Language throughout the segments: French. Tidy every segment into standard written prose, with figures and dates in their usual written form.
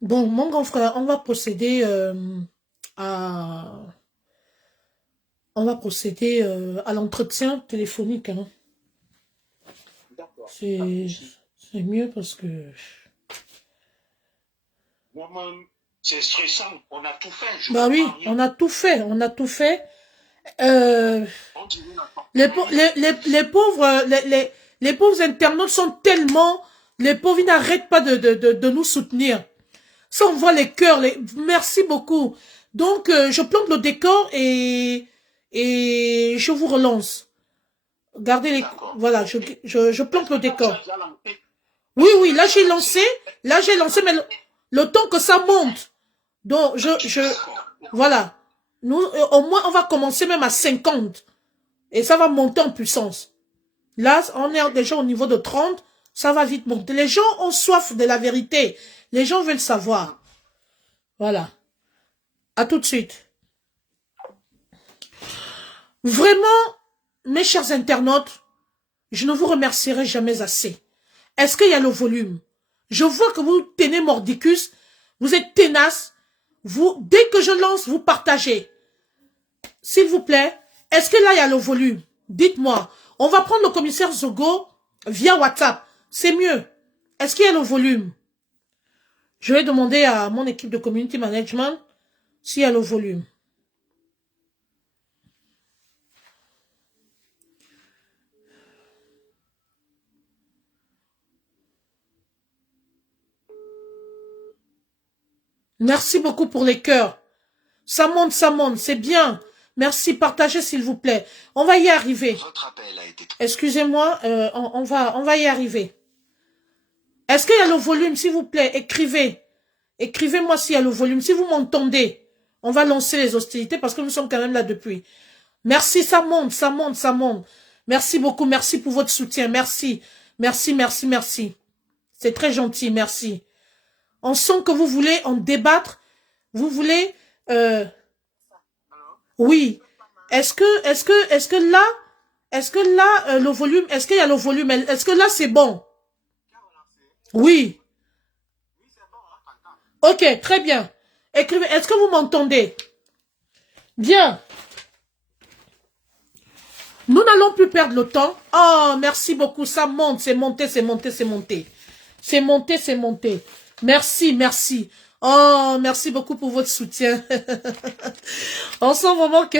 Bon, mon grand frère, on va procéder à... On va procéder à l'entretien téléphonique. Hein. D'accord, pas de C'est souci. c'est mieux parce que... Moi-même, c'est stressant. On a tout fait, je Bah comprends oui, rien. on a tout fait, on a tout fait. Euh, On dirait la partenariat. les pauvres, les pauvres internautes sont tellement... Les pauvres, ils n'arrêtent pas de nous soutenir. Ça, on voit les cœurs. Merci beaucoup. Donc, je plante le décor et je vous relance. Gardez les... D'accord, Voilà, ok. je plante Est-ce le que là, tu as décor. déjà lancé? Oui, Est-ce que oui, là, là, tu as j'ai lancé? lancé. Là, j'ai lancé, mais le temps que ça monte. Donc, D'accord, ok. voilà. Nous, au moins, on va commencer même à 50. Et ça va monter en puissance. Là, on est Ok. déjà au niveau de 30. Ça va vite monter. Les gens ont soif de la vérité. Les gens veulent savoir. Voilà. À tout de suite. Vraiment, mes chers internautes, je ne vous remercierai jamais assez. Est-ce qu'il y a le volume? Je vois que vous tenez mordicus, vous êtes tenace. Vous, dès que je lance, vous partagez. S'il vous plaît, est-ce que là, il y a le volume? Dites-moi. On va prendre le commissaire Zogo via WhatsApp. C'est mieux. Est-ce qu'il y a le volume? Je vais demander à mon équipe de community management s'il y a le volume. Merci beaucoup pour les cœurs. Ça monte, c'est bien. Merci, partagez s'il vous plaît. On va y arriver. Votre appel a été... Excusez-moi, on va y arriver. Est-ce qu'il y a le volume, s'il vous plaît? Écrivez. Écrivez-moi s'il y a le volume. Si vous m'entendez, on va lancer les hostilités parce que nous sommes quand même là depuis. Merci, ça monte, ça monte, ça monte. Merci beaucoup, merci pour votre soutien. Merci, merci, merci, merci. C'est très gentil, merci. On sent que vous voulez en débattre. Vous voulez... oui. Est-ce que là, le volume, est-ce qu'il y a le volume? Est-ce que là, c'est bon? Oui. Ok, très bien. Écrivez, est-ce que vous m'entendez? Bien. Nous n'allons plus perdre le temps. Oh, merci beaucoup. Ça monte, c'est monté, c'est monté, c'est monté. C'est monté, c'est monté. Merci, merci. Oh, merci beaucoup pour votre soutien. On sent vraiment que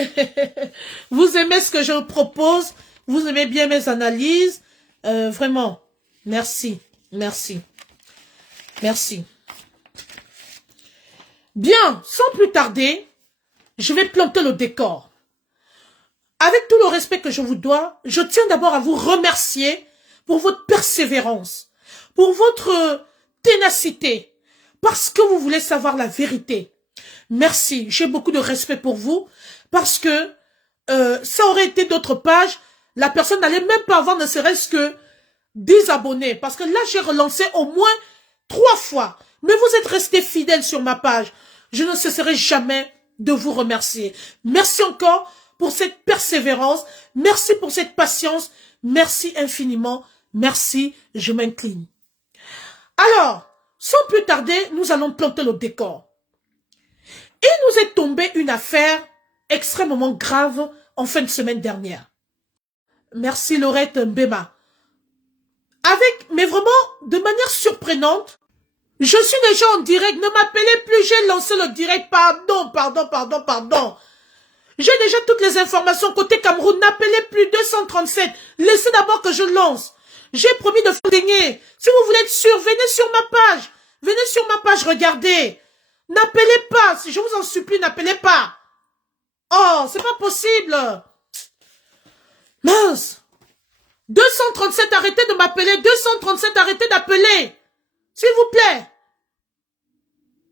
vous aimez ce que je propose. Vous aimez bien mes analyses. Vraiment. Merci. Merci. Merci. Bien, sans plus tarder, je vais planter le décor. Avec tout le respect que je vous dois, je tiens d'abord à vous remercier pour votre persévérance, pour votre ténacité, parce que vous voulez savoir la vérité. Merci, j'ai beaucoup de respect pour vous, parce que ça aurait été d'autres pages, la personne n'allait même pas avoir ne serait-ce que 10 abonnés, parce que là j'ai relancé au moins 3 fois, mais vous êtes restés fidèles sur ma page. Je ne cesserai jamais de vous remercier. Merci encore pour cette persévérance, merci pour cette patience, merci infiniment, merci, je m'incline. Alors, sans plus tarder, nous allons planter le décor. Il nous est tombé une affaire extrêmement grave en fin de semaine dernière. Merci Laurette Mbema. Mais vraiment, de manière surprenante, je suis déjà en direct. Ne m'appelez plus, j'ai lancé le direct. Pardon. J'ai déjà toutes les informations côté Cameroun. N'appelez plus 237. Laissez d'abord que je lance. J'ai promis de vous gagner. Si vous voulez être sûr, venez sur ma page. Venez sur ma page, regardez. N'appelez pas. Si je vous en supplie, n'appelez pas. Oh, c'est pas possible. Mince. 237, arrêtez de m'appeler. 237, arrêtez d'appeler. S'il vous plaît.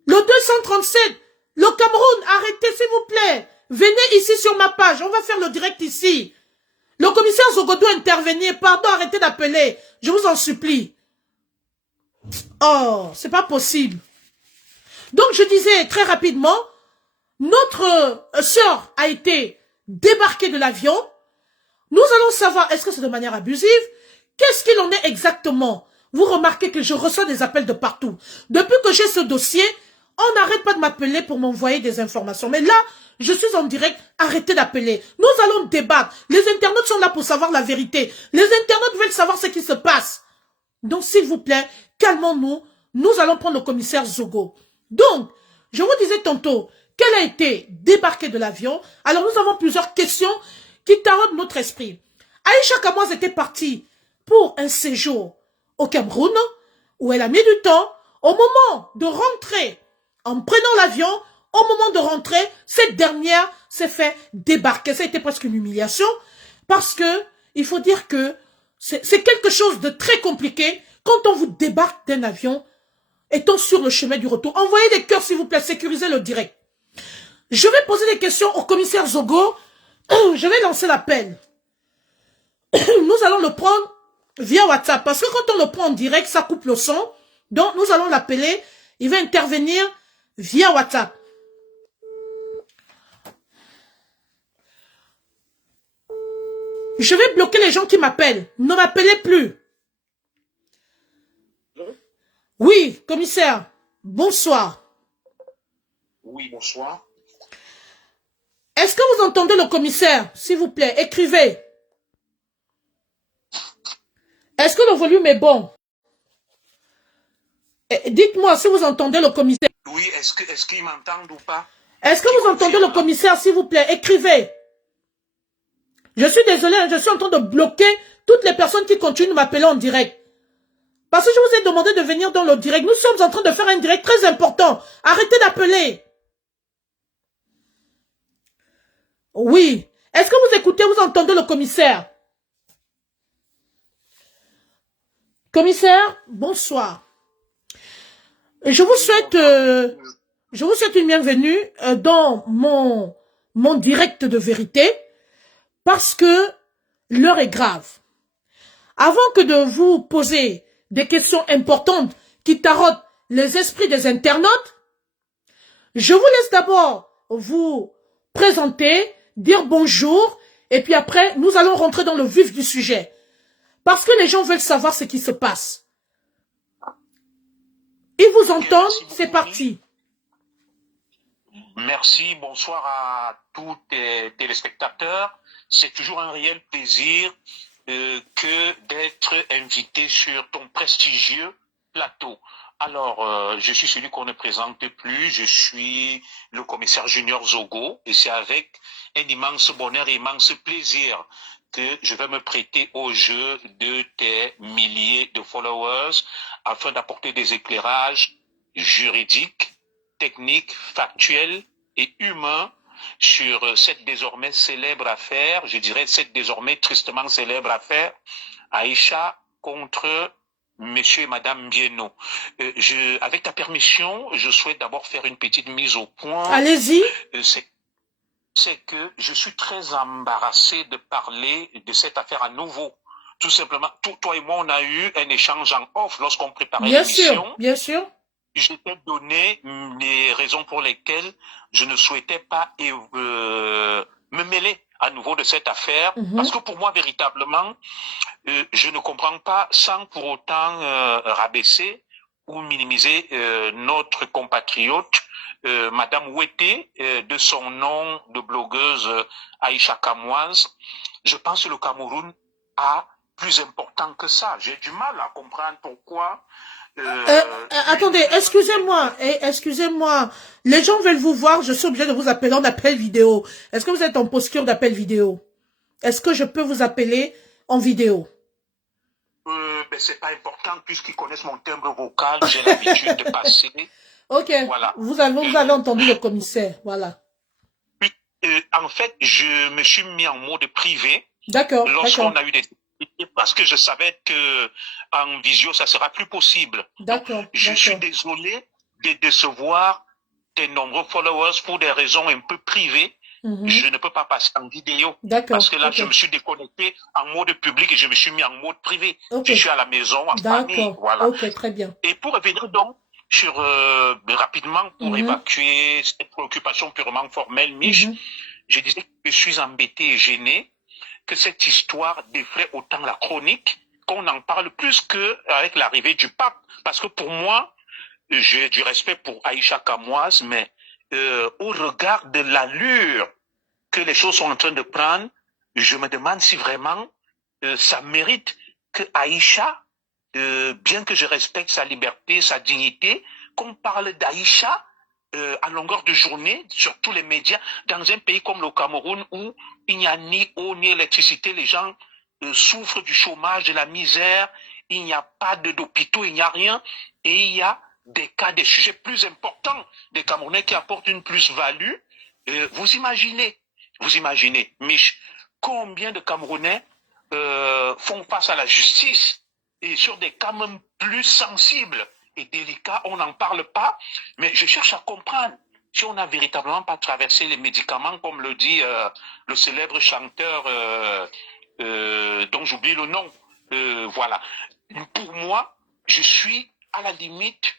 Le 237, le Cameroun, arrêtez s'il vous plaît. Venez ici sur ma page, on va faire le direct ici. Le commissaire Zogo doit intervenir. Pardon, arrêtez d'appeler. Je vous en supplie. Oh, c'est pas possible. Donc je disais très rapidement, notre sœur a été débarquée de l'avion. Nous allons savoir, est-ce que c'est de manière abusive? Qu'est-ce qu'il en est exactement? vous remarquez que je reçois des appels de partout. Depuis que j'ai ce dossier, on n'arrête pas de m'appeler pour m'envoyer des informations. Mais là, je suis en direct, arrêtez d'appeler. Nous allons débattre. Les internautes sont là pour savoir la vérité. Les internautes veulent savoir ce qui se passe. Donc, s'il vous plaît, calmons-nous. Nous allons prendre le commissaire Zogo. Donc, je vous disais tantôt qu'elle a été débarquée de l'avion. Alors, nous avons plusieurs questions qui taraudent notre esprit. Aïcha Kamoise était partie pour un séjour au Cameroun, où elle a mis du temps. Au moment de rentrer, en prenant l'avion, au moment de rentrer, cette dernière s'est fait débarquer. Ça a été presque une humiliation, parce que il faut dire que c'est quelque chose de très compliqué quand on vous débarque d'un avion, étant sur le chemin du retour. Envoyez des cœurs, s'il vous plaît, sécurisez le direct. Je vais poser des questions au commissaire Zogo. Je vais lancer l'appel. Nous allons le prendre via WhatsApp. Parce que quand on le prend en direct, ça coupe le son. Donc, nous allons l'appeler. Il va intervenir via WhatsApp. Je vais bloquer les gens qui m'appellent. Ne m'appelez plus. Oui, commissaire. Bonsoir. Oui, bonsoir. Est-ce que vous entendez le commissaire? S'il vous plaît, écrivez. Est-ce que le volume est bon? Dites-moi si vous entendez le commissaire. Oui, est-ce qu'ils m'entendent ou pas? Est-ce que vous entendez le commissaire, s'il vous plaît? Écrivez. Je suis désolé, je suis en train de bloquer toutes les personnes qui continuent de m'appeler en direct. Parce que je vous ai demandé de venir dans le direct. Nous sommes en train de faire un direct très important. Arrêtez d'appeler. Oui. Est-ce que vous écoutez, vous entendez le commissaire? Commissaire, bonsoir. Je vous souhaite une bienvenue dans mon direct de vérité, parce que l'heure est grave. Avant que de vous poser des questions importantes qui taraudent les esprits des internautes, je vous laisse d'abord vous présenter, dire bonjour, et puis après, nous allons rentrer dans le vif du sujet. Parce que les gens veulent savoir ce qui se passe. Ils vous entendent, c'est parti. Merci, bonsoir à tous les téléspectateurs. C'est toujours un réel plaisir que d'être invité sur ton prestigieux plateau. Alors, je suis celui qu'on ne présente plus, je suis le commissaire junior Zogo, et c'est avec un immense bonheur et immense plaisir que je vais me prêter au jeu de tes milliers de followers afin d'apporter des éclairages juridiques, techniques, factuels et humains sur cette désormais célèbre affaire, je dirais cette désormais tristement célèbre affaire, Aïcha contre Monsieur et Madame Bienno. Avec ta permission, je souhaite d'abord faire une petite mise au point. Allez-y. C'est que je suis très embarrassé de parler de cette affaire à nouveau. Tout simplement, toi et moi, on a eu un échange en off lorsqu'on préparait l'émission. Bien sûr. Je t'ai donné les raisons pour lesquelles je ne souhaitais pas me mêler à nouveau de cette affaire. Parce que pour moi, véritablement, je ne comprends pas, sans pour autant rabaisser ou minimiser notre compatriote, Madame Ouetté, de son nom de blogueuse Aïcha Kamoise. Je pense que le Cameroun a plus important que ça. J'ai du mal à comprendre pourquoi. Attendez, excusez-moi. Les gens veulent vous voir, je suis obligé de vous appeler en appel vidéo. Est-ce que vous êtes en posture d'appel vidéo? Est-ce que je peux vous appeler en vidéo? C'est pas important puisqu'ils connaissent mon timbre vocal, j'ai l'habitude de passer. Ok, voilà. Vous avez entendu le commissaire, voilà. En fait, je me suis mis en mode privé. D'accord. Lorsqu'on a eu des... Parce que je savais que en visio, ça sera plus possible. D'accord. Je suis désolé de décevoir tes nombreux followers pour des raisons un peu privées. Je ne peux pas passer en vidéo. Parce que là, je me suis déconnecté en mode public et je me suis mis en mode privé. Je suis à la maison, en famille. Voilà. Ok, très bien. Et pour revenir donc sur rapidement pour évacuer cette préoccupation purement formelle, Mich, je disais que je suis embêté et gêné que cette histoire défraie autant la chronique qu'on en parle plus qu'avec l'arrivée du pape. Parce que pour moi, j'ai du respect pour Aïcha Kamoise, mais au regard de l'allure que les choses sont en train de prendre, je me demande si vraiment ça mérite que Aïcha, bien que je respecte sa liberté, sa dignité, qu'on parle d'Aïcha à longueur de journée sur tous les médias, dans un pays comme le Cameroun où il n'y a ni eau ni électricité, les gens souffrent du chômage, de la misère, il n'y a pas d'hôpitaux, il n'y a rien, et il y a des cas, des sujets plus importants des Camerounais qui apportent une plus-value. Vous imaginez, Mich, combien de Camerounais font face à la justice et sur des cas même plus sensibles et délicats, on n'en parle pas, mais je cherche à comprendre si on n'a véritablement pas traversé les médicaments, comme le dit le célèbre chanteur dont j'oublie le nom. Voilà. Pour moi, je suis à la limite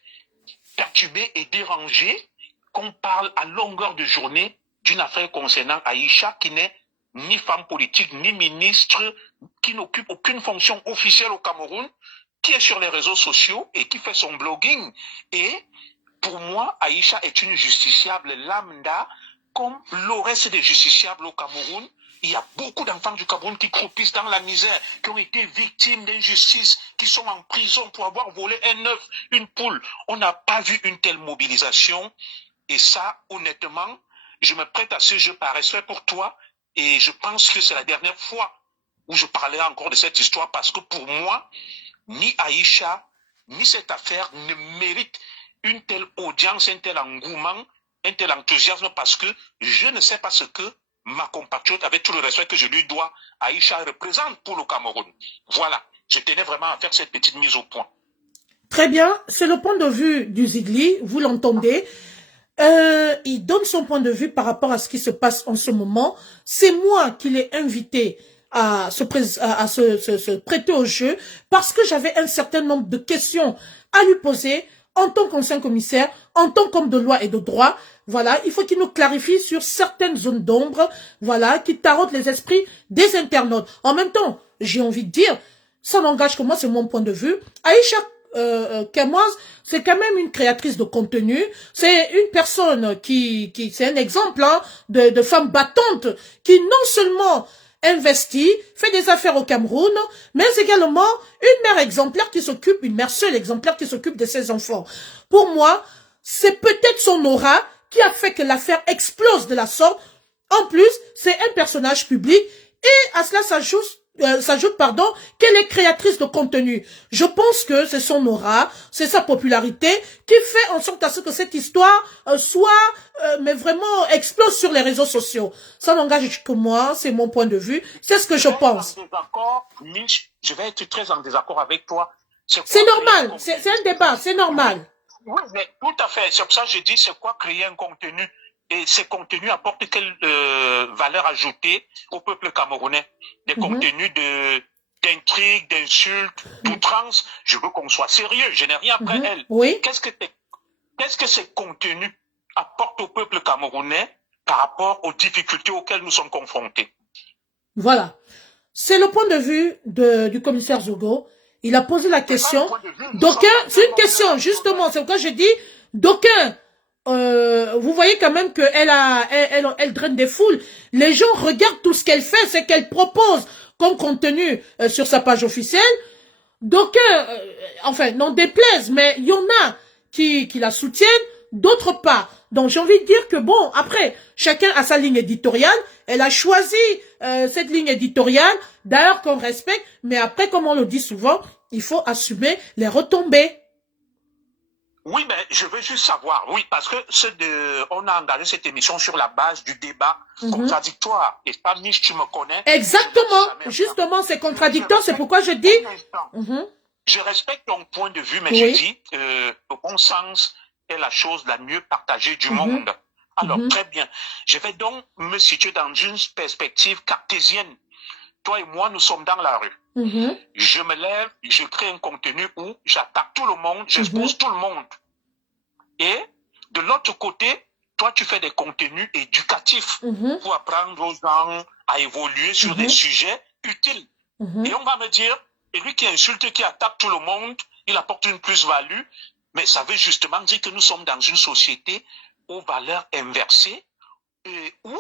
perturbé et dérangé qu'on parle à longueur de journée d'une affaire concernant Aïcha qui n'est ni femme politique, ni ministre, qui n'occupe aucune fonction officielle au Cameroun, qui est sur les réseaux sociaux et qui fait son blogging. Et pour moi, Aïcha est une justiciable lambda, comme le reste des justiciables au Cameroun. Il y a beaucoup d'enfants du Cameroun qui croupissent dans la misère, qui ont été victimes d'injustice, qui sont en prison pour avoir volé un œuf, une poule. On n'a pas vu une telle mobilisation. Et ça, honnêtement, je me prête à ce jeu par respect pour toi. Et je pense que c'est la dernière fois où je parlerai encore de cette histoire parce que pour moi, ni Aïcha, ni cette affaire ne méritent une telle audience, un tel engouement, un tel enthousiasme parce que je ne sais pas ce que ma compatriote, avec tout le respect que je lui dois, Aïcha représente pour le Cameroun. Voilà, je tenais vraiment à faire cette petite mise au point. Très bien, c'est le point de vue du Zigli, vous l'entendez. Il donne son point de vue par rapport à ce qui se passe en ce moment. C'est moi qui l'ai invité à se prêter au jeu parce que j'avais un certain nombre de questions à lui poser en tant qu'ancien commissaire, en tant qu'homme de loi et de droit. Voilà, il faut qu'il nous clarifie sur certaines zones d'ombre, voilà, qui tarotent les esprits des internautes. En même temps, j'ai envie de dire, ça n'engage que moi, c'est mon point de vue. Aïcha Kamoise, c'est quand même une créatrice de contenu. C'est une personne qui c'est un exemple hein, de femme battante qui non seulement investit, fait des affaires au Cameroun, mais également une mère exemplaire qui s'occupe, une mère seule exemplaire qui s'occupe de ses enfants. Pour moi, c'est peut-être son aura qui a fait que l'affaire explose de la sorte. En plus, c'est un personnage public et à cela s'ajoute qu'elle est créatrice de contenu. Je pense que c'est son aura, c'est sa popularité qui fait en sorte à ce que cette histoire mais vraiment explose sur les réseaux sociaux. Ça n'engage que moi, c'est mon point de vue, c'est ce que je pense. Mich, je vais être très en désaccord avec toi. C'est normal, c'est un débat, c'est normal. Oui, mais tout à fait. C'est pour ça que je dis, c'est quoi créer un contenu? Et ces contenus apportent quelle valeur ajoutée au peuple camerounais? Des contenus d'intrigue, d'insultes, d'outrance. Je veux qu'on soit sérieux. Je n'ai rien après elle. Oui. Qu'est-ce que ces contenus apportent au peuple camerounais par rapport aux difficultés auxquelles nous sommes confrontés? Voilà. C'est le point de vue du commissaire Zogo. Il a posé la question. D'aucuns, c'est une question, justement, c'est pourquoi je dis, d'aucuns, vous voyez quand même qu'elle elle draine des foules. Les gens regardent tout ce qu'elle fait, ce qu'elle propose comme contenu sur sa page officielle. D'aucuns, enfin, n'en déplaise, mais il y en a qui la soutiennent, d'autres pas. Donc j'ai envie de dire que bon, après, chacun a sa ligne éditoriale. Elle a choisi cette ligne éditoriale, d'ailleurs qu'on respecte, mais après, comme on le dit souvent, il faut assumer les retombées. Oui, mais je veux juste savoir, oui, parce que on a engagé cette émission sur la base du débat contradictoire. Et pas Mich, tu me connais. Exactement, justement, c'est contradictoire, c'est pourquoi je dis... Je respecte ton point de vue, mais je dis, le bon sens est la chose la mieux partagée du monde. Alors, très bien. Je vais donc me situer dans une perspective cartésienne. Toi et moi, nous sommes dans la rue. Je me lève, je crée un contenu où j'attaque tout le monde, j'expose tout le monde. Et de l'autre côté, toi, tu fais des contenus éducatifs pour apprendre aux gens à évoluer sur des sujets utiles. Et on va me dire, Et lui qui insulte, qui attaque tout le monde, il apporte une plus-value. Mais ça veut justement dire que nous sommes dans une société aux valeurs inversées, où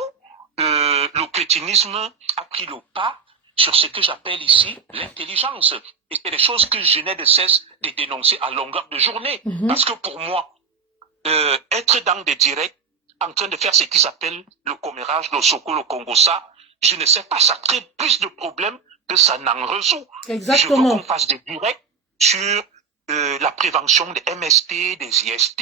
le crétinisme a pris le pas sur ce que j'appelle ici l'intelligence. Et c'est des choses que je n'ai de cesse de dénoncer à longueur de journée. Parce que pour moi, être dans des directs, en train de faire ce qui s'appelle le commérage, le soko, le congossa, je ne sais pas, ça crée plus de problèmes que ça n'en résout. Exactement. Je veux qu'on fasse des directs sur la prévention des MST, des IST,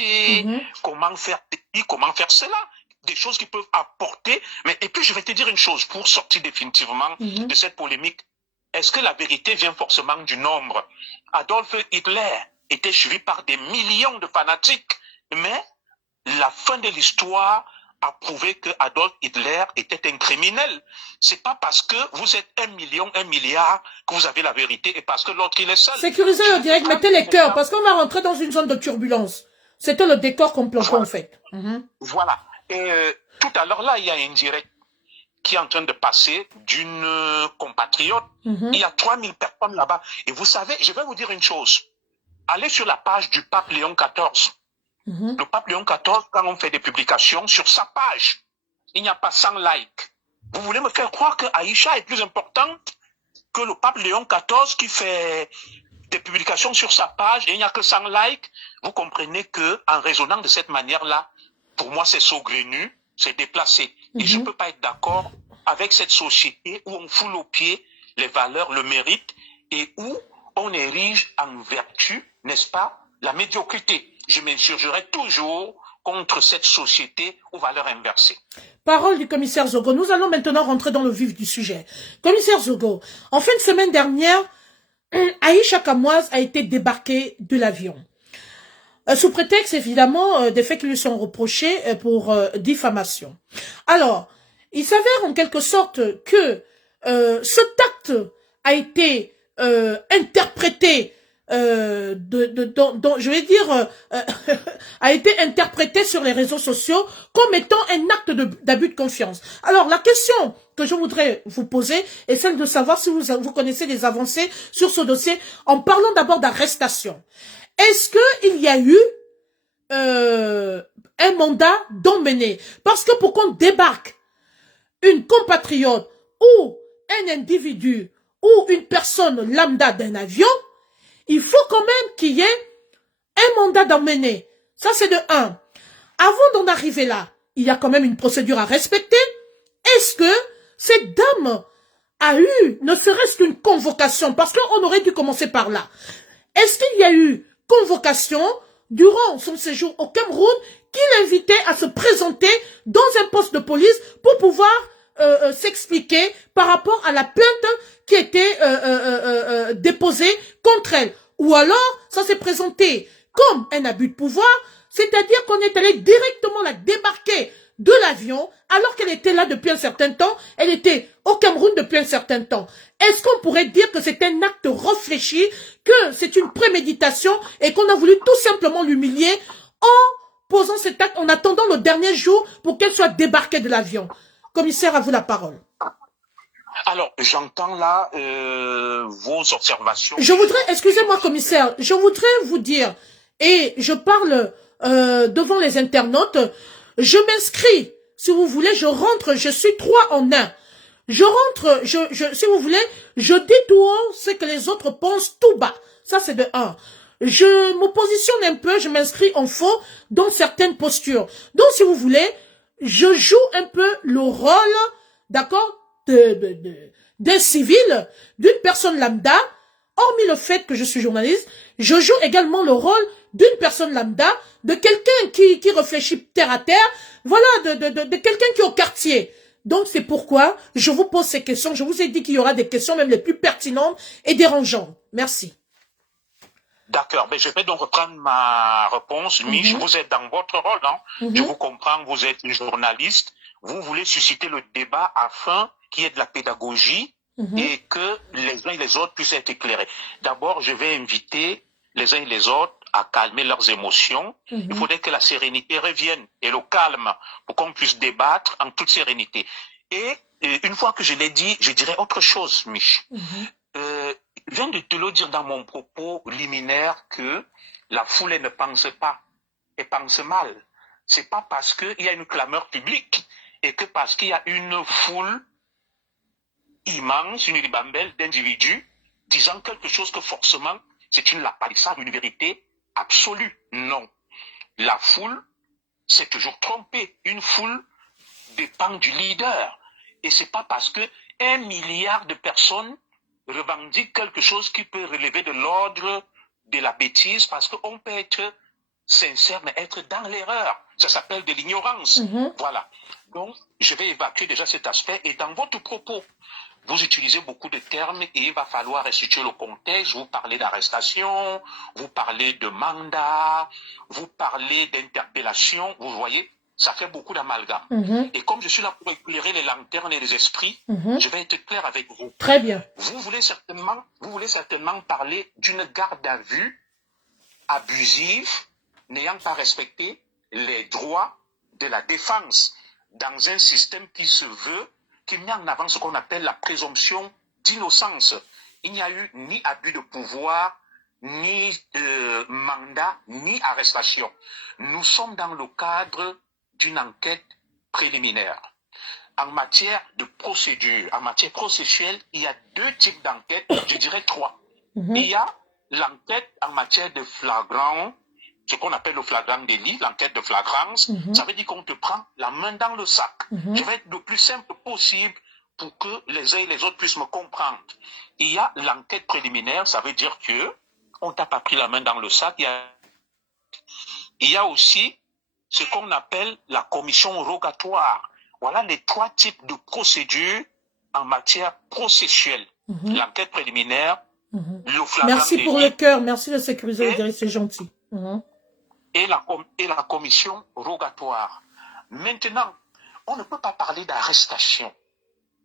comment faire ceci, comment faire cela. Des choses qui peuvent apporter. Mais, et puis, je vais te dire une chose, pour sortir définitivement de cette polémique. Est-ce que la vérité vient forcément du nombre? Adolf Hitler était suivi par des millions de fanatiques. Mais la fin de l'histoire a prouvé que Adolf Hitler était un criminel. C'est pas parce que vous êtes 1 million, 1 milliard que vous avez la vérité et parce que l'autre il est seul. Sécurisez le direct, mettez les cœurs parce qu'on va rentrer dans une zone de turbulence. C'était le décor qu'on plantait en fait. Voilà. Et tout à l'heure là, il y a un direct qui est en train de passer d'une compatriote. Il y a 3000 personnes là-bas. Et vous savez, je vais vous dire une chose. Allez sur la page du pape Léon XIV. Le pape Léon XIV, quand on fait des publications sur sa page, il n'y a pas 100 likes. Vous voulez me faire croire que Aïcha est plus importante que le pape Léon XIV qui fait des publications sur sa page et il n'y a que 100 likes? Vous comprenez que en raisonnant de cette manière-là, pour moi c'est saugrenu, c'est déplacé. Et je ne peux pas être d'accord avec cette société où on foule aux pieds les valeurs, le mérite et où on érige en vertu, n'est-ce pas, la médiocrité. Je m'insurgerai toujours contre cette société aux valeurs inversées. Parole du commissaire Zogo. Nous allons maintenant rentrer dans le vif du sujet. Commissaire Zogo, en fin de semaine dernière, Aïcha Kamoise a été débarquée de l'avion. Sous prétexte, évidemment, des faits qui lui sont reprochés pour diffamation. Alors, il s'avère en quelque sorte que cet acte a été interprété je vais dire a été interprété sur les réseaux sociaux comme étant un acte d'abus de confiance. Alors la question que je voudrais vous poser est celle de savoir si vous connaissez des avancées sur ce dossier en parlant d'abord d'arrestation. Est-ce que il y a eu un mandat d'emmener? Parce que pour qu'on débarque une compatriote ou un individu ou une personne lambda d'un avion, il faut quand même qu'il y ait un mandat d'emmener. Ça, c'est de 1. Avant d'en arriver là, il y a quand même une procédure à respecter. Est-ce que cette dame a eu, ne serait-ce qu'une convocation, parce qu'on aurait dû commencer par là. Est-ce qu'il y a eu convocation durant son séjour au Cameroun qui l'invitait à se présenter dans un poste de police pour pouvoir s'expliquer par rapport à la plainte qui était déposée contre elle? Ou alors, ça s'est présenté comme un abus de pouvoir, c'est-à-dire qu'on est allé directement la débarquer de l'avion alors qu'elle était là depuis un certain temps, elle était au Cameroun depuis un certain temps. Est-ce qu'on pourrait dire que c'est un acte réfléchi, que c'est une préméditation et qu'on a voulu tout simplement l'humilier en posant cet acte, en attendant le dernier jour pour qu'elle soit débarquée de l'avion? Commissaire, à vous la parole. Alors, j'entends là vos observations. Je voudrais, excusez-moi commissaire, je voudrais vous dire, et je parle devant les internautes, je m'inscris, si vous voulez, je rentre, je suis 3 en 1. Je rentre, si vous voulez, je dis tout haut ce que les autres pensent tout bas. Ça, c'est de 1. Je me positionne un peu, je m'inscris en faux dans certaines postures. Donc, si vous voulez, je joue un peu le rôle, d'accord, d'un civil, d'une personne lambda, hormis le fait que je suis journaliste, je joue également le rôle d'une personne lambda, de quelqu'un qui réfléchit terre à terre, voilà, de quelqu'un qui est au quartier. Donc c'est pourquoi je vous pose ces questions. Je vous ai dit qu'il y aura des questions même les plus pertinentes et dérangeantes. Merci. D'accord, mais je vais donc reprendre ma réponse. Mich, vous êtes dans votre rôle, hein? Je vous comprends, vous êtes une journaliste, vous voulez susciter le débat afin qu'il y ait de la pédagogie et que les uns et les autres puissent être éclairés. D'abord, je vais inviter les uns et les autres à calmer leurs émotions. Il faudrait que la sérénité revienne et le calme pour qu'on puisse débattre en toute sérénité. Et une fois que je l'ai dit, je dirais autre chose, Mich. viens de te le dire dans mon propos liminaire que la foule, elle ne pense pas. Elle pense mal. C'est pas parce qu'il y a une clameur publique et que parce qu'il y a une foule immense, une ribambelle d'individus disant quelque chose que forcément c'est une lapalissade, une vérité absolue. Non. La foule s'est toujours trompée. Une foule dépend du leader. Et c'est pas parce que 1 milliard de personnes revendiquent quelque chose qui peut relever de l'ordre de la bêtise, parce qu'on peut être sincère mais être dans l'erreur. Ça s'appelle de l'ignorance. Voilà. Donc, je vais évacuer déjà cet aspect. Et dans votre propos, vous utilisez beaucoup de termes et il va falloir restituer le contexte. Vous parlez d'arrestation, vous parlez de mandat, vous parlez d'interpellation. Vous voyez, ça fait beaucoup d'amalgame. Et comme je suis là pour éclairer les lanternes et les esprits, je vais être clair avec vous. Très bien. Vous voulez certainement parler d'une garde à vue abusive, n'ayant pas respecté les droits de la défense dans un système qui se veut, qui met en avant ce qu'on appelle la présomption d'innocence. Il n'y a eu ni abus de pouvoir, ni mandat, ni arrestation. Nous sommes dans le cadre d'une enquête préliminaire. En matière de procédure, en matière processuelle, il y a 2 types d'enquêtes, je dirais 3. Il y a l'enquête en matière de flagrant, ce qu'on appelle le flagrant délit, l'enquête de flagrance. Ça veut dire qu'on te prend la main dans le sac. Je vais être le plus simple possible pour que les uns et les autres puissent me comprendre. Il y a l'enquête préliminaire, ça veut dire que on t'a pas pris la main dans le sac. Il y a aussi ce qu'on appelle la commission rogatoire. Voilà les 3 types de procédures en matière processuelle. L'enquête préliminaire, le flagrant Merci pour délit, le cœur, merci de sécuriser le direct, c'est gentil. et la commission rogatoire. Maintenant, on ne peut pas parler d'arrestation.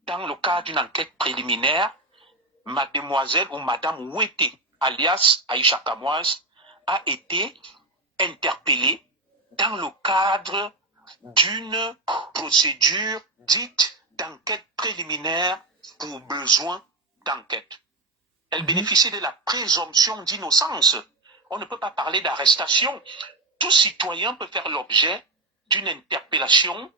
Dans le cadre d'une enquête préliminaire, mademoiselle ou madame Ouété, alias Aïcha Kamoise, a été interpellée dans le cadre d'une procédure dite d'enquête préliminaire pour besoin d'enquête. Elle bénéficie de la présomption d'innocence. On ne peut pas parler d'arrestation. Tout citoyen peut faire l'objet d'une interpellation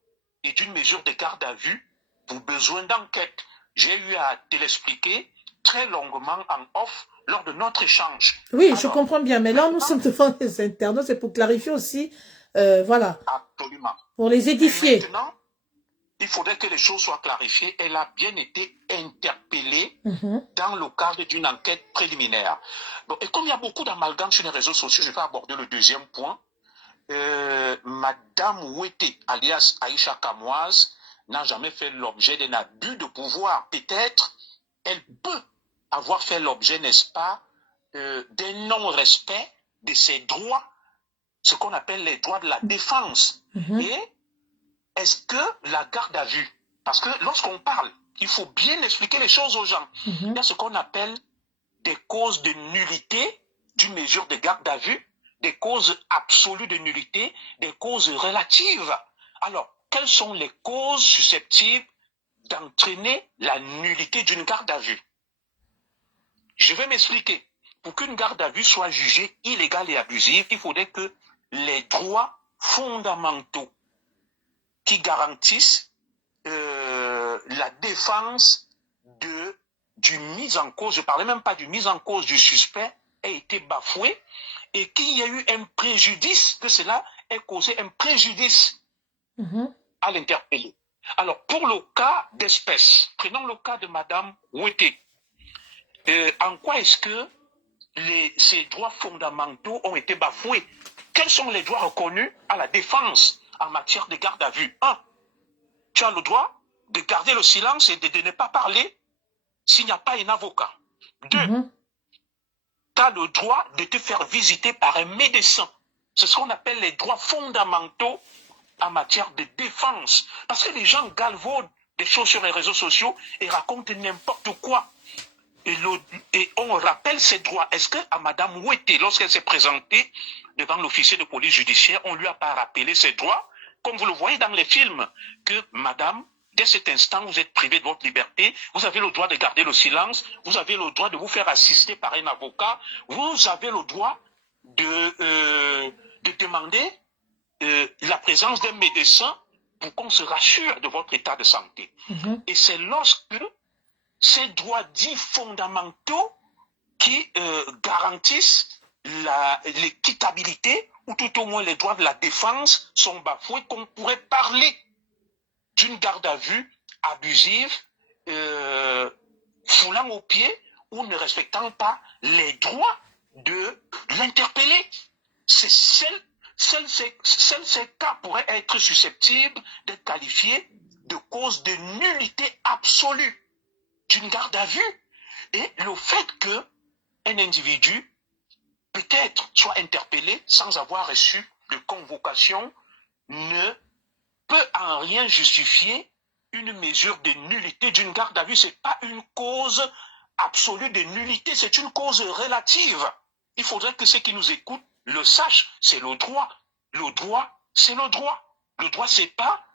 et d'une mesure de garde à vue pour besoin d'enquête. J'ai eu à te l'expliquer très longuement en off lors de notre échange. Oui, alors, je comprends bien, mais là, nous sommes devant les internautes, c'est pour clarifier aussi, voilà. Absolument. Pour les édifier. Maintenant, il faudrait que les choses soient clarifiées. Elle a bien été interpellée dans le cadre d'une enquête préliminaire. Bon, et comme il y a beaucoup d'amalgames sur les réseaux sociaux, je vais aborder le deuxième point. Madame Ouété, alias Aïcha Kamoise, n'a jamais fait l'objet d'un abus de pouvoir. Peut-être, elle peut avoir fait l'objet, n'est-ce pas, d'un non-respect de ses droits, ce qu'on appelle les droits de la défense. Et est-ce que la garde à vue, parce que lorsqu'on parle, il faut bien expliquer les choses aux gens. Il y a ce qu'on appelle des causes de nullité d'une mesure de garde à vue, des causes absolues de nullité, des causes relatives. Alors, quelles sont les causes susceptibles d'entraîner la nullité d'une garde à vue? Je vais m'expliquer. Pour qu'une garde à vue soit jugée illégale et abusive, il faudrait que les droits fondamentaux qui garantissent la défense du mis en cause, je ne parlais même pas du mis en cause du suspect, ait été bafoué et qu'il y ait eu un préjudice, que cela ait causé un préjudice à l'interpellé. Alors, pour le cas d'espèce, prenons le cas de Madame Ouété. En quoi est-ce que ces droits fondamentaux ont été bafoués? Quels sont les droits reconnus à la défense en matière de garde à vue? 1. Tu as le droit de garder le silence et de ne pas parler s'il n'y a pas un avocat. 2. Tu as le droit de te faire visiter par un médecin. C'est ce qu'on appelle les droits fondamentaux en matière de défense. Parce que les gens galvaudent des choses sur les réseaux sociaux et racontent n'importe quoi. Et on rappelle ces droits. Est-ce qu'à Madame Ouété, lorsqu'elle s'est présentée devant l'officier de police judiciaire, on ne lui a pas rappelé ses droits, comme vous le voyez dans les films, que Madame dès cet instant, vous êtes privé de votre liberté, vous avez le droit de garder le silence, vous avez le droit de vous faire assister par un avocat, vous avez le droit de demander la présence d'un médecin pour qu'on se rassure de votre état de santé. Et c'est lorsque ces droits dits fondamentaux qui garantissent l'équitabilité, ou tout au moins les droits de la défense sont bafoués, qu'on pourrait parler d'une garde à vue abusive, foulant aux pieds ou ne respectant pas les droits de l'interpellé. Seuls ces cas pourraient être susceptibles d'être qualifiés de cause de nullité absolue d'une garde à vue. Et le fait qu'un individu peut-être soit interpellé sans avoir reçu de convocation ne peut en rien justifier une mesure de nullité d'une garde à vue. Ce n'est pas une cause absolue de nullité, c'est une cause relative. Il faudrait que ceux qui nous écoutent le sachent, c'est le droit. Le droit, c'est le droit. Le droit, ce n'est pas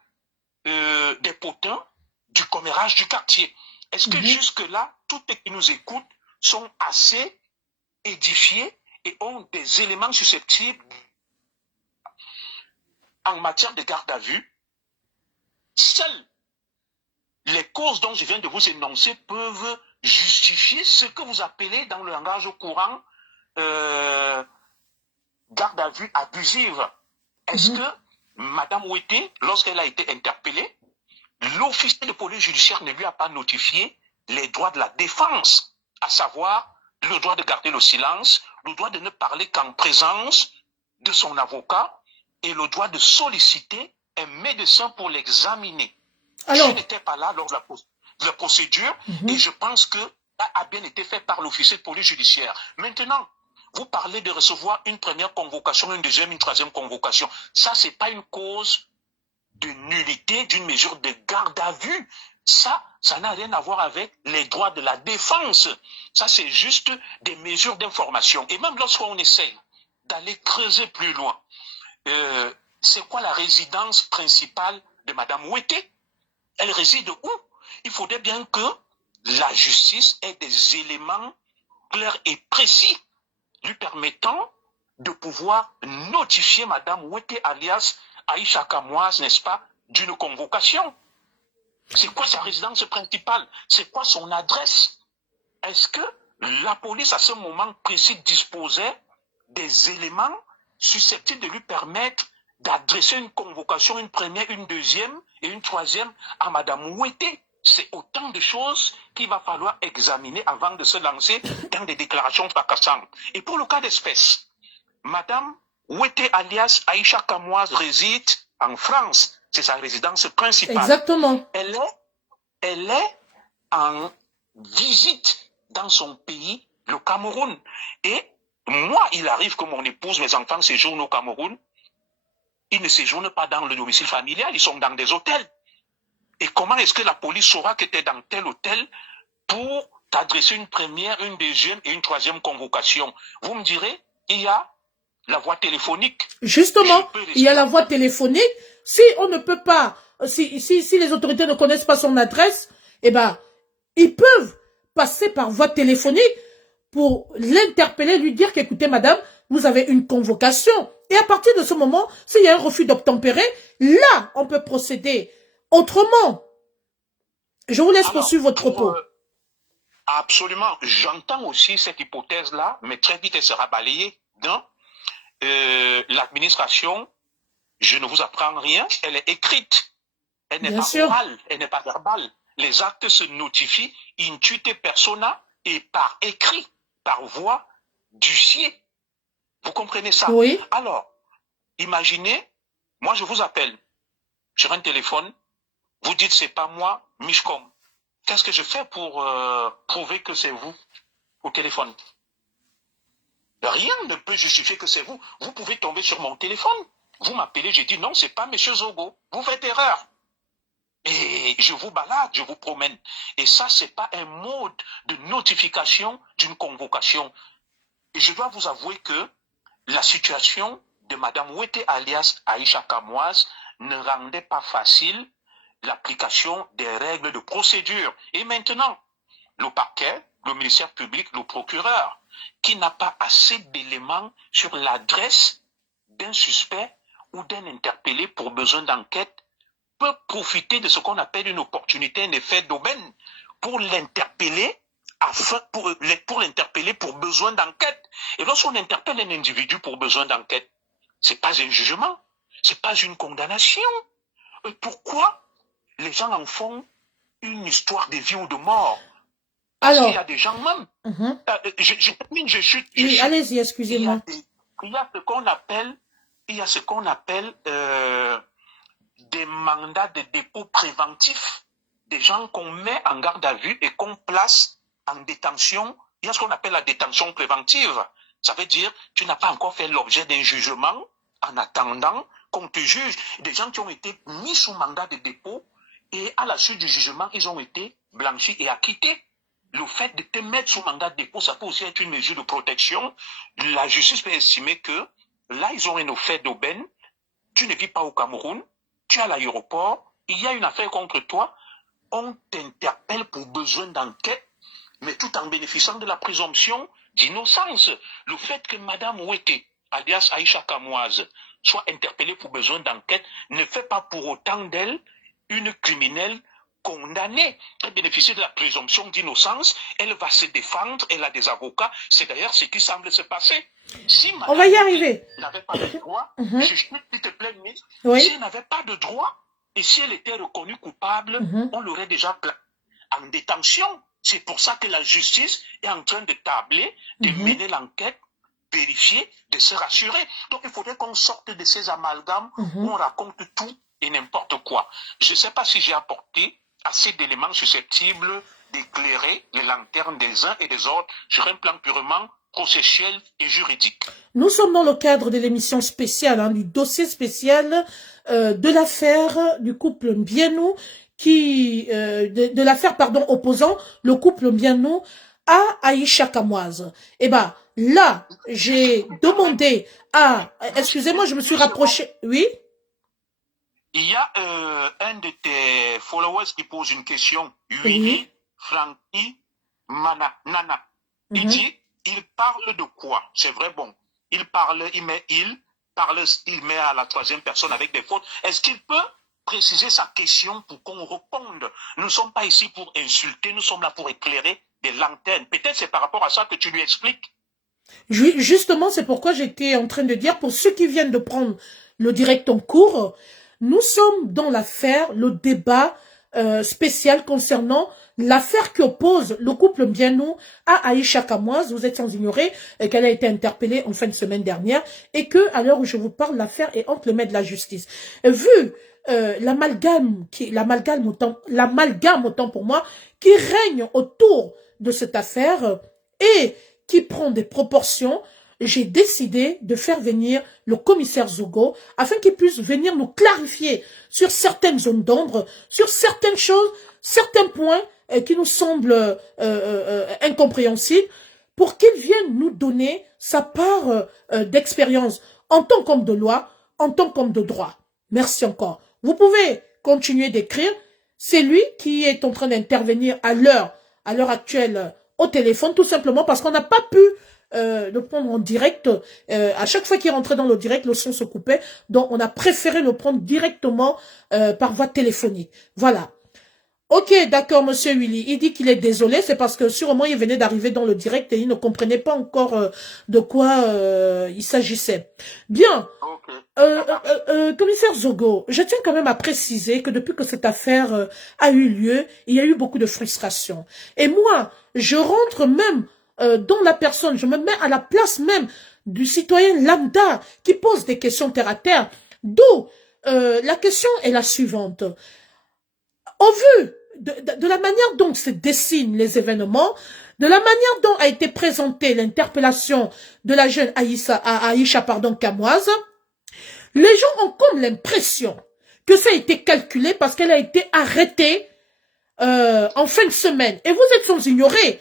des potins du commérage du quartier. Est-ce que jusque-là, tous ceux qui nous écoutent sont assez édifiés et ont des éléments susceptibles en matière de garde à vue? Seules les causes dont je viens de vous énoncer peuvent justifier ce que vous appelez dans le langage courant garde à vue abusive. Est-ce que Mme Ouetté, lorsqu'elle a été interpellée, l'officier de police judiciaire ne lui a pas notifié les droits de la défense, à savoir le droit de garder le silence, le droit de ne parler qu'en présence de son avocat et le droit de solliciter un médecin pour l'examiner? Je n'étais pas là lors de la procédure et je pense que ça a bien été fait par l'officier de police judiciaire. Maintenant, vous parlez de recevoir une première convocation, une deuxième, une troisième convocation. Ça, ce n'est pas une cause de nullité d'une mesure de garde à vue. Ça n'a rien à voir avec les droits de la défense. Ça, c'est juste des mesures d'information. Et même lorsqu'on essaye d'aller creuser plus loin, c'est quoi la résidence principale de Mme Ouetté? Elle réside où? Il faudrait bien que la justice ait des éléments clairs et précis lui permettant de pouvoir notifier Mme Ouetté alias Aïcha Kamoise, n'est-ce pas, d'une convocation. C'est quoi sa résidence principale? C'est quoi son adresse? Est-ce que la police, à ce moment précis, disposait des éléments susceptibles de lui permettre d'adresser une convocation, une première, une deuxième et une troisième à Mme Ouetté? C'est autant de choses qu'il va falloir examiner avant de se lancer dans des déclarations fracassantes. Et pour le cas d'espèce, Mme Ouetté alias Aïcha Kamoise réside en France. C'est sa résidence principale. Exactement. Elle est en visite dans son pays, le Cameroun. Et moi, il arrive que mon épouse, mes enfants séjournent au Cameroun. Ils ne séjournent pas dans le domicile familial, ils sont dans des hôtels. Et comment est-ce que la police saura que tu es dans tel hôtel pour t'adresser une première, une deuxième et une troisième convocation? Vous me direz, il y a la voie téléphonique. Justement, il y a la voie téléphonique. Si on ne peut pas, si les autorités ne connaissent pas son adresse, eh ben, ils peuvent passer par voie téléphonique pour l'interpeller, lui dire qu'écoutez, madame, vous avez une convocation. Et à partir de ce moment, s'il y a un refus d'obtempérer, là, on peut procéder autrement. Je vous laisse poursuivre votre propos. Absolument. J'entends aussi cette hypothèse-là, mais très vite, elle sera balayée. Non? L'administration, je ne vous apprends rien, elle est écrite. Elle n'est pas orale, elle n'est pas verbale. Les actes se notifient intuite persona et par écrit, par voie d'huissier. Vous comprenez ça? Oui. Alors, imaginez, moi je vous appelle sur un téléphone, vous dites c'est pas moi, Mishcom. Qu'est-ce que je fais pour prouver que c'est vous au téléphone? Rien ne peut justifier que c'est vous. Vous pouvez tomber sur mon téléphone. Vous m'appelez, j'ai dit non, c'est pas Monsieur Zogo. Vous faites erreur. Et je vous balade, je vous promène. Et ça, c'est pas un mode de notification d'une convocation. Et je dois vous avouer que la situation de Mme Ouetté alias Aïcha Kamoise ne rendait pas facile l'application des règles de procédure. Et maintenant, le parquet, le ministère public, le procureur, qui n'a pas assez d'éléments sur l'adresse d'un suspect ou d'un interpellé pour besoin d'enquête, peut profiter de ce qu'on appelle une opportunité, un effet d'aubaine, pour l'interpeller pour l'interpeller pour besoin d'enquête. Et lorsqu'on interpelle un individu pour besoin d'enquête, c'est pas un jugement, c'est pas une condamnation. Pourquoi les gens en font une histoire de vie ou de mort? Alors, il y a des gens même. Je termine, je chute. Oui, allez-y, excusez-moi. Il y a ce qu'on appelle des mandats de dépôt préventifs, des gens qu'on met en garde à vue et qu'on place en détention. Il y a ce qu'on appelle la détention préventive. Ça veut dire tu n'as pas encore fait l'objet d'un jugement en attendant qu'on te juge. Des gens qui ont été mis sous mandat de dépôt et à la suite du jugement, ils ont été blanchis et acquittés. Le fait de te mettre sous mandat de dépôt, ça peut aussi être une mesure de protection. La justice peut estimer que là, ils ont un effet d'aubaine. Tu ne vis pas au Cameroun, tu es à l'aéroport, il y a une affaire contre toi, on t'interpelle pour besoin d'enquête, mais tout en bénéficiant de la présomption d'innocence. Le fait que Madame Ouete, alias Aïcha Kamoise, soit interpellée pour besoin d'enquête ne fait pas pour autant d'elle une criminelle condamnée. Elle bénéficie de la présomption d'innocence, elle va se défendre, elle a des avocats. C'est d'ailleurs ce qui semble se passer. Si on va y arriver. N'avait pas de droit, s'il te plaît, mais si elle n'avait pas de droit, et si elle était reconnue coupable, on l'aurait déjà placée en détention. C'est pour ça que la justice est en train de tabler, de mener l'enquête, vérifier, de se rassurer. Donc il faudrait qu'on sorte de ces amalgames où on raconte tout et n'importe quoi. Je ne sais pas si j'ai apporté assez d'éléments susceptibles d'éclairer les lanternes des uns et des autres sur un plan purement processuel et juridique. Nous sommes dans le cadre de l'émission spéciale, du dossier spécial de l'affaire du couple Mbienou, de l'affaire, opposant le couple Mbienou à Aïcha Kamoise. Eh ben, là, j'ai demandé à... Excusez-moi, je me suis rapprochée... Oui? Il y a un de tes followers qui pose une question. Willy, Frankie, Nana. Il dit, il parle de quoi? C'est vrai, bon. Il met à la troisième personne avec des fautes. Est-ce qu'il peut préciser sa question pour qu'on réponde? Nous ne sommes pas ici pour insulter, nous sommes là pour éclairer des lanternes. Peut-être c'est par rapport à ça que tu lui expliques. Justement, c'est pourquoi j'étais en train de dire, pour ceux qui viennent de prendre le direct en cours, nous sommes dans l'affaire, le débat spécial concernant l'affaire qui oppose le couple Mbienou à Aïcha Kamoise. Vous êtes sans ignorer qu'elle a été interpellée en fin de semaine dernière et que, à l'heure où je vous parle, l'affaire est entre les mains de la justice. Vu l'amalgame autant pour moi qui règne autour de cette affaire et qui prend des proportions, j'ai décidé de faire venir le commissaire Zogo afin qu'il puisse venir nous clarifier sur certaines zones d'ombre, sur certaines choses, certains points qui nous semblent incompréhensibles, pour qu'il vienne nous donner sa part d'expérience en tant qu'homme de loi, en tant qu'homme de droit. Merci encore. Vous pouvez continuer d'écrire. C'est lui qui est en train d'intervenir à l'heure actuelle au téléphone, tout simplement parce qu'on n'a pas pu le prendre en direct. À chaque fois qu'il rentrait dans le direct, le son se coupait. Donc, on a préféré le prendre directement par voie téléphonique. Voilà. Ok, d'accord, monsieur Willy. Il dit qu'il est désolé. C'est parce que sûrement, il venait d'arriver dans le direct et il ne comprenait pas encore de quoi il s'agissait. Bien. Commissaire Zogo, je tiens quand même à préciser que depuis que cette affaire a eu lieu, il y a eu beaucoup de frustration. Et moi, je rentre même dans la personne, je me mets à la place même du citoyen lambda qui pose des questions terre à terre. D'où la question est la suivante. Au vu de la manière dont se dessinent les événements, de la manière dont a été présentée l'interpellation de la jeune Aïcha Kamoise, les gens ont comme l'impression que ça a été calculé parce qu'elle a été arrêtée en fin de semaine. Et vous êtes sans ignorer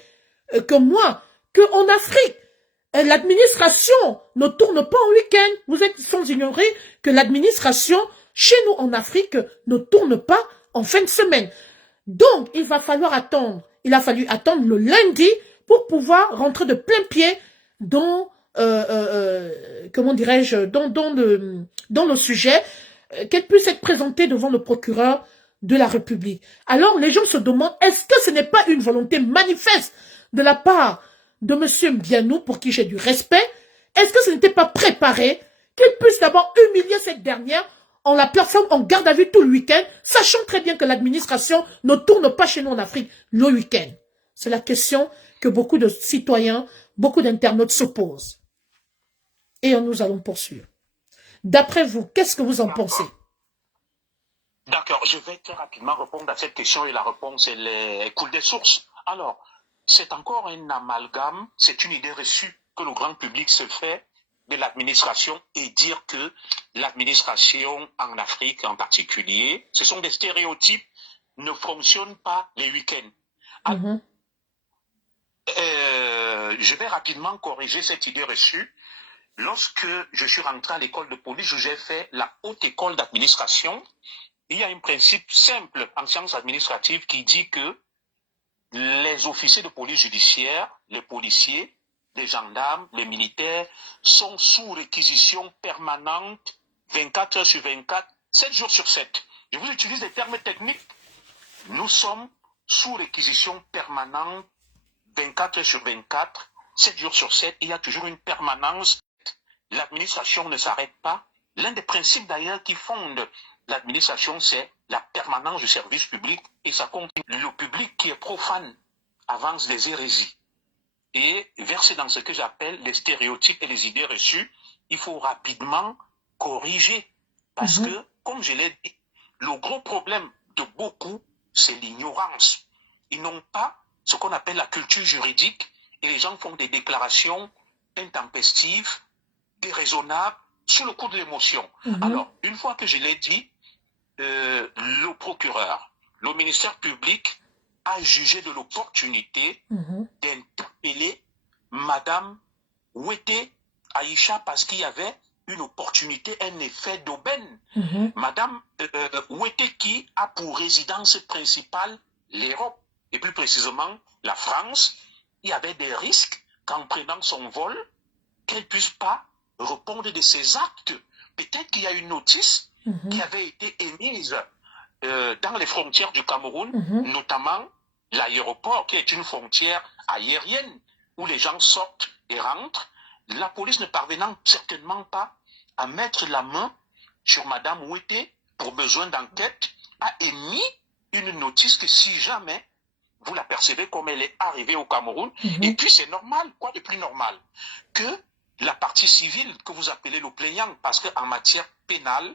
que moi, qu'en Afrique, l'administration ne tourne pas en week-end. Vous êtes sans ignorer que l'administration, chez nous en Afrique, ne tourne pas en fin de semaine. Donc, il va falloir attendre. Il a fallu attendre le lundi pour pouvoir rentrer de plein pied dans, comment dirais-je, dans le sujet, qu'elle puisse être présentée devant le procureur de la République. Alors, les gens se demandent, est-ce que ce n'est pas une volonté manifeste de la part de M. Mbianou, pour qui j'ai du respect? Est-ce que ce n'était pas préparé qu'il puisse d'abord humilier cette dernière en la plaçant en garde à vue tout le week-end, sachant très bien que l'administration ne tourne pas chez nous en Afrique le week-end? C'est la question que beaucoup de citoyens, beaucoup d'internautes se posent. Et nous allons poursuivre. D'après vous, qu'est-ce que vous en pensez? D'accord, je vais très rapidement répondre à cette question et la réponse, elle coule des sources. Alors, c'est encore un amalgame, c'est une idée reçue que le grand public se fait de l'administration et dire que l'administration en Afrique en particulier, ce sont des stéréotypes, ne fonctionnent pas les week-ends. Je vais rapidement corriger cette idée reçue. Lorsque je suis rentré à l'école de police, j'ai fait la haute école d'administration. Il y a un principe simple en sciences administratives qui dit que les officiers de police judiciaire, les policiers, les gendarmes, les militaires sont sous réquisition permanente 24 heures sur 24, 7 jours sur 7. Je vous utilise des termes techniques. Nous sommes sous réquisition permanente 24 heures sur 24, 7 jours sur 7. Il y a toujours une permanence. L'administration ne s'arrête pas. L'un des principes d'ailleurs qui fonde l'administration, c'est la permanence du service public et ça continue. Le public qui est profane avance des hérésies. Et versé dans ce que j'appelle les stéréotypes et les idées reçues, il faut rapidement corriger. Parce que, comme je l'ai dit, le gros problème de beaucoup, c'est l'ignorance. Ils n'ont pas ce qu'on appelle la culture juridique et les gens font des déclarations intempestives, déraisonnables, sous le coup de l'émotion. Alors, une fois que je l'ai dit, le procureur, le ministère public a jugé de l'opportunité d'interpeller Madame Ouetté Aïcha parce qu'il y avait une opportunité, un effet d'aubaine. Madame Ouetté qui a pour résidence principale l'Europe et plus précisément la France, il y avait des risques qu'en prenant son vol, qu'elle ne puisse pas répondre de ses actes. Peut-être qu'il y a une notice qui avait été émise dans les frontières du Cameroun, notamment l'aéroport, qui est une frontière aérienne où les gens sortent et rentrent. La police ne parvenant certainement pas à mettre la main sur Madame Ouetté pour besoin d'enquête, a émis une notice que si jamais vous la percevez comme elle est arrivée au Cameroun, et puis c'est normal, quoi de plus normal que la partie civile que vous appelez le plaignant, parce qu'en matière pénale,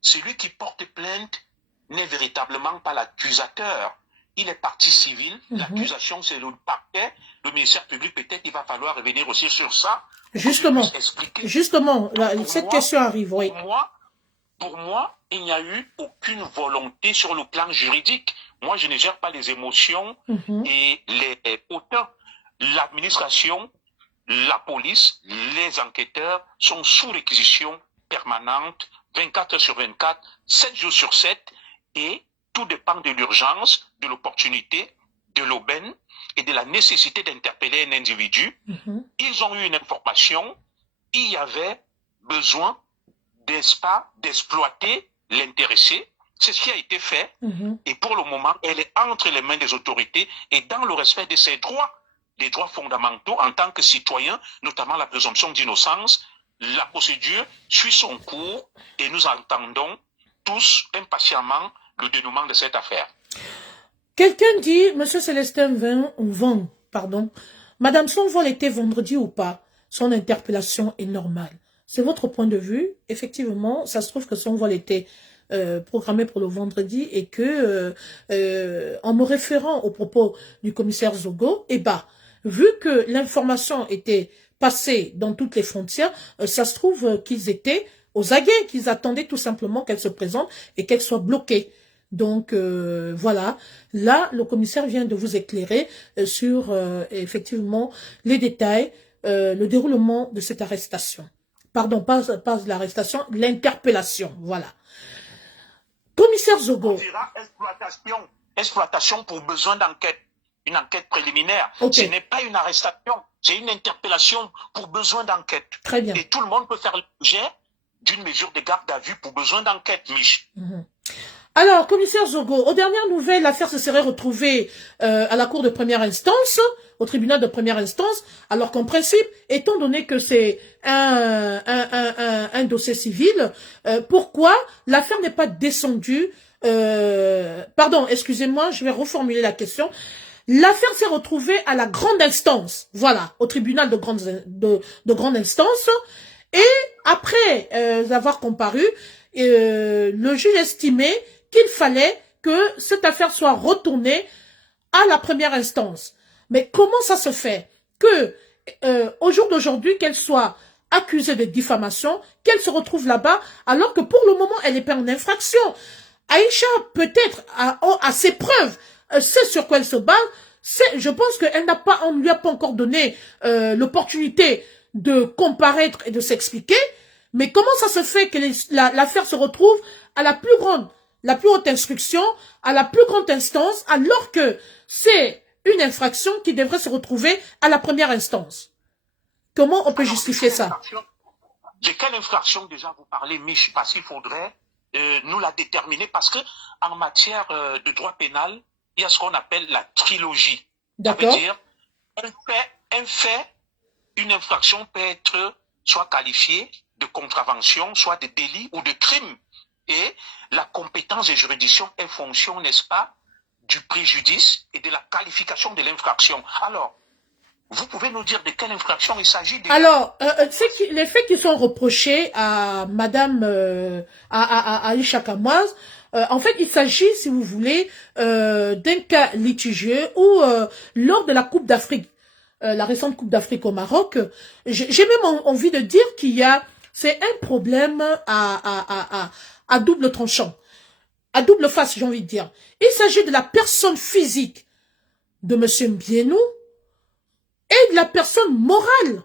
celui qui porte plainte n'est véritablement pas l'accusateur. Il est partie civile, l'accusation c'est le parquet, le ministère public, peut-être il va falloir revenir aussi sur ça. Justement, cette question arrive, oui. Pour moi, il n'y a eu aucune volonté sur le plan juridique. Moi, je ne gère pas les émotions et les autant l'administration, la police, les enquêteurs sont sous réquisition permanente, 24 heures sur 24, 7 jours sur 7, et tout dépend de l'urgence, de l'opportunité, de l'aubaine et de la nécessité d'interpeller un individu. Ils ont eu une information, il y avait besoin, n'est-ce pas, d'exploiter l'intéressé. C'est ce qui a été fait. Et pour le moment, elle est entre les mains des autorités et dans le respect de ses droits, des droits fondamentaux en tant que citoyen, notamment la présomption d'innocence. La procédure suit son cours et nous attendons tous impatiemment le dénouement de cette affaire. Quelqu'un dit, Monsieur Célestin pardon, Madame, son vol était vendredi ou pas? Son interpellation est normale. C'est votre point de vue. Effectivement, ça se trouve que son vol était programmé pour le vendredi et que, en me référant aux propos du commissaire Zogo, vu que l'information était passée dans toutes les frontières, ça se trouve qu'ils étaient aux aguets, qu'ils attendaient tout simplement qu'elle se présente et qu'elle soit bloquée. Donc, voilà. Là, le commissaire vient de vous éclairer sur, effectivement, les détails, le déroulement de cette arrestation. Pardon, pas l'arrestation, l'interpellation. Voilà. Commissaire On Zogo. dira exploitation pour besoin d'enquête, une enquête préliminaire. Ok. Ce n'est pas une arrestation, c'est une interpellation pour besoin d'enquête. Très bien. Et tout le monde peut faire l'objet d'une mesure de garde à vue pour besoin d'enquête, Mich. Alors, commissaire Zogo, aux dernières nouvelles, l'affaire se serait retrouvée à la cour de première instance, au tribunal de première instance, alors qu'en principe, étant donné que c'est un dossier civil, pourquoi l'affaire n'est pas descendue pardon, excusez-moi, je vais reformuler la question. L'affaire s'est retrouvée à la grande instance, voilà, au tribunal de grande instance, et après avoir comparu, le juge estimait qu'il fallait que cette affaire soit retournée à la première instance. Mais comment ça se fait que au jour d'aujourd'hui, qu'elle soit accusée de diffamation, qu'elle se retrouve là-bas, alors que pour le moment, elle n'est pas en infraction? Aïcha, peut-être, a ses preuves, sait sur quoi elle se base. Je pense qu'elle n'a pas, on ne lui a pas encore donné l'opportunité de comparaître et de s'expliquer. Mais comment ça se fait que l'affaire se retrouve à la plus haute instruction, à la plus grande instance, alors que c'est une infraction qui devrait se retrouver à la première instance? Comment on peut justifier ça? De quelle infraction déjà vous parlez, Mich? Parce qu'il faudrait nous la déterminer, parce que en matière de droit pénal, il y a ce qu'on appelle la trilogie. D'accord. Ça veut dire un fait, une infraction peut être soit qualifiée de contravention, soit de délit ou de crime. Et la compétence des juridictions est fonction, n'est-ce pas, du préjudice et de la qualification de l'infraction. Alors, vous pouvez nous dire de quelle infraction il s'agit? Alors, les faits qui sont reprochés à Madame à Aïcha Kamoise, en fait, il s'agit, si vous voulez, d'un cas litigieux où lors de la Coupe d'Afrique, la récente Coupe d'Afrique au Maroc, j'ai même envie de dire c'est un problème à double tranchant, à double face, j'ai envie de dire. Il s'agit de la personne physique de Monsieur Mbienou et de la personne morale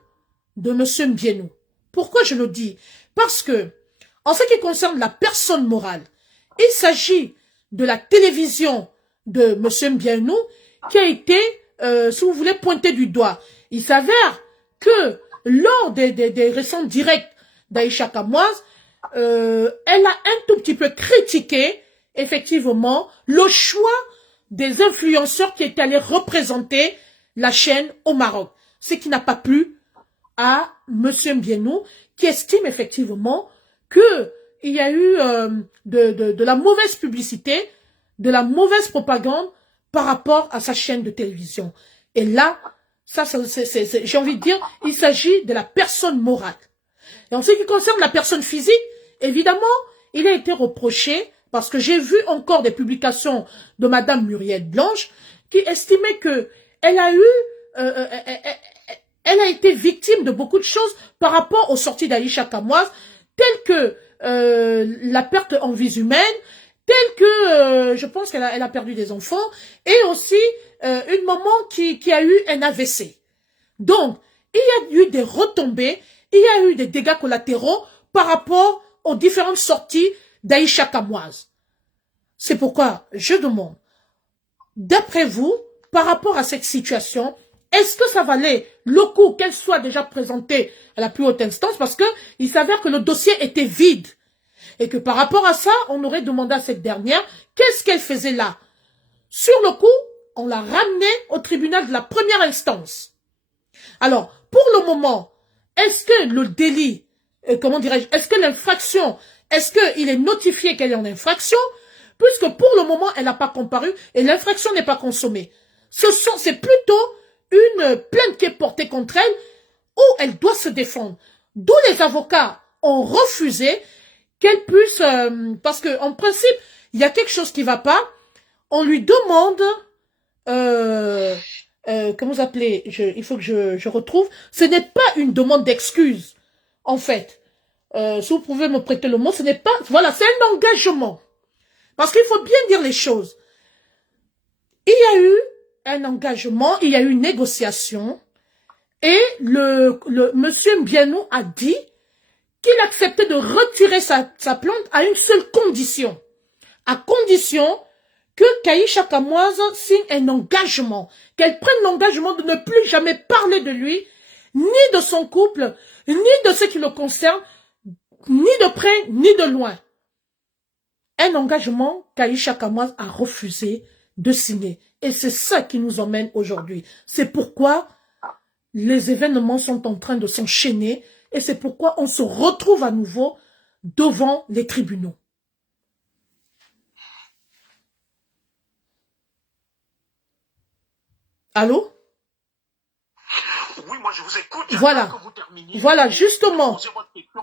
de Monsieur Mbienou. Pourquoi je le dis? Parce que, en ce qui concerne la personne morale, il s'agit de la télévision de Monsieur Mbienou qui a été, si vous voulez, pointée du doigt. Il s'avère que lors des récents directs d'Aïcha Kamoise, elle a un tout petit peu critiqué, effectivement, le choix des influenceurs qui étaient allés représenter la chaîne au Maroc. Ce qui n'a pas plu à Monsieur Mbienou, qui estime effectivement que il y a eu de la mauvaise publicité, de la mauvaise propagande par rapport à sa chaîne de télévision. Et là, ça, j'ai envie de dire, il s'agit de la personne morale. Et en ce qui concerne la personne physique, évidemment, il a été reproché, parce que j'ai vu encore des publications de Madame Muriel Blanche, qui estimait que elle a été victime de beaucoup de choses par rapport aux sorties d'Aïcha Kamoise, telles que la perte en vies humaines, telle que je pense qu'elle a perdu des enfants, et aussi une maman qui a eu un AVC. Donc, il y a eu des retombées, il y a eu des dégâts collatéraux par rapport aux différentes sorties d'Aïcha Kamoise. C'est pourquoi je demande, d'après vous, par rapport à cette situation, est-ce que ça valait le coup qu'elle soit déjà présentée à la plus haute instance? Parce que il s'avère que le dossier était vide. Et que par rapport à ça, on aurait demandé à cette dernière, qu'est-ce qu'elle faisait là? Sur le coup, on l'a ramenée au tribunal de la première instance. Alors, pour le moment, est-ce que le délit, comment dirais-je, est-ce que l'infraction, est-ce qu'il est notifié qu'elle est en infraction? Puisque pour le moment, elle n'a pas comparu et l'infraction n'est pas consommée. C'est plutôt une plainte qui est portée contre elle où elle doit se défendre. D'où les avocats ont refusé qu'elle puisse, parce que en principe, il y a quelque chose qui va pas. On lui demande, comment vous appelez, il faut que je retrouve. Ce n'est pas une demande d'excuse, en fait. Si vous pouvez me prêter le mot, ce n'est pas, voilà, c'est un engagement. Parce qu'il faut bien dire les choses. Il y a eu un engagement, il y a eu une négociation, et le monsieur Mbienou a dit qu'il acceptait de retirer sa plainte à une seule condition. à condition que Kaïcha Kamoise signe un engagement, qu'elle prenne l'engagement de ne plus jamais parler de lui, ni de son couple, ni de ce qui le concerne, ni de près, ni de loin. Un engagement qu'Aïcha Kamoise a refusé de signer. Et c'est ça qui nous emmène aujourd'hui. C'est pourquoi les événements sont en train de s'enchaîner et c'est pourquoi on se retrouve à nouveau devant les tribunaux. Allô? Oui, moi je vous écoute. Voilà. Que vous terminiez. Voilà, justement.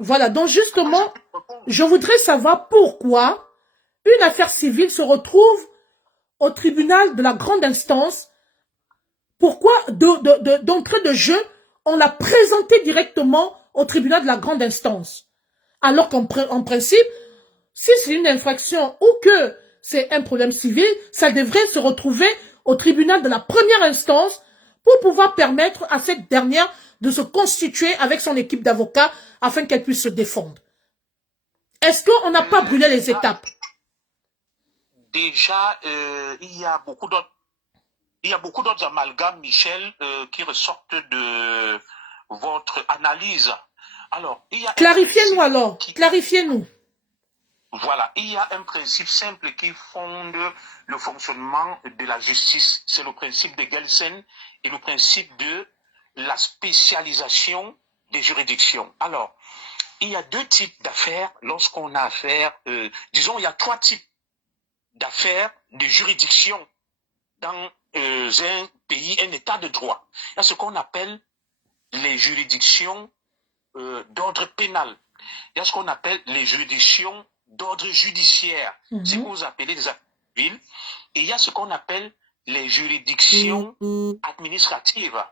Voilà, donc justement, je voudrais savoir pourquoi une affaire civile se retrouve au tribunal de la grande instance. Pourquoi d'entrée de jeu, on l'a présenté directement au tribunal de la grande instance. Alors qu'en principe, si c'est une infraction ou que c'est un problème civil, ça devrait se retrouver au tribunal de la première instance pour pouvoir permettre à cette dernière de se constituer avec son équipe d'avocats afin qu'elle puisse se défendre. Est-ce qu'on n'a pas brûlé les étapes? Déjà, il y a beaucoup d'autres amalgames, Michel, qui ressortent de votre analyse. Alors, il y a clarifiez-nous alors, clarifiez-nous. Voilà, il y a un principe simple qui fonde le fonctionnement de la justice. C'est le principe de Gelsen et le principe de la spécialisation des juridictions. Alors, il y a deux types d'affaires lorsqu'on a affaire, disons, il y a trois types d'affaires de juridiction dans un pays, un état de droit. Il y a ce qu'on appelle les juridictions d'ordre pénal. Il y a ce qu'on appelle les juridictions d'ordre judiciaire, si vous appelez des affaires civiles. Et il y a ce qu'on appelle les juridictions administratives.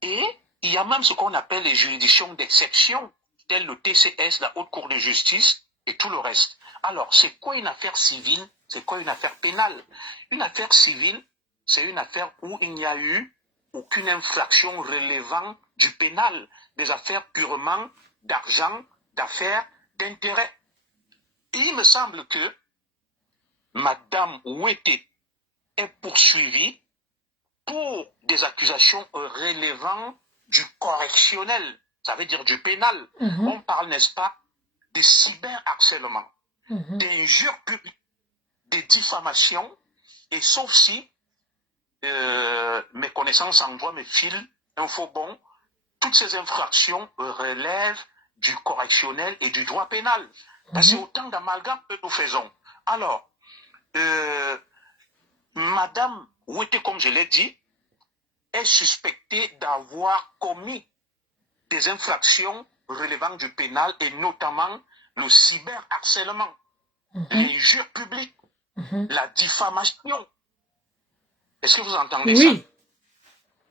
Et il y a même ce qu'on appelle les juridictions d'exception, telles le TCS, la Haute Cour de justice et tout le reste. Alors, c'est quoi une affaire civile? C'est quoi une affaire pénale? Une affaire civile, c'est une affaire où il n'y a eu aucune infraction relevant du pénal, des affaires purement d'argent, d'affaires, d'intérêt. Et il me semble que Madame Ouetté est poursuivie pour des accusations relevant du correctionnel, ça veut dire du pénal. On parle, n'est-ce pas, de cyberharcèlement, d'injures publiques, de diffamations, et sauf si mes connaissances en droit me filent un faux bon, toutes ces infractions relèvent du correctionnel et du droit pénal. C'est autant d'amalgames que nous faisons. Alors, Madame Ouetté, comme je l'ai dit, est suspectée d'avoir commis des infractions relevant du pénal et notamment le cyberharcèlement, l'injure publique, la diffamation. Est-ce que vous entendez ça?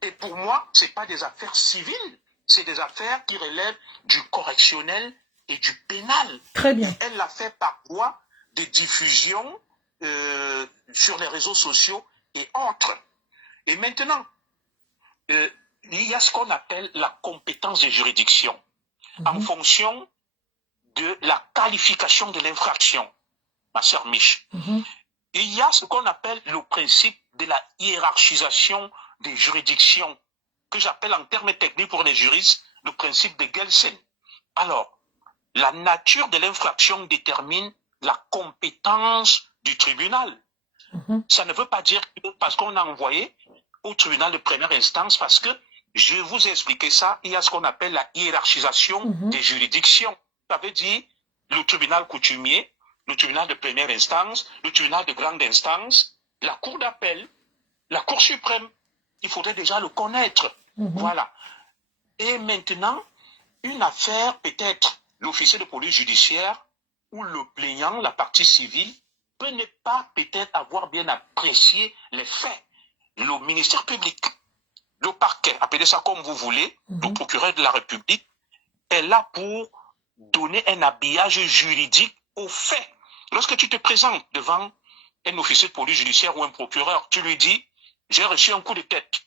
Et pour moi, ce n'est pas des affaires civiles, c'est des affaires qui relèvent du correctionnel et du pénal. Très bien. Et elle l'a fait par voie de diffusion sur les réseaux sociaux et autres. Et maintenant, il y a ce qu'on appelle la compétence de juridiction en fonction de la qualification de l'infraction, ma sœur Mich. Il y a ce qu'on appelle le principe de la hiérarchisation des juridictions, que j'appelle en termes techniques pour les juristes, le principe de Gelsen. Alors, la nature de l'infraction détermine la compétence du tribunal. Ça ne veut pas dire que parce qu'on a envoyé au tribunal de première instance, parce que je vais vous expliquer ça, il y a ce qu'on appelle la hiérarchisation des juridictions. Ça veut dire le tribunal coutumier, le tribunal de première instance, le tribunal de grande instance, la cour d'appel, la cour suprême. Il faudrait déjà le connaître. Voilà. Et maintenant, une affaire peut être l'officier de police judiciaire ou le plaignant, la partie civile, peut ne pas peut-être avoir bien apprécié les faits. Le ministère public, le parquet, appelez ça comme vous voulez, le procureur de la République, est là pour donner un habillage juridique aux faits. Lorsque tu te présentes devant un officier de police judiciaire ou un procureur, tu lui dis, j'ai reçu un coup de tête.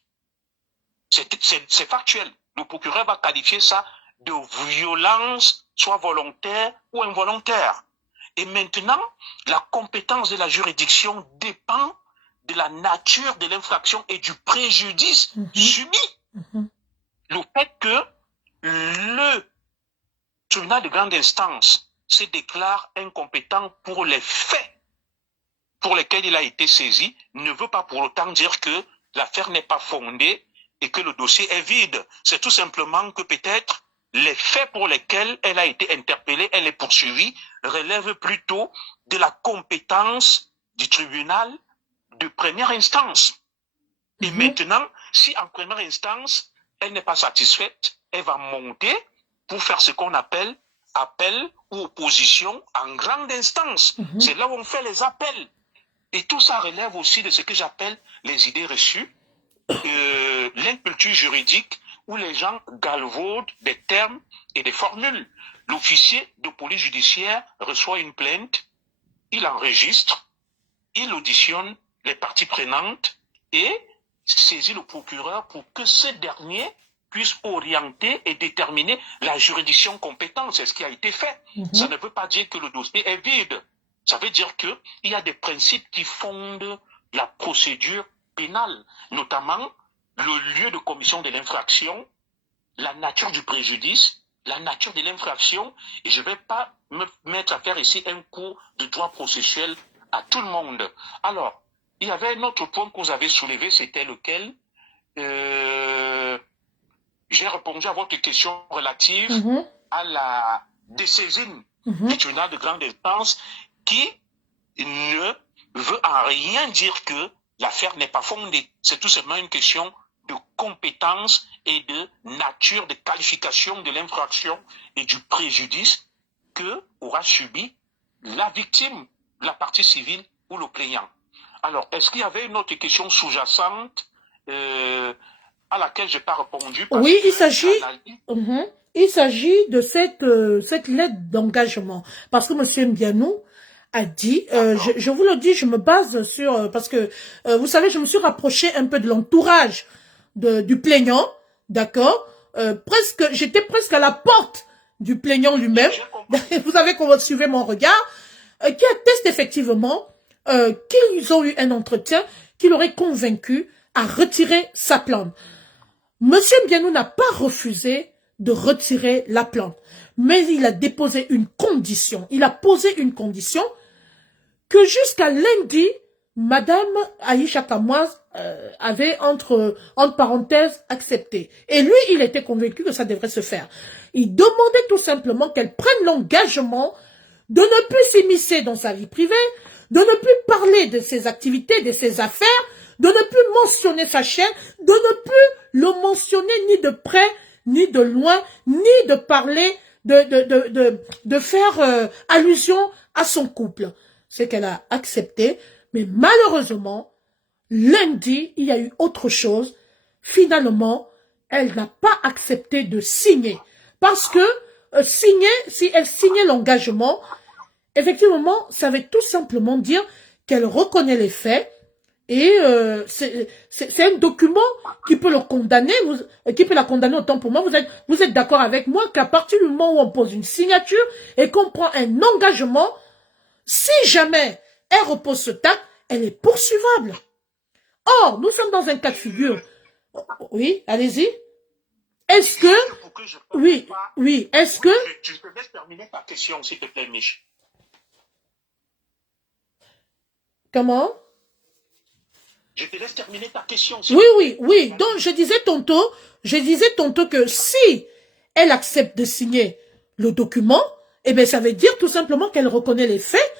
C'est factuel. Le procureur va qualifier ça de violence, soit volontaire ou involontaire. Et maintenant, la compétence de la juridiction dépend de la nature de l'infraction et du préjudice subi. Le fait que le tribunal de grande instance se déclare incompétent pour les faits pour lesquels il a été saisi ne veut pas pour autant dire que l'affaire n'est pas fondée et que le dossier est vide. C'est tout simplement que peut-être les faits pour lesquels elle a été interpellée, elle est poursuivie, relèvent plutôt de la compétence du tribunal de première instance. Et maintenant, si en première instance, elle n'est pas satisfaite, elle va monter pour faire ce qu'on appelle appel ou opposition en grande instance. C'est là où on fait les appels. Et tout ça relève aussi de ce que j'appelle les idées reçues, l'inculture juridique, où les gens galvaudent des termes et des formules. L'officier de police judiciaire reçoit une plainte, il enregistre, il auditionne les parties prenantes et saisit le procureur pour que ce dernier puisse orienter et déterminer la juridiction compétente. C'est ce qui a été fait. Ça ne veut pas dire que le dossier est vide. Ça veut dire qu'il y a des principes qui fondent la procédure pénale, notamment le lieu de commission de l'infraction, la nature du préjudice, la nature de l'infraction, et je ne vais pas me mettre à faire ici un cours de droit processuel à tout le monde. Alors, il y avait un autre point que vous avez soulevé, c'était lequel j'ai répondu à votre question relative à la désaisine du tribunal de grande instance qui ne veut en rien dire que l'affaire n'est pas fondée. C'est tout simplement une question de compétence et de nature de qualification de l'infraction et du préjudice que aura subi la victime, la partie civile ou le plaignant. Alors, est-ce qu'il y avait une autre question sous-jacente à laquelle je n'ai pas répondu? Oui, il s'agit de cette lettre d'engagement. Parce que M. Mbianou a dit, je vous le dis, je me base sur, parce que, vous savez, je me suis rapproché un peu de l'entourage du plaignant, d'accord, j'étais presque à la porte du plaignant lui-même, vous savez qu'on va suivre mon regard, qui atteste effectivement qu'ils ont eu un entretien qui l'aurait convaincu à retirer sa plainte. Monsieur Mbianou n'a pas refusé de retirer la plainte, mais il a déposé une condition, il a posé une condition que jusqu'à lundi, Madame Aïcha Kamoise avait entre parenthèses accepté. Et lui, il était convaincu que ça devrait se faire. Il demandait tout simplement qu'elle prenne l'engagement de ne plus s'immiscer dans sa vie privée, de ne plus parler de ses activités, de ses affaires, de ne plus mentionner sa chaîne, de ne plus le mentionner ni de près, ni de loin, ni de parler, de faire allusion à son couple. C'est qu'elle a accepté, mais malheureusement, lundi, il y a eu autre chose. Finalement, elle n'a pas accepté de signer. Parce que si elle signait l'engagement, effectivement, ça veut tout simplement dire qu'elle reconnaît les faits et c'est un document qui peut le condamner, qui peut la condamner autant pour moi. Vous êtes d'accord avec moi qu'à partir du moment où on pose une signature et qu'on prend un engagement, si jamais elle repose ce acte, elle est poursuivable. Or, nous sommes dans un cas de figure. Oui, allez-y. Est-ce que... Oui, est-ce que... Je te laisse terminer ta question, s'il te plaît, Mich. Comment? Je te laisse terminer ta question. Oui. Donc, je disais tantôt que si elle accepte de signer le document, eh bien, ça veut dire tout simplement qu'elle reconnaît les faits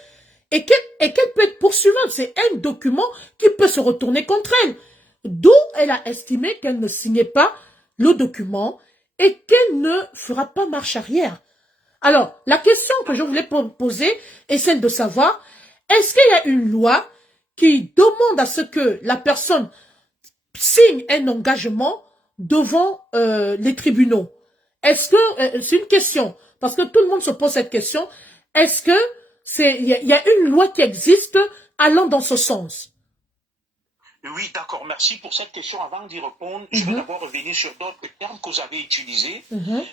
et qu'elle peut être poursuivante. C'est un document qui peut se retourner contre elle. D'où elle a estimé qu'elle ne signait pas le document et qu'elle ne fera pas marche arrière. Alors, la question que je voulais poser est celle de savoir, est-ce qu'il y a une loi qui demande à ce que la personne signe un engagement devant les tribunaux? Est-ce que, c'est une question, parce que tout le monde se pose cette question, est-ce que il y a une loi qui existe allant dans ce sens? Oui, d'accord. Merci pour cette question. Avant d'y répondre, je vais d'abord revenir sur d'autres termes que vous avez utilisés.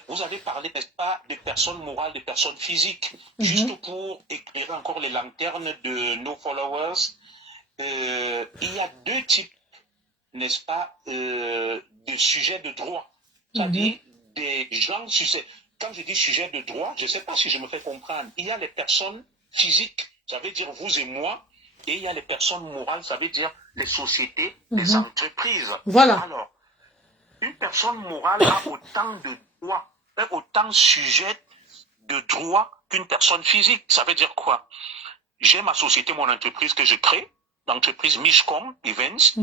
Vous avez parlé, n'est-ce pas, de personnes morales, de personnes physiques. Juste pour éclairer encore les lanternes de nos followers, il y a deux types, n'est-ce pas, de sujets de droit. C'est-à-dire des gens, quand je dis sujet de droit, je ne sais pas si je me fais comprendre. Il y a les personnes physiques, ça veut dire vous et moi, et il y a les personnes morales, ça veut dire les sociétés, les entreprises. Voilà. Alors, une personne morale a autant de droits, autant sujet de droits qu'une personne physique. Ça veut dire quoi? J'ai ma société, mon entreprise que je crée, l'entreprise Mishcom Events.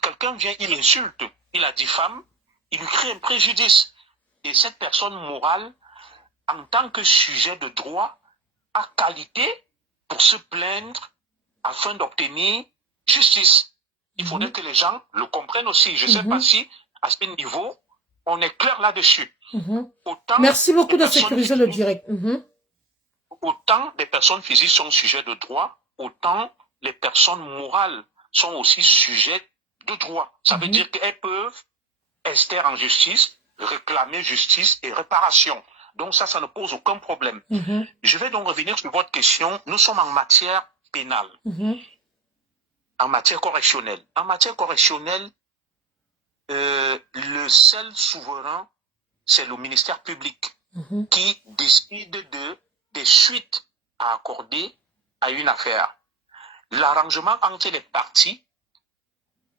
Quelqu'un vient, il insulte, il la diffame, il lui crée un préjudice. Et cette personne morale, en tant que sujet de droit, a qualité pour se plaindre afin d'obtenir justice. Il faudrait que les gens le comprennent aussi. Je ne sais pas si, à ce niveau, on est clair là-dessus. Merci beaucoup de sécuriser le direct. Autant les personnes physiques sont sujets de droit, autant les personnes morales sont aussi sujets de droit. Ça veut dire qu'elles peuvent ester en justice, réclamer justice et réparation. Donc ça ne pose aucun problème. Je vais donc revenir sur votre question. Nous sommes en matière pénale, en matière correctionnelle. En matière correctionnelle, le seul souverain, c'est le ministère public qui décide des suites à accorder à une affaire. L'arrangement entre les parties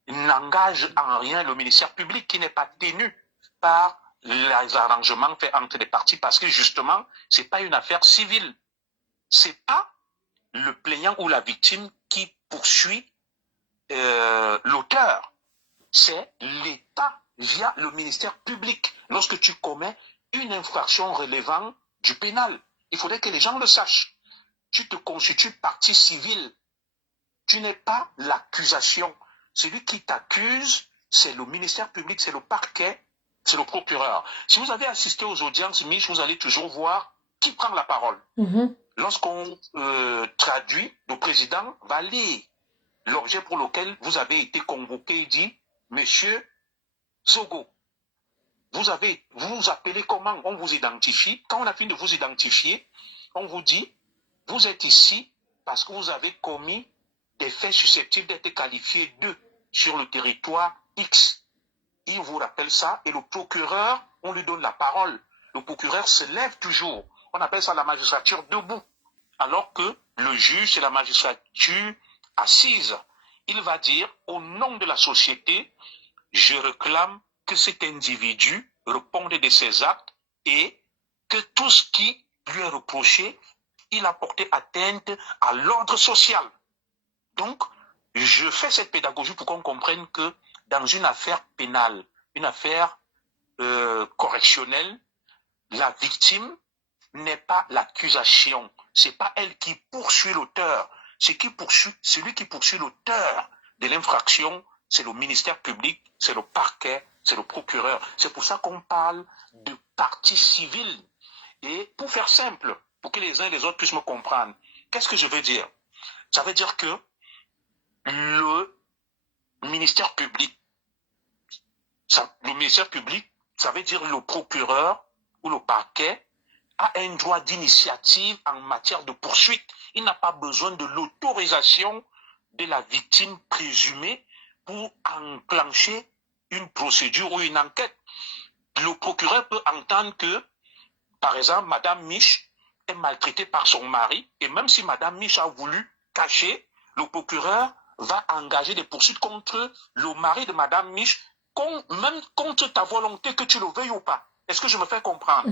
n'engage en rien le ministère public qui n'est pas tenu par les arrangements faits entre les parties parce que justement, ce n'est pas une affaire civile. Ce n'est pas le plaignant ou la victime qui poursuit l'auteur. C'est l'État via le ministère public. Lorsque tu commets une infraction relevant du pénal, il faudrait que les gens le sachent. Tu te constitues partie civile. Tu n'es pas l'accusation. Celui qui t'accuse, c'est le ministère public, c'est le parquet, c'est le procureur. Si vous avez assisté aux audiences, Mich, vous allez toujours voir qui prend la parole. Lorsqu'on traduit, le président va lire l'objet pour lequel vous avez été convoqué. Il dit, Monsieur Sogo, vous vous appelez comment? On vous identifie. Quand on a fini de vous identifier, on vous dit, vous êtes ici parce que vous avez commis des faits susceptibles d'être qualifiés de sur le territoire X. Il vous rappelle ça et le procureur, on lui donne la parole. Le procureur se lève toujours. On appelle ça la magistrature debout. Alors que le juge, c'est la magistrature assise. Il va dire, au nom de la société, je réclame que cet individu réponde de ses actes et que tout ce qui lui est reproché, il a porté atteinte à l'ordre social. Donc, je fais cette pédagogie pour qu'on comprenne que dans une affaire pénale, une affaire correctionnelle, la victime n'est pas l'accusation. C'est pas elle qui poursuit l'auteur. Celui qui poursuit l'auteur de l'infraction, c'est le ministère public, c'est le parquet, c'est le procureur. C'est pour ça qu'on parle de partie civile. Et pour faire simple, pour que les uns et les autres puissent me comprendre, qu'est-ce que je veux dire? Ça veut dire que le ministère public, ça veut dire le procureur ou le parquet a un droit d'initiative en matière de poursuite. Il n'a pas besoin de l'autorisation de la victime présumée pour enclencher une procédure ou une enquête. Le procureur peut entendre que, par exemple, Madame Mich est maltraitée par son mari, et même si Madame Mich a voulu cacher, le procureur va engager des poursuites contre le mari de Madame Mich, même contre ta volonté, que tu le veuilles ou pas. Est-ce que je me fais comprendre?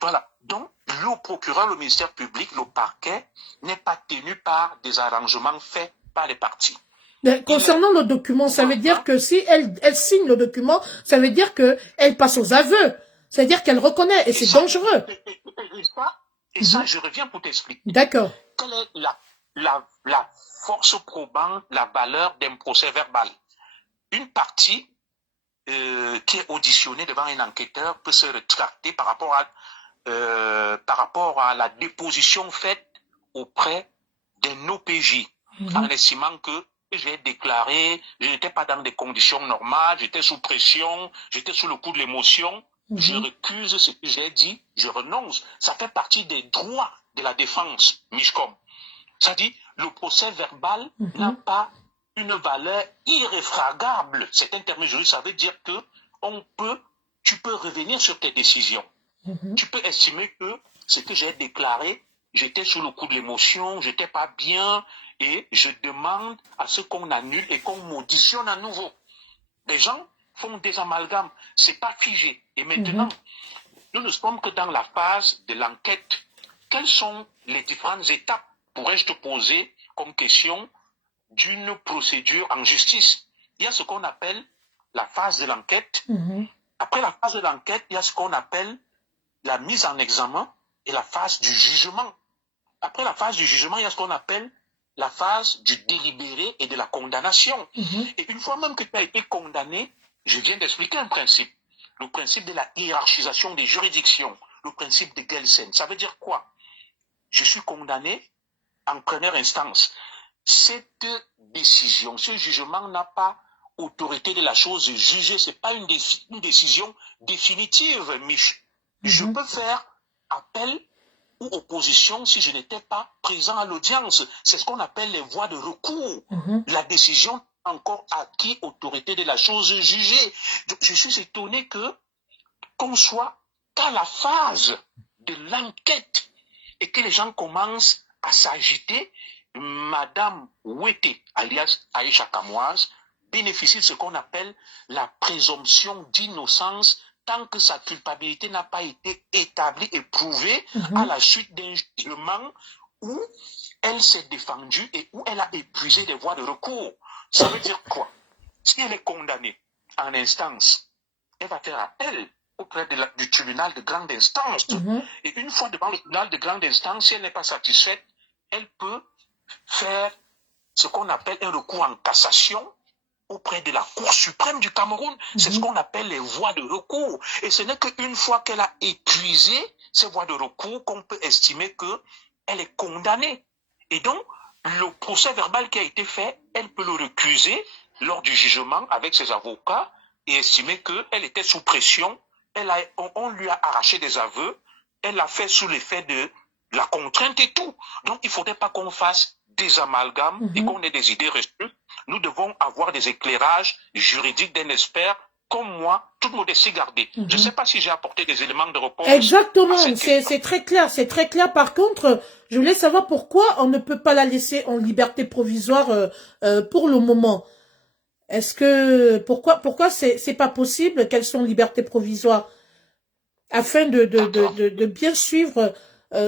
Voilà. Donc, le procureur, le ministère public, le parquet n'est pas tenu par des arrangements faits par les parties. Mais concernant le document, ça veut dire que si elle signe le document, ça veut dire qu'elle passe aux aveux. C'est-à-dire qu'elle reconnaît, et c'est dangereux. Et ça, je reviens pour t'expliquer. D'accord. Quelle est la force probante, la valeur d'un procès verbal? Une partie qui est auditionnée devant un enquêteur peut se rétracter par rapport à la déposition faite auprès d'un OPJ, en estimant que que j'ai déclaré, je n'étais pas dans des conditions normales, j'étais sous pression, j'étais sous le coup de l'émotion. Je recuse ce que j'ai dit, je renonce. Ça fait partie des droits de la défense, Mishcom. C'est-à-dire, le procès verbal n'a pas une valeur irréfragable. C'est un terme juridique, ça veut dire que tu peux revenir sur tes décisions. Tu peux estimer que ce que j'ai déclaré, j'étais sous le coup de l'émotion, j'étais pas bien, et je demande à ce qu'on annule et qu'on moditionne à nouveau. Les gens font des amalgames, c'est pas figé. Et maintenant, nous ne sommes que dans la phase de l'enquête. Quelles sont les différentes étapes, pourrais-je te poser comme question, d'une procédure en justice? Il y a ce qu'on appelle la phase de l'enquête. Après la phase de l'enquête, il y a ce qu'on appelle la mise en examen et la phase du jugement. Après la phase du jugement, il y a ce qu'on appelle la phase du délibéré et de la condamnation. Et une fois même que tu as été condamné, je viens d'expliquer un principe. Le principe de la hiérarchisation des juridictions. Le principe de Gelsen. Ça veut dire quoi? Je suis condamné en première instance. Cette décision, ce jugement n'a pas autorité de la chose jugée. Ce n'est pas une décision définitive, Mich. Je peux faire appel ou opposition si je n'étais pas présent à l'audience. C'est ce qu'on appelle les voies de recours. La décision n'a encore acquis autorité de la chose jugée. Donc, je suis étonné qu'on soit qu'à la phase de l'enquête et que les gens commencent à s'agiter. Madame Ouete, alias Aïcha Kamoise, bénéficie de ce qu'on appelle la présomption d'innocence tant que sa culpabilité n'a pas été établie et prouvée à la suite d'un jugement où elle s'est défendue et où elle a épuisé des voies de recours. Ça veut dire quoi? Si elle est condamnée en instance, elle va faire appel auprès du tribunal de grande instance. Et une fois devant le tribunal de grande instance, si elle n'est pas satisfaite, elle peut faire ce qu'on appelle un recours en cassation auprès de la Cour suprême du Cameroun. C'est ce qu'on appelle les voies de recours. Et ce n'est qu'une fois qu'elle a épuisé ces voies de recours qu'on peut estimer qu'elle est condamnée. Et donc, le procès verbal qui a été fait, elle peut le recuser lors du jugement avec ses avocats et estimer qu'elle était sous pression. On lui a arraché des aveux. Elle l'a fait sous l'effet de la contrainte et tout. Donc, il ne faudrait pas qu'on fasse des amalgames et qu'on ait des idées reçues. Nous devons avoir des éclairages juridiques d'un expert comme moi, toute modestie gardée. Je ne sais pas si j'ai apporté des éléments de réponse. Exactement, c'est très clair, c'est très clair. Par contre, je voulais savoir pourquoi on ne peut pas la laisser en liberté provisoire pour le moment. Est-ce que pourquoi c'est pas possible qu'elle soit en liberté provisoire afin de bien suivre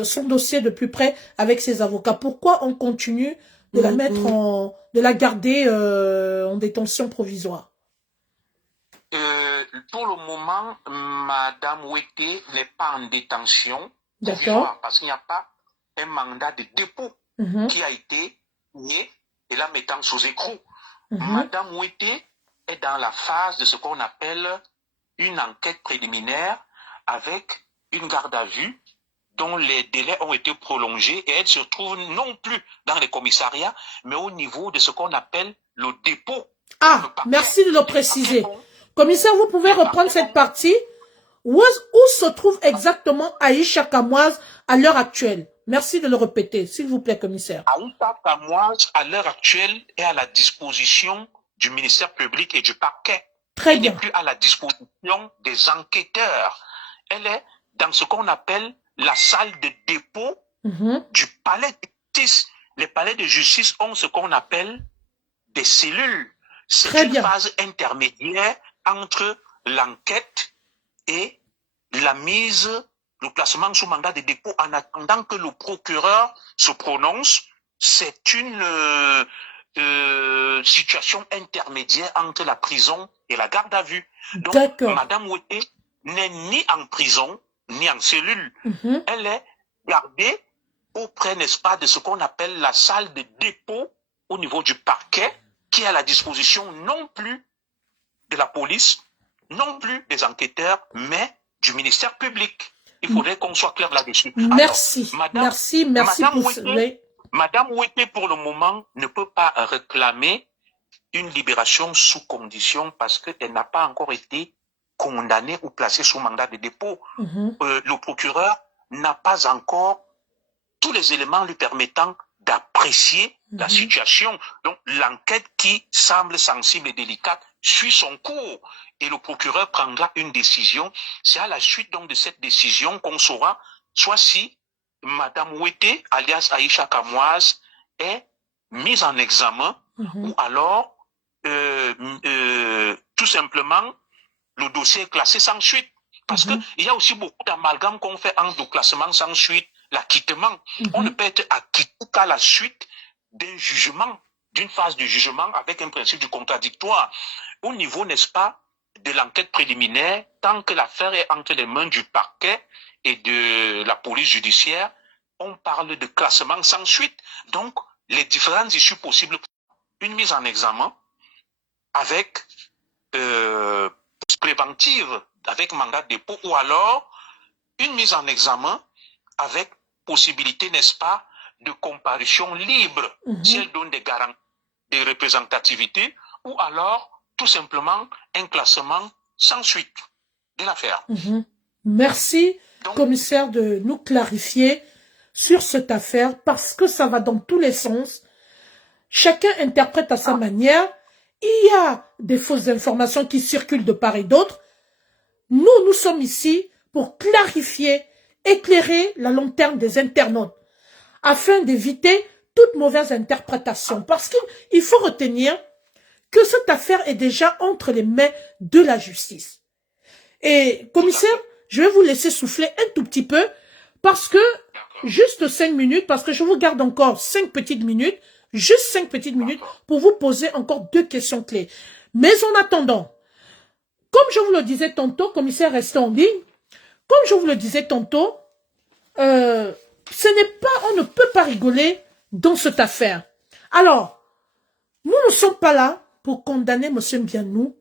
son dossier de plus près avec ses avocats? Pourquoi on continue de la mettre de la garder en détention provisoire? Pour le moment, Madame Ouete n'est pas en détention provisoire parce qu'il n'y a pas un mandat de dépôt qui a été signé et la mettant sous écrou. Madame Ouete est dans la phase de ce qu'on appelle une enquête préliminaire avec une garde à vue dont les délais ont été prolongés et elle se trouve non plus dans les commissariats, mais au niveau de ce qu'on appelle le dépôt. Ah, merci de le préciser. Commissaire, vous pouvez reprendre cette partie. Où se trouve exactement Aïcha Kamoise à l'heure actuelle? Merci de le répéter, s'il vous plaît, commissaire. Aïcha Kamoise, à l'heure actuelle, est à la disposition du ministère public et du parquet. Très bien. Elle n'est plus à la disposition des enquêteurs. Elle est dans ce qu'on appelle la salle de dépôt du palais de justice. Les palais de justice ont ce qu'on appelle des cellules. C'est une phase intermédiaire entre l'enquête et le placement sous mandat de dépôt en attendant que le procureur se prononce. C'est une situation intermédiaire entre la prison et la garde à vue. Donc, Madame Ouete n'est ni en prison, ni en cellule. Elle est gardée auprès, n'est-ce pas, de ce qu'on appelle la salle de dépôt au niveau du parquet, qui est à la disposition non plus de la police, non plus des enquêteurs, mais du ministère public. Il faudrait qu'on soit clair là-dessus. Merci. Merci Madame Ouete, pour le moment, ne peut pas réclamer une libération sous condition parce qu'elle n'a pas encore été condamnée ou placée sous mandat de dépôt. Le procureur n'a pas encore tous les éléments lui permettant d'apprécier la situation. Donc, l'enquête qui semble sensible et délicate suit son cours et le procureur prendra une décision. C'est à la suite donc de cette décision qu'on saura soit si Madame Ouete, alias Aïcha Kamoise, est mise en examen ou alors tout simplement le dossier est classé sans suite. Parce qu'il y a aussi beaucoup d'amalgames qu'on fait entre le classement sans suite, l'acquittement. On ne peut être acquitté qu'à la suite d'un jugement, d'une phase de jugement avec un principe du contradictoire. Au niveau, n'est-ce pas, de l'enquête préliminaire, tant que l'affaire est entre les mains du parquet et de la police judiciaire, on parle de classement sans suite. Donc, les différentes issues possibles, une mise en examen avec préventive, avec mandat de dépôt, ou alors une mise en examen avec possibilité, n'est-ce pas, de comparution libre, si elle donne des garanties de représentativité, ou alors tout simplement un classement sans suite de l'affaire. Merci, Donc, commissaire, de nous clarifier sur cette affaire, parce que ça va dans tous les sens. Chacun interprète à sa manière. Il y a des fausses informations qui circulent de part et d'autre. Nous sommes ici pour clarifier, éclairer la lanterne des internautes, afin d'éviter toute mauvaise interprétation. Parce qu'il faut retenir que cette affaire est déjà entre les mains de la justice. Et, commissaire, je vais vous laisser souffler un tout petit peu, parce que, juste 5 minutes, parce que je vous garde encore 5 petites minutes, juste 5 petites minutes, pour vous poser encore 2 questions clés. Mais en attendant, comme je vous le disais tantôt, commissaire, restez en ligne, comme je vous le disais tantôt, on ne peut pas rigoler dans cette affaire. Alors, nous ne sommes pas là pour condamner M. Mbianou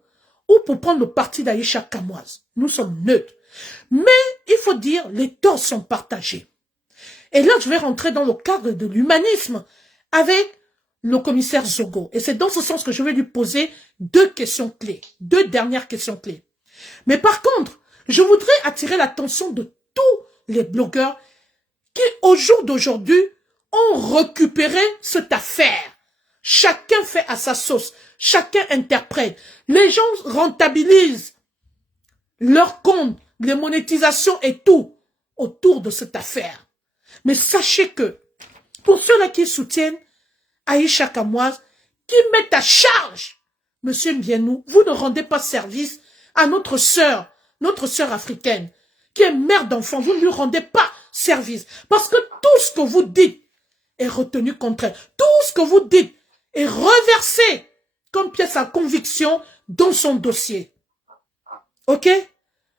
ou pour prendre le parti d'Aïcha Kamoise. Nous sommes neutres. Mais il faut dire, les torts sont partagés. Et là, je vais rentrer dans le cadre de l'humanisme avec le commissaire Zogo. Et c'est dans ce sens que je vais lui poser 2 questions clés, 2 dernières questions clés. Mais par contre, je voudrais attirer l'attention de tous les blogueurs qui, au jour d'aujourd'hui, ont récupéré cette affaire. Chacun fait à sa sauce. Chacun interprète. Les gens rentabilisent leur compte, les monétisations et tout autour de cette affaire. Mais sachez que, pour ceux-là qui soutiennent Aïcha Kamoise, qui mettent à charge Monsieur Mbianou, vous ne rendez pas service à notre sœur africaine, qui est mère d'enfants. Vous ne lui rendez pas service. Parce que tout ce que vous dites est retenu contre elle. Tout ce que vous dites est reversé comme pièce à conviction dans son dossier. Ok?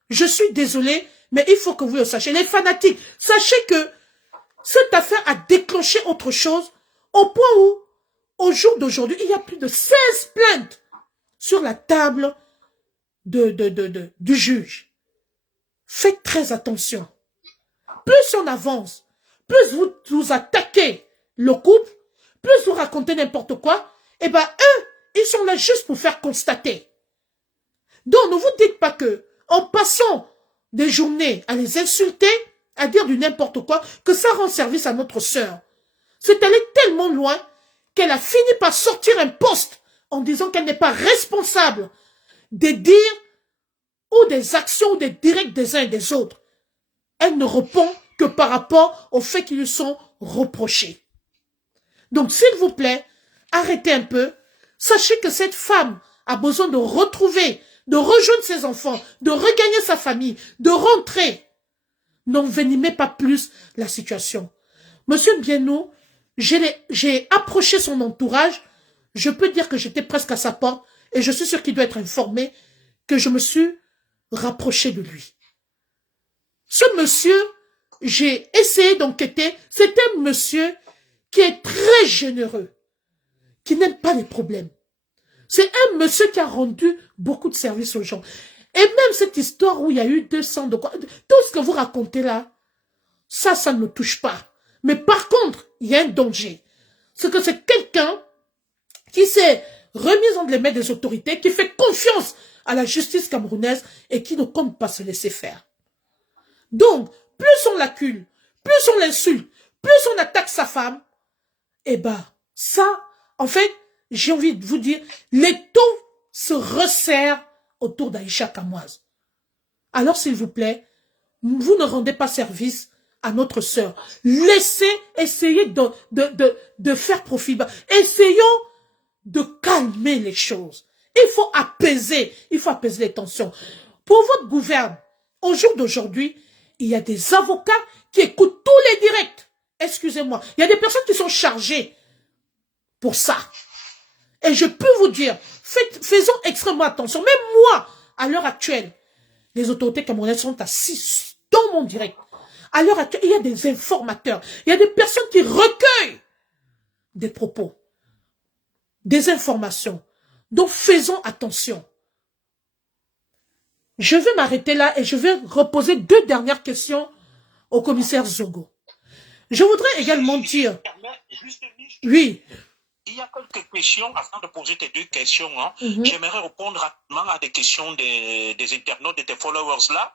Je suis désolé, mais il faut que vous le sachiez. Les fanatiques, sachez que cette affaire a déclenché autre chose au point où, au jour d'aujourd'hui, il y a plus de 16 plaintes sur la table du juge. Faites très attention. Plus on avance, plus vous attaquez le couple, plus vous racontez n'importe quoi, et ben eux, ils sont là juste pour faire constater. Donc ne vous dites pas que, en passant des journées à les insulter, à dire du n'importe quoi, que ça rend service à notre sœur. C'est allé tellement loin qu'elle a fini par sortir un poste en disant qu'elle n'est pas responsable des dires ou des actions ou des directs des uns et des autres. Elle ne répond que par rapport aux faits qui lui sont reprochés. Donc, s'il vous plaît, arrêtez un peu. Sachez que cette femme a besoin de retrouver, de rejoindre ses enfants, de regagner sa famille, de rentrer. N'envenimez pas plus la situation. Monsieur Mbianou, j'ai approché son entourage. Je peux dire que j'étais presque à sa porte et je suis sûr qu'il doit être informé que je me suis rapproché de lui. Ce monsieur, j'ai essayé d'enquêter. C'est un monsieur qui est très généreux, qui n'aime pas les problèmes. C'est un monsieur qui a rendu beaucoup de services aux gens. Et même cette histoire où il y a eu 200 de quoi, tout ce que vous racontez là, ça ne me touche pas. Mais par contre, il y a un danger. C'est que c'est quelqu'un qui s'est remise entre les mains des autorités, qui fait confiance à la justice camerounaise et qui ne compte pas se laisser faire. Donc, plus on l'accule, plus on l'insulte, plus on attaque sa femme, eh ben, ça, en fait, j'ai envie de vous dire, l'étau se resserre autour d'Aïcha Kamoise. Alors, s'il vous plaît, vous ne rendez pas service à notre sœur. Laissez essayer de faire profit. Essayons de calmer les choses. Il faut apaiser les tensions. Pour votre gouverne, au jour d'aujourd'hui, il y a des avocats qui écoutent tous les directs. Excusez-moi. Il y a des personnes qui sont chargées pour ça. Et je peux vous dire, faisons extrêmement attention. Même moi, à l'heure actuelle, les autorités camerounaises sont assises dans mon direct. À l'heure actuelle, il y a des informateurs. Il y a des personnes qui recueillent des propos, des informations. Donc, faisons attention. Je vais m'arrêter là et je vais reposer 2 dernières questions au commissaire Zogo. Je voudrais également dire... Oui. Il y a quelques questions, avant de poser tes 2 questions, hein, j'aimerais répondre rapidement à des questions des internautes, de tes followers là,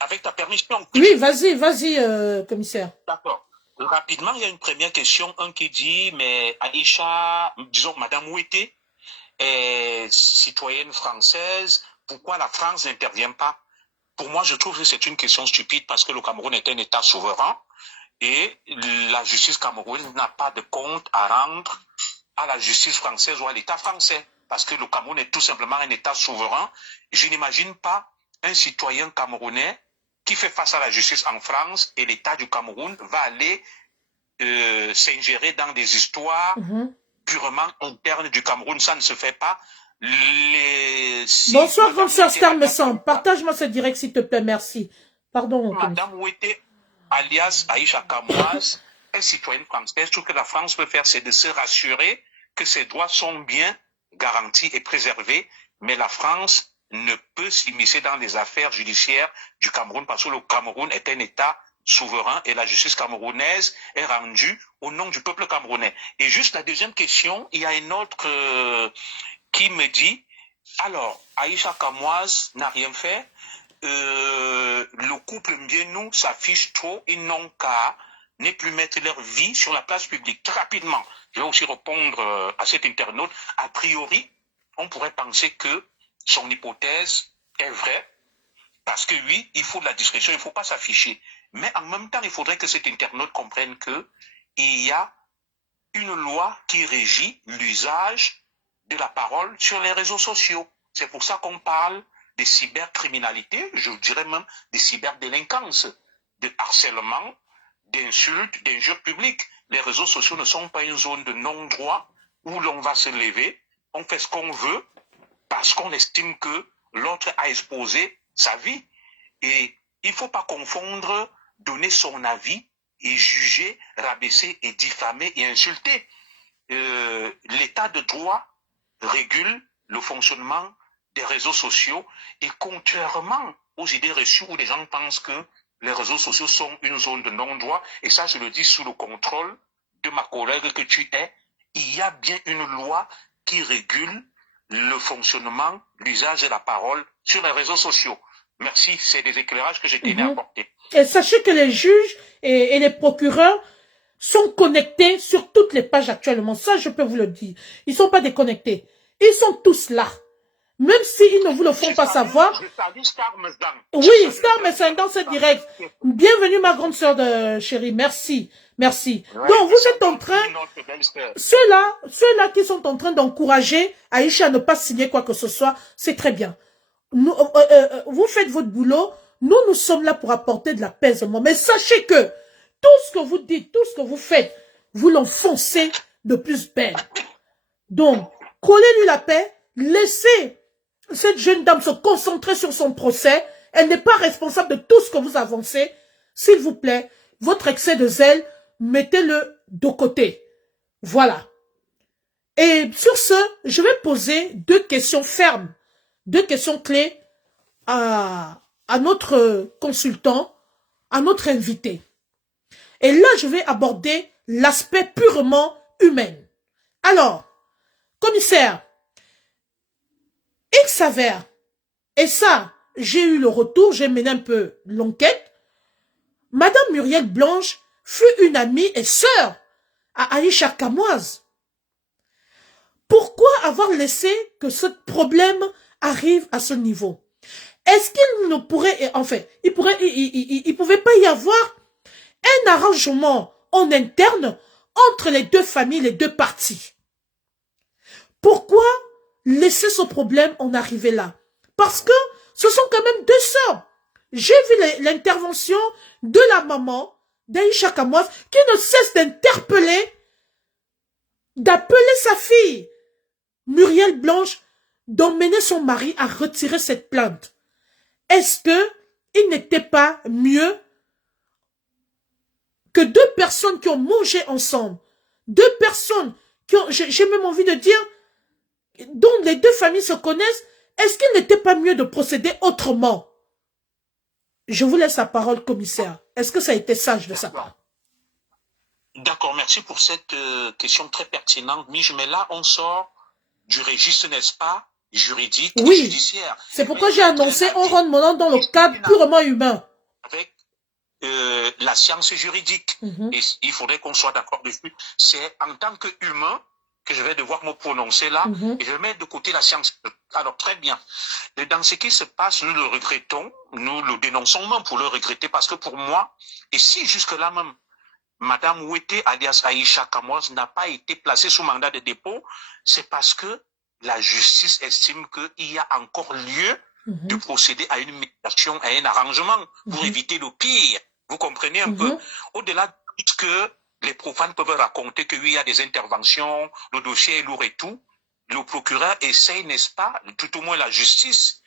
avec ta permission. Oui, vas-y, commissaire. D'accord. Rapidement, il y a une première question, un qui dit, mais Aïcha, disons, Madame Ouetté, est citoyenne française, pourquoi la France n'intervient pas? Pour moi, je trouve que c'est une question stupide parce que le Cameroun est un État souverain et la justice camerounaise n'a pas de compte à rendre à la justice française ou à l'État français, parce que le Cameroun est tout simplement un État souverain. Je n'imagine pas un citoyen camerounais qui fait face à la justice en France et l'État du Cameroun va aller s'ingérer dans des histoires purement internes du Cameroun. Ça ne se fait pas. Bonsoir, grande sœur Star Messan. Partage-moi ce direct, s'il te plaît, merci. Pardon. Madame Ouetté, alias Aïcha Kamoise, un citoyen français, tout ce que la France peut faire, c'est de se rassurer que ses droits sont bien garantis et préservés, mais la France ne peut s'immiscer dans les affaires judiciaires du Cameroun parce que le Cameroun est un État souverain et la justice camerounaise est rendue au nom du peuple camerounais. Et juste la deuxième question, il y a un autre qui me dit, alors, Aïcha Kamoise n'a rien fait, le couple Mbienou s'affiche trop, ils n'ont qu'à ne plus mettre leur vie sur la place publique. Très rapidement, je vais aussi répondre à cet internaute. A priori, on pourrait penser que son hypothèse est vraie, parce que oui, il faut de la discrétion, il ne faut pas s'afficher. Mais en même temps, il faudrait que cet internaute comprenne qu'il y a une loi qui régit l'usage de la parole sur les réseaux sociaux. C'est pour ça qu'on parle de cybercriminalité, je dirais même de cyberdélinquance, de harcèlement, d'insultes, d'injures publiques. Les réseaux sociaux ne sont pas une zone de non-droit où l'on va se lever, on fait ce qu'on veut parce qu'on estime que l'autre a exposé sa vie. Et il ne faut pas confondre donner son avis et juger, rabaisser et diffamer et insulter. L'état de droit régule le fonctionnement des réseaux sociaux et contrairement aux idées reçues où les gens pensent que les réseaux sociaux sont une zone de non-droit, et ça je le dis sous le contrôle de ma collègue que tu es, il y a bien une loi qui régule le fonctionnement, l'usage de la parole sur les réseaux sociaux. Merci, c'est des éclairages que j'ai tenais à apporter. Et sachez que les juges et les procureurs sont connectés sur toutes les pages actuellement. Ça, je peux vous le dire. Ils ne sont pas déconnectés. Ils sont tous là. Même s'ils ne vous le font pas savoir. Oui, Star Messan dans ce direct. Bienvenue, ma grande sœur chérie. Merci. Merci. Ouais, donc, vous êtes en train, ceux-là qui sont en train d'encourager Aïcha à ne pas signer quoi que ce soit, c'est très bien. Nous, vous faites votre boulot. Nous sommes là pour apporter de l'apaisement. Mais sachez que tout ce que vous dites, tout ce que vous faites, vous l'enfoncez de plus belle. Donc, collez-lui la paix. Laissez cette jeune dame se concentrer sur son procès. Elle n'est pas responsable de tout ce que vous avancez. S'il vous plaît, votre excès de zèle, mettez-le de côté. Voilà. Et sur ce, je vais poser 2 questions fermes, 2 questions clés à notre consultant, à notre invité. Et là, je vais aborder l'aspect purement humain. Alors, commissaire, Il s'avère, et ça, j'ai eu le retour, j'ai mené un peu l'enquête, Madame Muriel Blanche fut une amie et sœur à Aïcha Kamoise. Pourquoi avoir laissé que ce problème arrive à ce niveau? Est-ce qu'il ne pourrait, enfin, il pouvait pas y avoir un arrangement en interne entre les deux familles, les deux parties? Pourquoi laisser ce problème en arriver là? Parce que ce sont quand même deux sœurs. J'ai vu l'intervention de la maman d'Aïcha Kamoise qui ne cesse d'interpeller, d'appeler sa fille Muriel Blanche, d'emmener son mari à retirer cette plainte. Est-ce que il n'était pas mieux que deux personnes qui ont mangé ensemble, deux personnes qui ont, j'ai même envie de dire, dont les deux familles se connaissent, est-ce qu'il n'était pas mieux de procéder autrement? Je vous laisse la parole, commissaire. Est-ce que ça a été sage de sa part? D'accord, merci pour cette question très pertinente, Mich, mais là, on sort du registre, n'est-ce pas, juridique et judiciaire. C'est pourquoi j'ai annoncé, on rentre maintenant dans le cadre purement humain. Avec la science juridique. Et il faudrait qu'on soit d'accord dessus. C'est en tant qu'humain que je vais devoir me prononcer là, et je vais mettre de côté la science. Alors, très bien. Et dans ce qui se passe, nous le regrettons, nous le dénonçons même pour le regretter, parce que pour moi, et si jusque-là même, Madame Ouetté, alias Aïcha Kamoise, n'a pas été placée sous mandat de dépôt, c'est parce que la justice estime qu'il y a encore lieu de procéder à une médiation, à un arrangement, pour éviter le pire. Vous comprenez un peu? Au-delà de ce que les profanes peuvent raconter qu'il y a des interventions, le dossier est lourd et tout, le procureur essaye, n'est-ce pas, tout au moins la justice,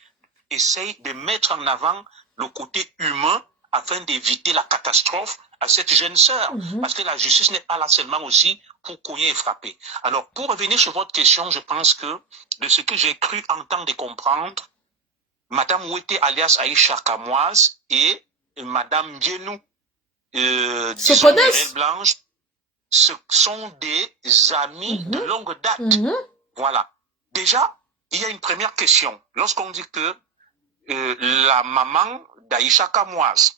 essaye de mettre en avant le côté humain afin d'éviter la catastrophe à cette jeune sœur. Parce que la justice n'est pas là seulement aussi pour cogner et frapper. Alors, pour revenir sur votre question, je pense que de ce que j'ai cru entendre et comprendre, Madame Ouetté, alias Aïcha Kamoise, et Madame Bienou, disons Muriel Blanche, ce sont des amis de longue date. Voilà. Déjà, il y a une première question. Lorsqu'on dit que la maman d'Aïcha Kamoise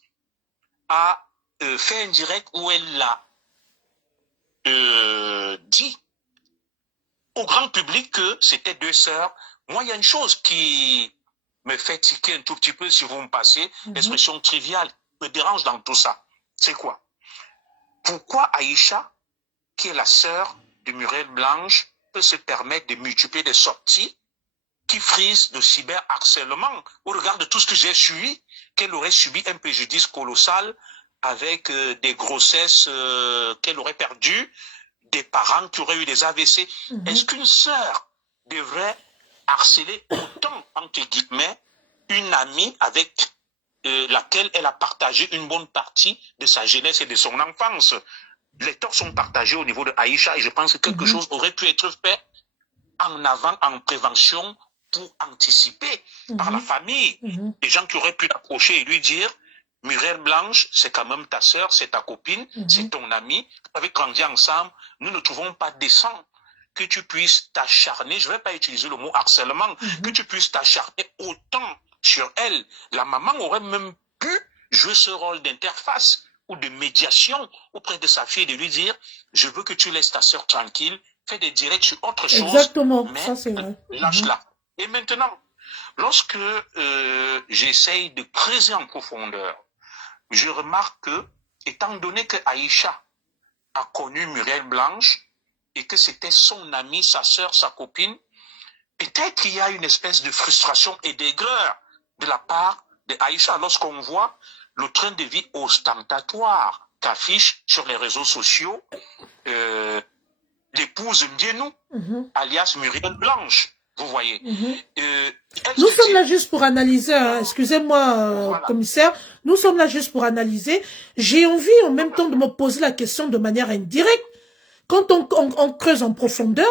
a fait un direct où elle l'a dit au grand public que c'était deux sœurs, moi, il y a une chose qui me fait tiquer un tout petit peu, si vous me passez l'expression triviale, me dérange dans tout ça. C'est quoi? Pourquoi Aïcha, qui est la sœur de Muriel Blanche, peut se permettre de multiplier des sorties qui frisent de cyberharcèlement au regard de tout ce que j'ai suivi, qu'elle aurait subi un préjudice colossal avec des grossesses qu'elle aurait perdues, des parents qui auraient eu des AVC. Est-ce qu'une sœur devrait harceler autant, entre guillemets, une amie avec laquelle elle a partagé une bonne partie de sa jeunesse et de son enfance? Les torts sont partagés au niveau de Aïcha et je pense que quelque chose aurait pu être fait en avant, en prévention, pour anticiper par la famille. Des gens qui auraient pu l'approcher et lui dire, Muriel Blanche, c'est quand même ta sœur, c'est ta copine, c'est ton amie, vous avez grandi ensemble, nous ne trouvons pas décent que tu puisses t'acharner, je ne vais pas utiliser le mot harcèlement, que tu puisses t'acharner autant sur elle. La maman aurait même pu jouer ce rôle d'interface ou de médiation auprès de sa fille et de lui dire, je veux que tu laisses ta sœur tranquille, fais des directs sur autre chose. Exactement, mais ça c'est vrai. Lâche-la. Et maintenant, lorsque j'essaye de creuser en profondeur, je remarque que, étant donné que Aïcha a connu Muriel Blanche et que c'était son amie, sa sœur, sa copine, peut-être qu'il y a une espèce de frustration et d'aigreur de la part de Aïcha lorsqu'on voit le train de vie ostentatoire qu'affiche sur les réseaux sociaux l'épouse Mbienou, alias Muriel Blanche. Vous voyez. Nous sommes là juste pour analyser, hein. Excusez-moi, commissaire, nous sommes là juste pour analyser. J'ai envie en même temps de me poser la question de manière indirecte. Quand on creuse en profondeur,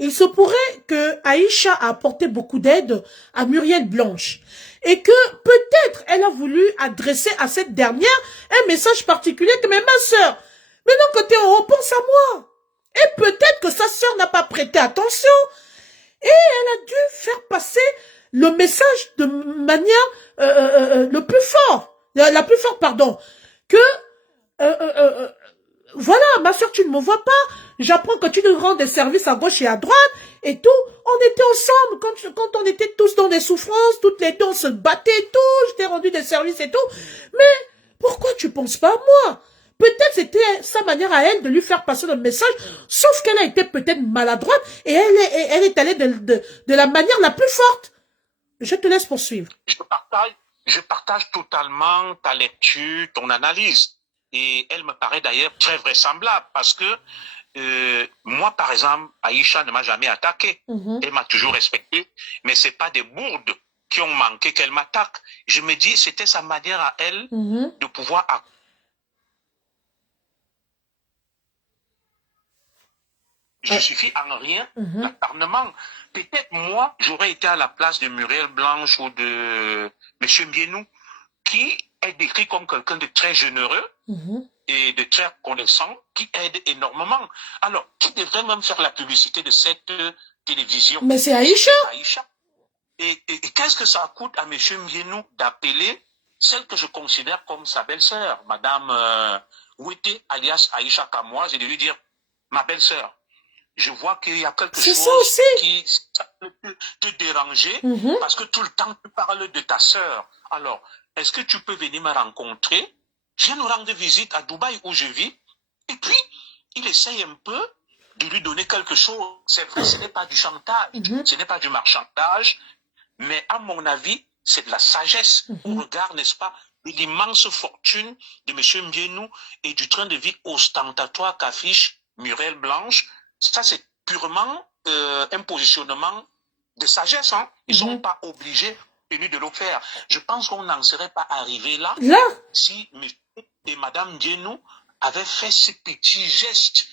il se pourrait que Aïcha a apporté beaucoup d'aide à Muriel Blanche et que peut-être elle a voulu adresser à cette dernière un message particulier que mais ma sœur, mais d'un côté on repense à moi. Et peut-être que sa sœur n'a pas prêté attention et elle a dû faire passer le message de manière le plus fort, la plus forte, pardon, que voilà, ma soeur, tu ne me vois pas, j'apprends que tu nous rends des services à gauche et à droite, et tout, on était ensemble, quand on était tous dans des souffrances, toutes les deux, on se battait et tout, je t'ai rendu des services et tout, mais pourquoi tu penses pas à moi? Peut-être c'était sa manière à elle de lui faire passer le message, sauf qu'elle a été peut-être maladroite, et elle est allée de la manière la plus forte. Je te laisse poursuivre. Je partage totalement ta lecture, ton analyse. Et elle me paraît d'ailleurs très vraisemblable parce que moi, par exemple, Aïcha ne m'a jamais attaqué. Elle m'a toujours respecté. Mais c'est pas des bourdes qui ont manqué qu'elle m'attaque. Je me dis, c'était sa manière à elle de pouvoir je suffis en rien l'acharnement. Peut-être moi, j'aurais été à la place de Muriel Blanche ou de M. Mbienou, qui est décrit comme quelqu'un de très généreux et de très reconnaissant, qui aide énormément. Alors, qui devrait même faire la publicité de cette télévision? Mais c'est Aïcha. Et qu'est-ce que ça coûte à M. Mbienou d'appeler celle que je considère comme sa belle-sœur, Madame Ouete, alias Aïcha Kamoise, et de lui dire, ma belle-sœur, je vois qu'il y a quelque chose qui peut te déranger parce que tout le temps tu parles de ta sœur. Alors, est-ce que tu peux venir me rencontrer? Je viens nous rendre visite à Dubaï où je vis. Et puis, il essaye un peu de lui donner quelque chose. C'est vrai, ce n'est pas du chantage, ce n'est pas du marchandage, mais à mon avis, c'est de la sagesse au regard, n'est-ce pas, de l'immense fortune de M. Mbienou et du train de vie ostentatoire qu'affiche Muriel Blanche. Ça, c'est purement un positionnement de sagesse. Hein. Ils ne sont pas obligés de le faire. Je pense qu'on n'en serait pas arrivé là si M. et Mme Mbienou avaient fait ce petit geste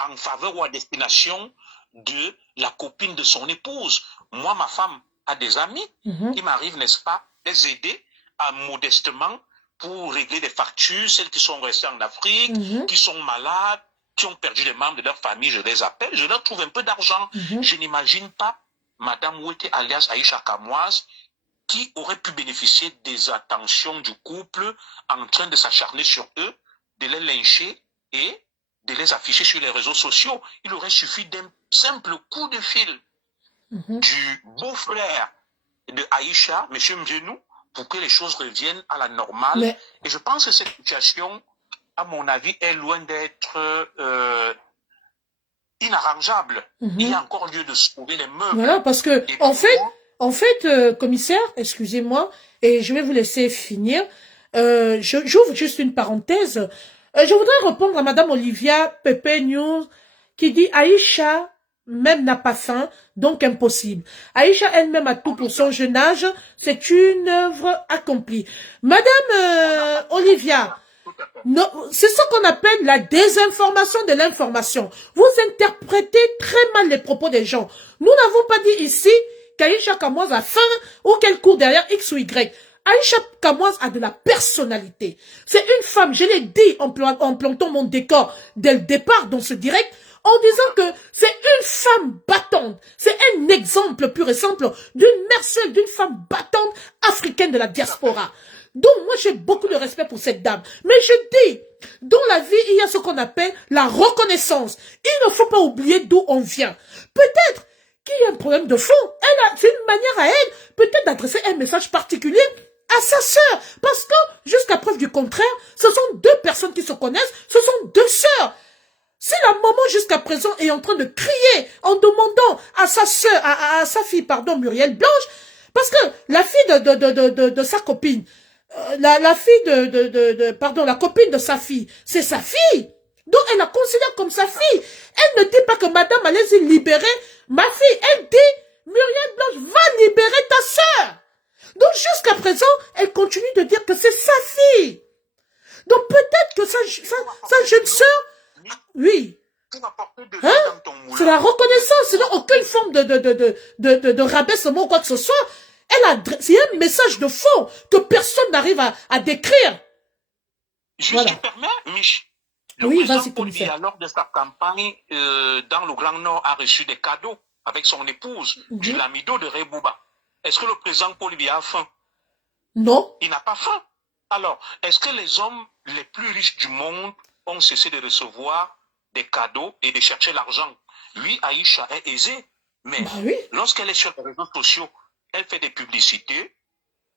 en faveur ou à destination de la copine de son épouse. Moi, ma femme a des amis qui m'arrivent, n'est-ce pas, les aider à modestement pour régler des factures, celles qui sont restées en Afrique, qui sont malades, qui ont perdu des membres de leur famille, je les appelle, je leur trouve un peu d'argent. Je n'imagine pas Madame Ouete alias Aïcha Kamoise qui aurait pu bénéficier des attentions du couple en train de s'acharner sur eux, de les lyncher et de les afficher sur les réseaux sociaux. Il aurait suffi d'un simple coup de fil du beau-frère de Aïcha, M. Mbienou, pour que les choses reviennent à la normale. Et je pense que cette situation, à mon avis, est loin d'être inarrangeable. Il y a encore lieu de sauver les meubles. Voilà, parce que, en fait, commissaire, excusez-moi, et je vais vous laisser finir. J'ouvre juste une parenthèse. Je voudrais répondre à Madame Olivia Pepe News qui dit Aïcha même n'a pas faim, donc impossible. Aïcha elle-même a tout pour son jeune âge, c'est une œuvre accomplie. Madame Olivia, c'est ce qu'on appelle la désinformation de l'information. Vous interprétez très mal les propos des gens. Nous n'avons pas dit ici qu'Aïcha Kamoise a faim ou qu'elle court derrière X ou Y. Aïcha Kamoise a de la personnalité. C'est une femme, je l'ai dit en plantant mon décor dès le départ dans ce direct, en disant que c'est une femme battante. C'est un exemple pur et simple d'une mère seule, d'une femme battante africaine de la diaspora. Donc moi j'ai beaucoup de respect pour cette dame. Mais je dis, dans la vie il y a ce qu'on appelle la reconnaissance. Il ne faut pas oublier d'où on vient. Peut-être qu'il y a un problème de fond. C'est une manière à elle peut-être d'adresser un message particulier à sa sœur. Parce que jusqu'à preuve du contraire, ce sont deux personnes qui se connaissent, ce sont deux sœurs. Si la maman jusqu'à présent est en train de crier en demandant à sa sœur, à sa fille, pardon, Muriel Blanche, parce que la fille de sa copine, la fille pardon, la copine de sa fille, c'est sa fille. Donc elle la considère comme sa fille. Elle ne dit pas que madame, allez-y libérer ma fille. Elle dit, Muriel Blanche va libérer ta sœur. Donc jusqu'à présent, elle continue de dire que c'est sa fille. Donc peut-être que sa jeune sœur, oui. Hein? C'est la reconnaissance, sinon aucune forme de rabaissement ou quoi que ce soit. C'est un message de fond que personne n'arrive à décrire. Juste tu permets, Mich. Oui, vas-y, commissaire. Lors de sa campagne dans le Grand Nord, a reçu des cadeaux avec son épouse du Lamido de Rebouba. Est-ce que le président Paul Biya a faim? Non. Il n'a pas faim. Alors, est-ce que les hommes les plus riches du monde ont cessé de recevoir des cadeaux et de chercher l'argent? Oui, Aïcha est aisée, mais Bah oui. lorsqu'elle est sur les réseaux sociaux, elle fait des publicités,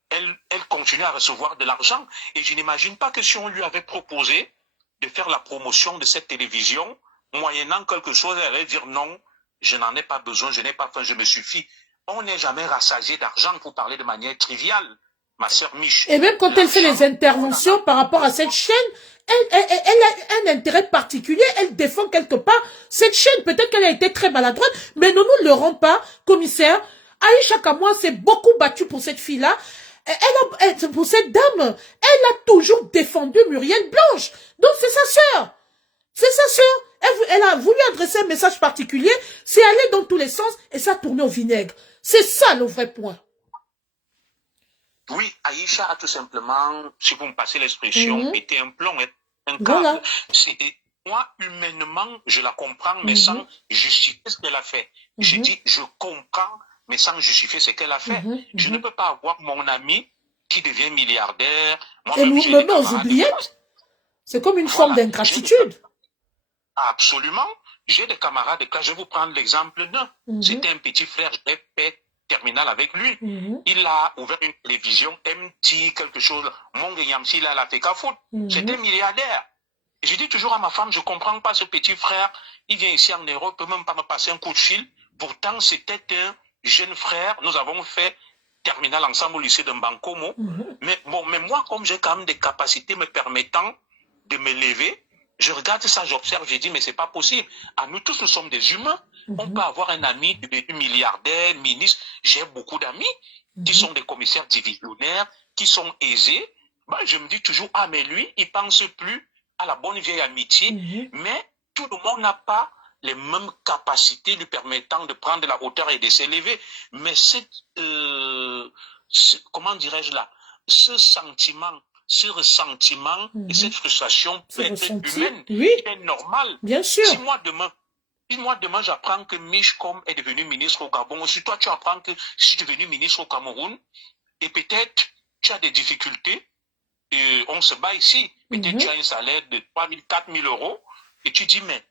elle continue à recevoir de l'argent. Et je n'imagine pas que si on lui avait proposé de faire la promotion de cette télévision, moyennant quelque chose, elle allait dire non, je n'en ai pas besoin, je n'ai pas faim, je me suffis. On n'est jamais rassasié d'argent pour parler de manière triviale, ma sœur Mich. Et même quand elle fait les interventions par rapport à cette chaîne, elle a un intérêt particulier, elle défend quelque part cette chaîne. Peut-être qu'elle a été très maladroite, mais ne nous leurrons pas, commissaire. Aïcha Kamoua s'est beaucoup battue pour cette fille-là. Pour cette dame, elle a toujours défendu Muriel Blanche. Donc c'est sa sœur. C'est sa sœur. Elle a voulu adresser un message particulier, c'est aller dans tous les sens et ça a tourné au vinaigre. C'est ça le vrai point. Oui, Aïcha a tout simplement, si vous me passez l'expression, pété un plomb, un câble. Voilà. Moi, humainement, je la comprends, mais sans justifier ce qu'elle a fait. Je dis, je comprends, mais sans justifier ce qu'elle a fait. Je ne peux pas avoir mon ami qui devient milliardaire. Et nous me aux oubliettes. C'est comme une forme d'ingratitude. Absolument. J'ai des camarades de classe. Je vais vous prendre l'exemple d'un. C'était un petit frère, je l'ai fait terminal avec lui. Il a ouvert une télévision, MT, quelque chose. Mon Yamsi, il a fait qu'à foutre. C'était milliardaire. Je dis toujours à ma femme, je comprends pas ce petit frère. Il vient ici en Europe, il peut même pas me passer un coup de fil. Pourtant, c'était un jeune frère. Nous avons fait terminal ensemble au lycée de Mbankomo. Mais bon, mais moi, comme j'ai quand même des capacités me permettant de me lever, je regarde ça, j'observe, je dis, mais c'est pas possible. À nous tous, nous sommes des humains. On peut avoir un ami devenu milliardaire, ministre. J'ai beaucoup d'amis qui sont des commissaires divisionnaires, qui sont aisés. Ben, je me dis toujours, ah, mais lui, il pense plus à la bonne vieille amitié. Mais tout le monde n'a pas les mêmes capacités lui permettant de prendre la hauteur et de s'élever. Mais comment dirais-je là, ce sentiment, ce ressentiment et cette frustration peut être humaine, c'est normal. Bien sûr. Si moi demain j'apprends que Michcom est devenu ministre au Gabon, si toi tu apprends que je suis devenu ministre au Cameroun, et peut-être tu as des difficultés, on se bat ici, peut-être tu as un salaire de 3 000, 4 000 euros, et tu dis, mais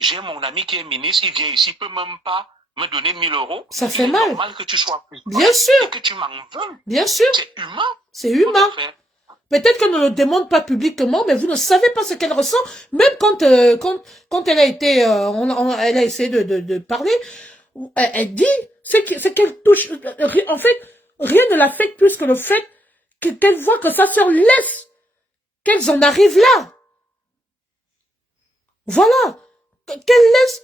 j'ai mon ami qui est ministre, il vient ici, il peut même pas me donner 1 000 euros. Ça fait mal. C'est normal que tu sois plus. Bien sûr. Et que tu m'en veuilles. Bien sûr. C'est humain. C'est humain. Peut-être qu'elle ne le demande pas publiquement, mais vous ne savez pas ce qu'elle ressent. Même quand elle a été, elle a essayé de parler, elle dit, c'est qu'elle touche. En fait, rien ne l'affecte plus que le fait qu'elle voit que sa sœur laisse qu'elles en arrivent là. Voilà. Qu'elle laisse,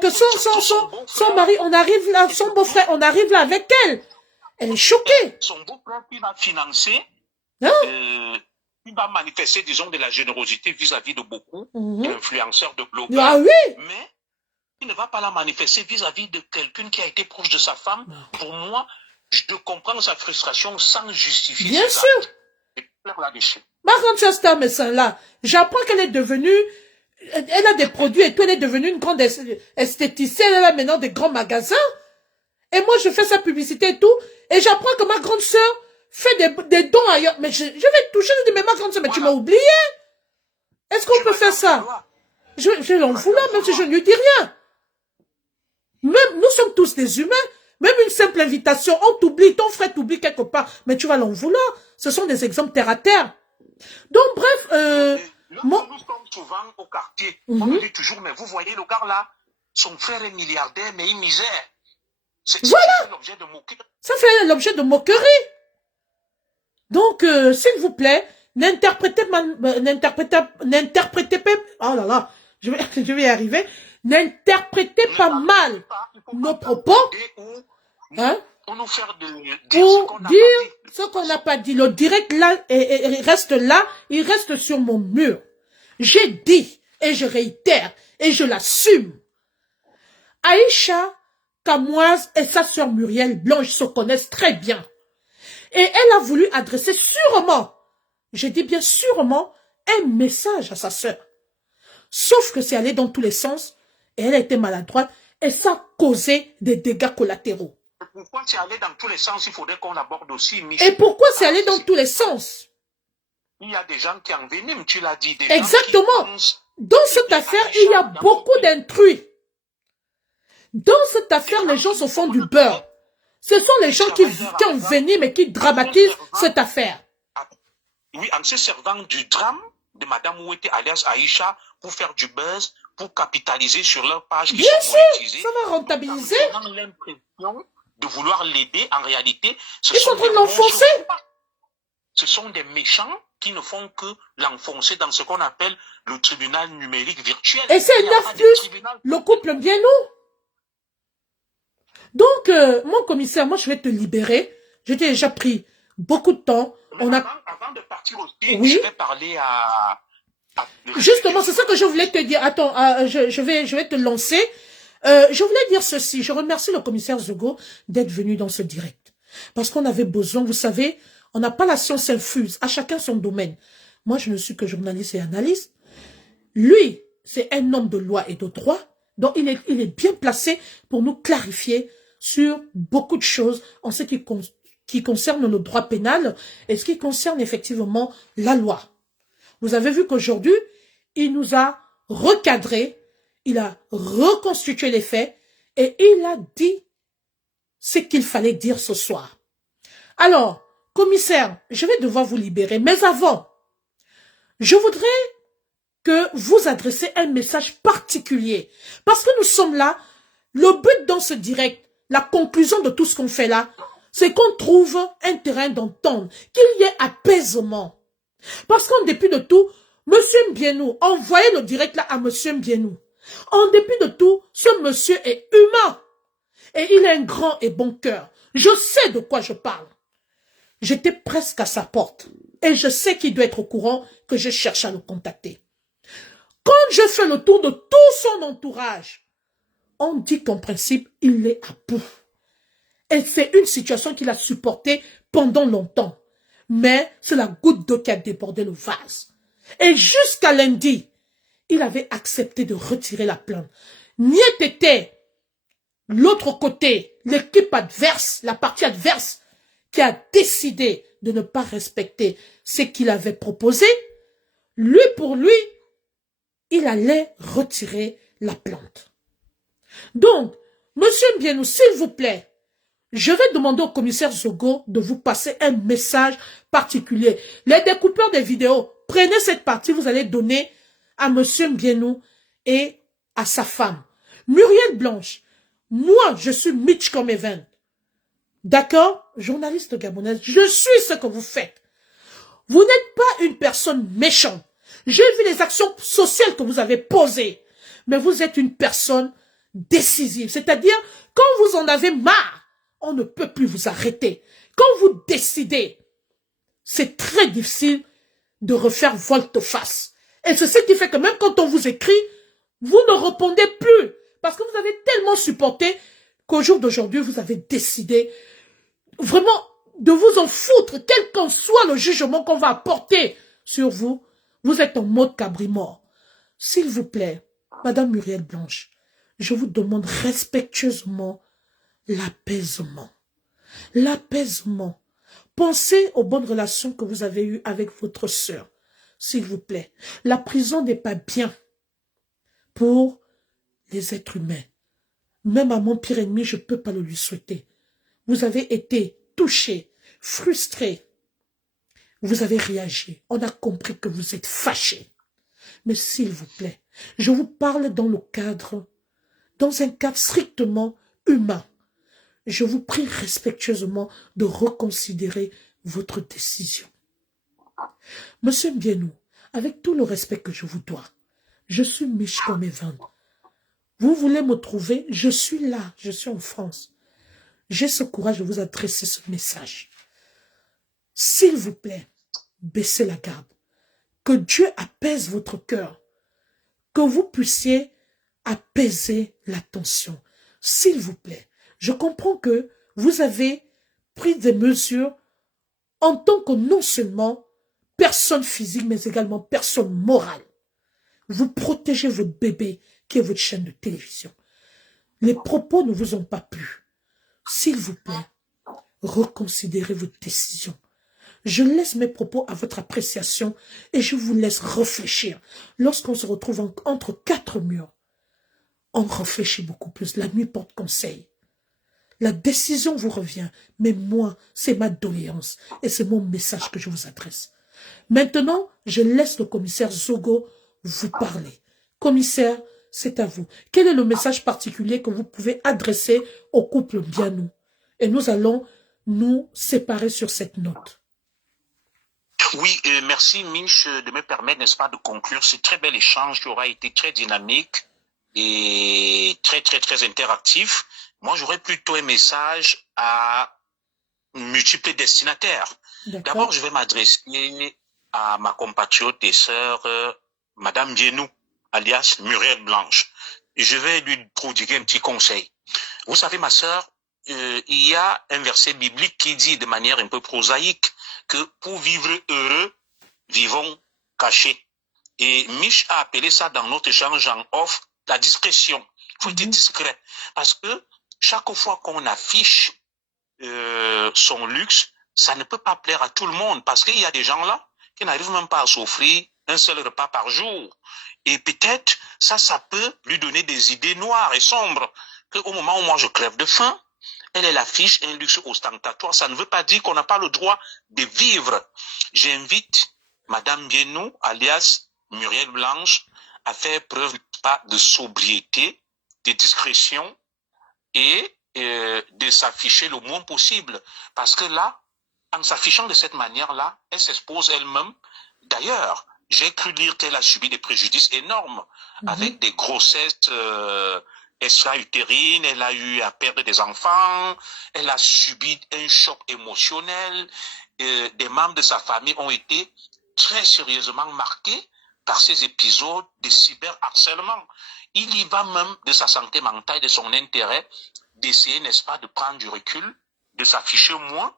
que son mari, on arrive là, son beau-frère, on arrive là avec elle. Elle est choquée. Son beau-frère qui va financer, il va manifester, disons, de la générosité vis-à-vis de beaucoup d'influenceurs, de blogueurs. Ah oui. Mais il ne va pas la manifester vis-à-vis de quelqu'un qui a été proche de sa femme. Pour moi, je comprends sa frustration sans justifier. Bien sûr. Ma grande sœur Star Messin là, j'apprends qu'elle est devenue, elle a des produits et tout, elle est devenue une grande esthéticienne, elle a maintenant des grands magasins. Et moi, je fais sa publicité et tout, et j'apprends que ma grande sœur fait des dons ailleurs. Mais je vais toucher, je dis, mais ma grande sœur, mais tu m'as oublié. Est-ce qu'on peut faire ça? Je l'en fous là, même si je ne lui dis rien. Même, nous sommes tous des humains. Même une simple invitation, on t'oublie, ton frère t'oublie quelque part, mais tu vas l'en vouloir. Ce sont des exemples terre à terre. Donc, bref, nous sommes souvent au quartier. On me dit toujours, mais vous voyez le gars là, son frère est milliardaire, mais il misère. Voilà. Ça fait l'objet de moquerie. Ça fait l'objet de moquerie. Donc, s'il vous plaît, n'interprétez pas, oh là là, je vais y arriver. N'interprétez pas mal nos propos, hein, pour nous faire pour dire ce qu'on n'a pas dit. Le direct là, il reste là, il reste sur mon mur. J'ai dit, et je réitère, et je l'assume. Aïcha Kamoise et sa sœur Muriel Blanche se connaissent très bien. Et elle a voulu adresser sûrement, j'ai dit bien sûrement, un message à sa sœur. Sauf que c'est allé dans tous les sens, et elle a été maladroite, et ça a causé des dégâts collatéraux. Pourquoi c'est allé dans tous les sens? Il faudrait qu'on aborde aussi, Et Michel. pourquoi c'est allé dans tous les sens? Il y a des gens qui enveniment, tu l'as dit. Des Exactement. gens qui pensent dans cette affaire, il y a beaucoup d'intrus. Dans cette affaire, les gens se font du beurre. Ce sont les gens qui enveniment et qui dramatisent cette affaire. Oui, en se servant du drame de Madame Ouété alias Aïcha pour faire du buzz, pour capitaliser sur leur page qui Bien sont sûr, monétisées. ça va rentabiliser. En donnant l'impression de vouloir l'aider, en réalité, Ils sont en train de l'enfoncer. Ce sont des méchants qui ne font que l'enfoncer dans ce qu'on appelle le tribunal numérique virtuel. Et c'est 9+, le couple bien nous. Donc, mon commissaire, moi je vais te libérer. Je t'ai déjà pris beaucoup de temps. Avant de partir aussi, oui. je vais parler à Justement, c'est ça que je voulais te dire. Attends, je vais te lancer. Je voulais dire ceci. Je remercie le commissaire Zogo d'être venu dans ce direct. Parce qu'on avait besoin, vous savez, on n'a pas la science infuse. À chacun son domaine. Moi, je ne suis que journaliste et analyste. Lui, c'est un homme de loi et de droit. Donc, il est bien placé pour nous clarifier sur beaucoup de choses en ce qui concerne le droit pénal et ce qui concerne effectivement la loi. Vous avez vu qu'aujourd'hui, il nous a recadré, il a reconstitué les faits et il a dit ce qu'il fallait dire ce soir. Alors, commissaire, je vais devoir vous libérer, mais avant, je voudrais que vous adressez un message particulier. Parce que nous sommes là, le but dans ce direct, la conclusion de tout ce qu'on fait là, c'est qu'on trouve un terrain d'entente, qu'il y ait apaisement. Parce qu'en dépit de tout, Monsieur Mbienou, envoyez le direct là à Monsieur Mbienou. En dépit de tout, ce monsieur est humain. Et il a un grand et bon cœur. Je sais de quoi je parle. J'étais presque à sa porte. Et je sais qu'il doit être au courant que je cherche à le contacter. Quand je fais le tour de tout son entourage, on dit qu'en principe, il est à bout. Et c'est une situation qu'il a supportée pendant longtemps. Mais c'est la goutte d'eau qui a débordé le vase. Et jusqu'à lundi, il avait accepté de retirer la plainte. Niet était l'autre côté, l'équipe adverse, la partie adverse, qui a décidé de ne pas respecter ce qu'il avait proposé. Lui, pour lui, il allait retirer la plainte. Donc, Monsieur Mbienou, s'il vous plaît, je vais demander au commissaire Zogo de vous passer un message particulier. Les découpeurs des vidéos, prenez cette partie, vous allez donner à Monsieur Mbienou et à sa femme. Muriel Blanche, moi, je suis Mitch Comeven. D'accord? Journaliste gabonaise, je suis ce que vous faites. Vous n'êtes pas une personne méchante. J'ai vu les actions sociales que vous avez posées. Mais vous êtes une personne décisive. C'est-à-dire, quand vous en avez marre, on ne peut plus vous arrêter. Quand vous décidez, c'est très difficile de refaire volte-face. Et c'est ce qui fait que même quand on vous écrit, vous ne répondez plus. Parce que vous avez tellement supporté qu'au jour d'aujourd'hui, vous avez décidé vraiment de vous en foutre, quel qu'en soit le jugement qu'on va apporter sur vous. Vous êtes en mode cabri-mort. S'il vous plaît, Madame Muriel Blanche, je vous demande respectueusement l'apaisement. L'apaisement. Pensez aux bonnes relations que vous avez eues avec votre sœur. S'il vous plaît. La prison n'est pas bien pour les êtres humains. Même à mon pire ennemi, je ne peux pas le lui souhaiter. Vous avez été touché, frustré. Vous avez réagi. On a compris que vous êtes fâché. Mais s'il vous plaît, je vous parle dans un cadre strictement humain. Je vous prie respectueusement de reconsidérer votre décision. Monsieur Mbienou, avec tout le respect que je vous dois, je suis Mich Comeven. Vous voulez me trouver? Je suis là, je suis en France. J'ai ce courage de vous adresser ce message. S'il vous plaît, baissez la garde. Que Dieu apaise votre cœur. Que vous puissiez apaiser la tension. S'il vous plaît. Je comprends que vous avez pris des mesures en tant que non seulement personne physique, mais également personne morale. Vous protégez votre bébé qui est votre chaîne de télévision. Les propos ne vous ont pas plu. s'il vous plaît, reconsidérez votre décision. Je laisse mes propos à votre appréciation et je vous laisse réfléchir. Lorsqu'on se retrouve entre quatre murs, on réfléchit beaucoup plus. La nuit porte conseil. La décision vous revient, mais moi, c'est ma doléance et c'est mon message que je vous adresse. Maintenant, je laisse le commissaire Zogo vous parler. Commissaire, c'est à vous. Quel est le message particulier que vous pouvez adresser au couple Bianou? Et nous allons nous séparer sur cette note. Oui, merci Minch de me permettre, n'est-ce pas, de conclure ce très bel échange qui aura été très dynamique et très interactif. Moi, j'aurais plutôt un message à multiples destinataires. D'abord, je vais m'adresser à ma compatriote et sœur, Madame Bienou, alias Muriel Blanche. Je vais lui prodiguer un petit conseil. Vous savez, ma sœur, il y a un verset biblique qui dit de manière un peu prosaïque que pour vivre heureux, vivons cachés. Et Mich a appelé ça dans notre échange en off la discrétion. Il faut être discret. Parce que chaque fois qu'on affiche son luxe, ça ne peut pas plaire à tout le monde. Parce qu'il y a des gens là qui n'arrivent même pas à s'offrir un seul repas par jour. Et peut-être ça peut lui donner des idées noires et sombres. Qu'au moment où moi je crève de faim, elle affiche un luxe ostentatoire. Ça ne veut pas dire qu'on n'a pas le droit de vivre. J'invite Madame Bienou, alias Muriel Blanche, à faire preuve de sobriété, de discrétion et de s'afficher le moins possible. Parce que là, en s'affichant de cette manière-là, elle s'expose elle-même. D'ailleurs, j'ai cru lire qu'elle a subi des préjudices énormes avec des grossesses extra-utérines, elle a eu à perdre des enfants, elle a subi un choc émotionnel, des membres de sa famille ont été très sérieusement marqués par ces épisodes de cyberharcèlement. Il y va même de sa santé mentale, de son intérêt, d'essayer, n'est-ce pas, de prendre du recul, de s'afficher moins,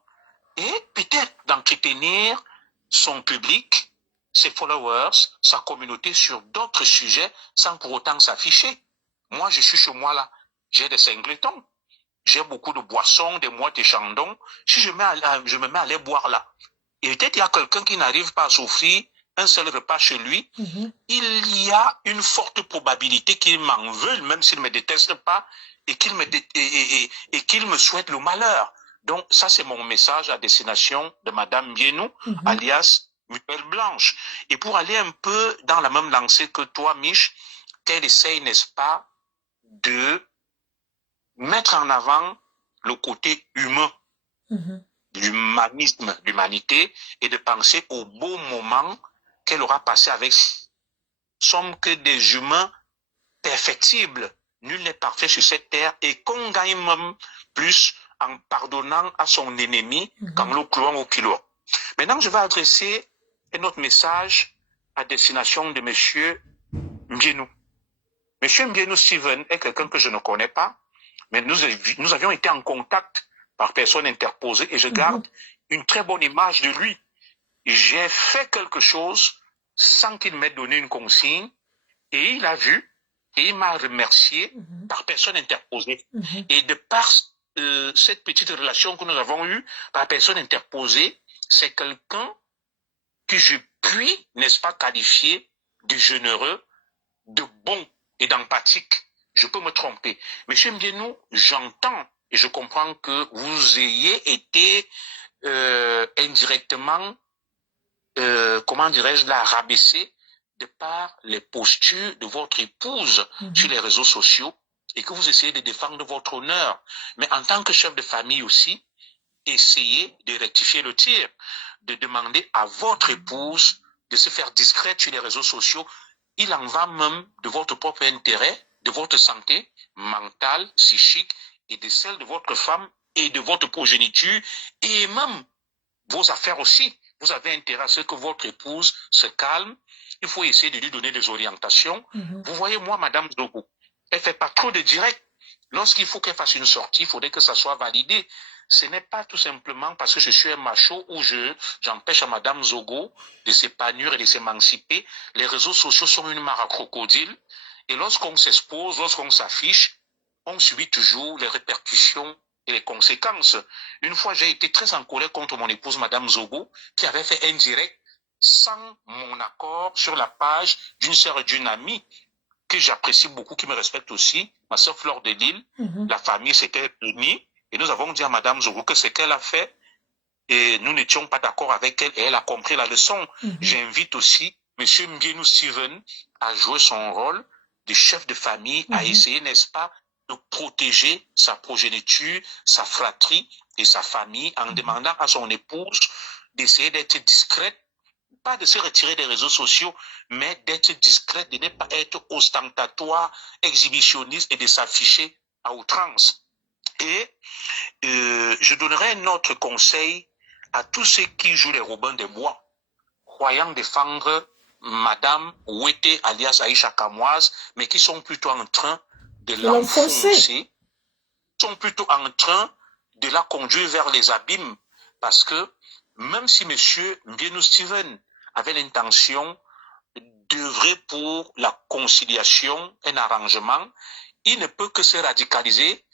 et peut-être d'entretenir son public, ses followers, sa communauté sur d'autres sujets sans pour autant s'afficher. Moi, je suis chez moi là, j'ai des singletons, j'ai beaucoup de boissons, des moites et chandons. Si je me mets à les boire là, et peut-être il y a quelqu'un qui n'arrive pas à s'offrir un seul repas chez lui, il y a une forte probabilité qu'il m'en veuille, même s'il ne me déteste pas, et qu'il me souhaite le malheur. Donc, ça, c'est mon message à destination de Madame Bienou, alias Muriel Blanche. Et pour aller un peu dans la même lancée que toi, Mich, qu'elle essaye, n'est-ce pas, de mettre en avant le côté humain, l'humanisme, l'humanité, et de penser au beau moment qu'elle aura passé avec. Sommes que des humains perfectibles. Nul n'est parfait sur cette terre et qu'on gagne même plus en pardonnant à son ennemi qu'en le clouant au kilo. Maintenant, je vais adresser un autre message à destination de Monsieur Mbienou. Monsieur Mbienou Steven est quelqu'un que je ne connais pas, mais nous avions été en contact par personne interposée et je garde une très bonne image de lui. J'ai fait quelque chose sans qu'il m'ait donné une consigne et il a vu et il m'a remercié par personne interposée. Et de par cette petite relation que nous avons eue par personne interposée, c'est quelqu'un que je puis, n'est-ce pas, qualifier de généreux, de bon et d'empathique. Je peux me tromper. Monsieur Mbienou, j'entends et je comprends que vous ayez été indirectement, comment dirais-je, là, rabaissé de par les postures de votre épouse sur les réseaux sociaux et que vous essayez de défendre votre honneur. Mais en tant que chef de famille aussi, essayez de rectifier le tir, de demander à votre épouse de se faire discrète sur les réseaux sociaux. Il en va même de votre propre intérêt, de votre santé mentale, psychique et de celle de votre femme et de votre progéniture et même vos affaires aussi. Vous avez intérêt à ce que votre épouse se calme. Il faut essayer de lui donner des orientations. Vous voyez, moi, Madame Zogo, elle fait pas trop de direct. Lorsqu'il faut qu'elle fasse une sortie, il faudrait que ça soit validé. Ce n'est pas tout simplement parce que je suis un macho ou j'empêche à Madame Zogo de s'épanouir et de s'émanciper. Les réseaux sociaux sont une mare à crocodile. Et lorsqu'on s'expose, lorsqu'on s'affiche, on subit toujours les répercussions et les conséquences. Une fois, j'ai été très en colère contre mon épouse, Madame Zogo, qui avait fait un direct sans mon accord sur la page d'une sœur et d'une amie que j'apprécie beaucoup, qui me respecte aussi, ma sœur Fleur de Lille. La famille s'était unie et nous avons dit à Madame Zogo que ce qu'elle a fait, et nous n'étions pas d'accord avec elle et elle a compris la leçon. J'invite aussi Monsieur Mbienou Steven à jouer son rôle de chef de famille, à essayer, n'est-ce pas, de protéger sa progéniture, sa fratrie et sa famille en demandant à son épouse d'essayer d'être discrète, pas de se retirer des réseaux sociaux, mais d'être discrète, de ne pas être ostentatoire, exhibitionniste et de s'afficher à outrance. Et je donnerai un autre conseil à tous ceux qui jouent les Robins des Bois, croyant défendre Madame Ouete alias Aïcha Kamoise, mais qui sont plutôt en train de l'enfoncer, sont plutôt en train de la conduire vers les abîmes, parce que même si Monsieur Mbienou Steven avait l'intention d'œuvrer pour la conciliation, un arrangement, il ne peut que se radicaliser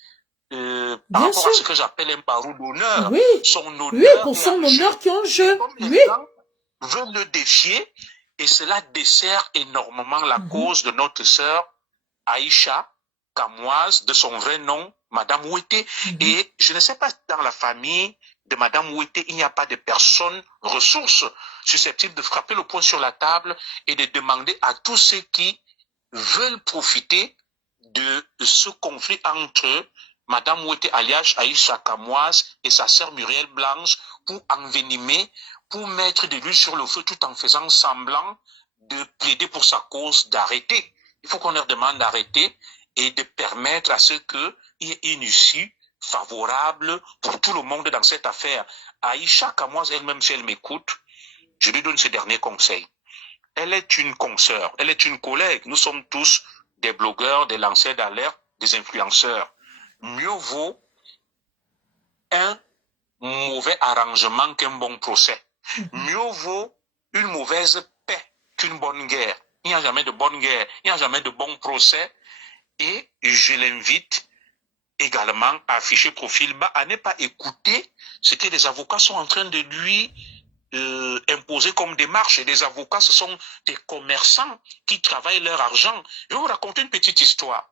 par rapport à ce que j'appelle un barreau d'honneur. Oui. Son honneur, oui, pour son honneur qui est en jeu. Les gens veulent le défier et cela dessert énormément la cause de notre sœur Aïcha Kamoise, de son vrai nom, Madame Ouete. Et je ne sais pas si dans la famille de Madame Ouete, il n'y a pas de personnes ressources susceptibles de frapper le poing sur la table et de demander à tous ceux qui veulent profiter de ce conflit entre Madame Ouete alias Aïcha Kamoise et sa sœur Muriel Blanche pour envenimer, pour mettre de l'huile sur le feu tout en faisant semblant de plaider pour sa cause, d'arrêter. Il faut qu'on leur demande d'arrêter et de permettre à ce qu'il y ait une issue favorable pour tout le monde dans cette affaire. Aïcha Kamoise elle-même, si elle m'écoute, je lui donne ce dernier conseil. Elle est une consoeur, elle est une collègue. Nous sommes tous des blogueurs, des lanceurs d'alerte, des influenceurs. Mieux vaut un mauvais arrangement qu'un bon procès. Mieux vaut une mauvaise paix qu'une bonne guerre. Il n'y a jamais de bonne guerre, il n'y a jamais de bon procès. Et je l'invite également à afficher profil bas, à ne pas écouter ce que les avocats sont en train de lui imposer comme démarche. Et les avocats, ce sont des commerçants qui travaillent leur argent. Je vais vous raconter une petite histoire.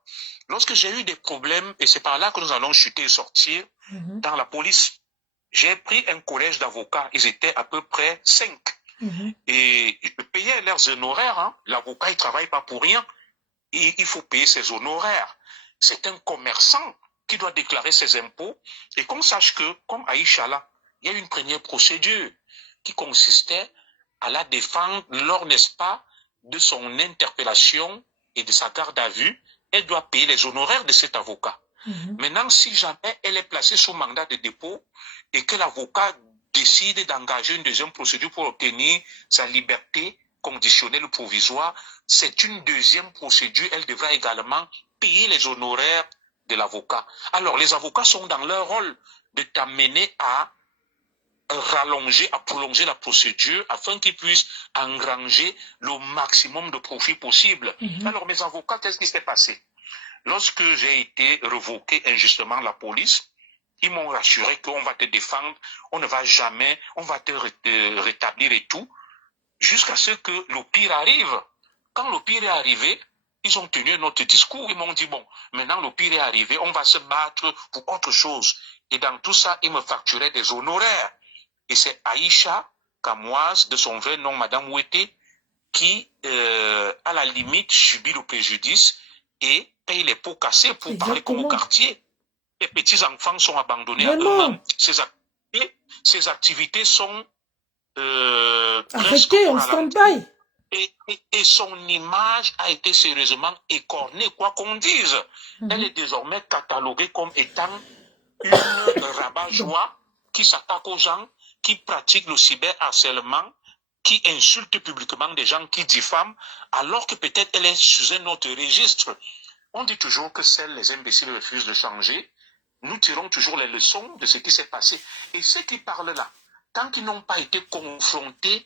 Lorsque j'ai eu des problèmes, et c'est par là que nous allons chuter et sortir, dans la police, j'ai pris un collège d'avocats. Ils étaient à peu près 5. Et je payais leurs honoraires. Hein. L'avocat, il ne travaille pas pour rien. Et il faut payer ses honoraires. C'est un commerçant qui doit déclarer ses impôts. Et qu'on sache que, comme Aïcha là, il y a une première procédure qui consistait à la défendre lors, n'est-ce pas, de son interpellation et de sa garde à vue. Elle doit payer les honoraires de cet avocat. Maintenant, si jamais elle est placée sous mandat de dépôt et que l'avocat décide d'engager une deuxième procédure pour obtenir sa liberté conditionnelle ou provisoire, c'est une deuxième procédure. Elle devra également payer les honoraires de l'avocat. Alors, les avocats sont dans leur rôle de t'amener à rallonger, à prolonger la procédure afin qu'ils puissent engranger le maximum de profit possible. Alors, mes avocats, qu'est-ce qui s'est passé? Lorsque j'ai été révoqué injustement la police, ils m'ont rassuré qu'on va te défendre, on ne va jamais, on va te rétablir et tout, jusqu'à ce que le pire arrive. Quand le pire est arrivé, ils ont tenu un autre discours, ils m'ont dit, bon, maintenant le pire est arrivé, on va se battre pour autre chose. Et dans tout ça, ils me facturaient des honoraires. Et c'est Aïcha Kamoise, de son vrai nom, Madame Ouete, qui, à la limite, subit le préjudice et paye les pots cassés pour parler comme au quartier. Les petits-enfants sont abandonnés à eux-mêmes. Ces activités sont arrêtées en stand-by. Et son image a été sérieusement écornée, quoi qu'on dise. Elle est désormais cataloguée comme étant une rabat-joie qui s'attaque aux gens, qui pratiquent le cyberharcèlement, qui insulte publiquement des gens, qui diffament, alors que peut-être elle est sous un autre registre. On dit toujours que seuls les imbéciles refusent de changer. Nous tirons toujours les leçons de ce qui s'est passé. Et ceux qui parlent là, tant qu'ils n'ont pas été confrontés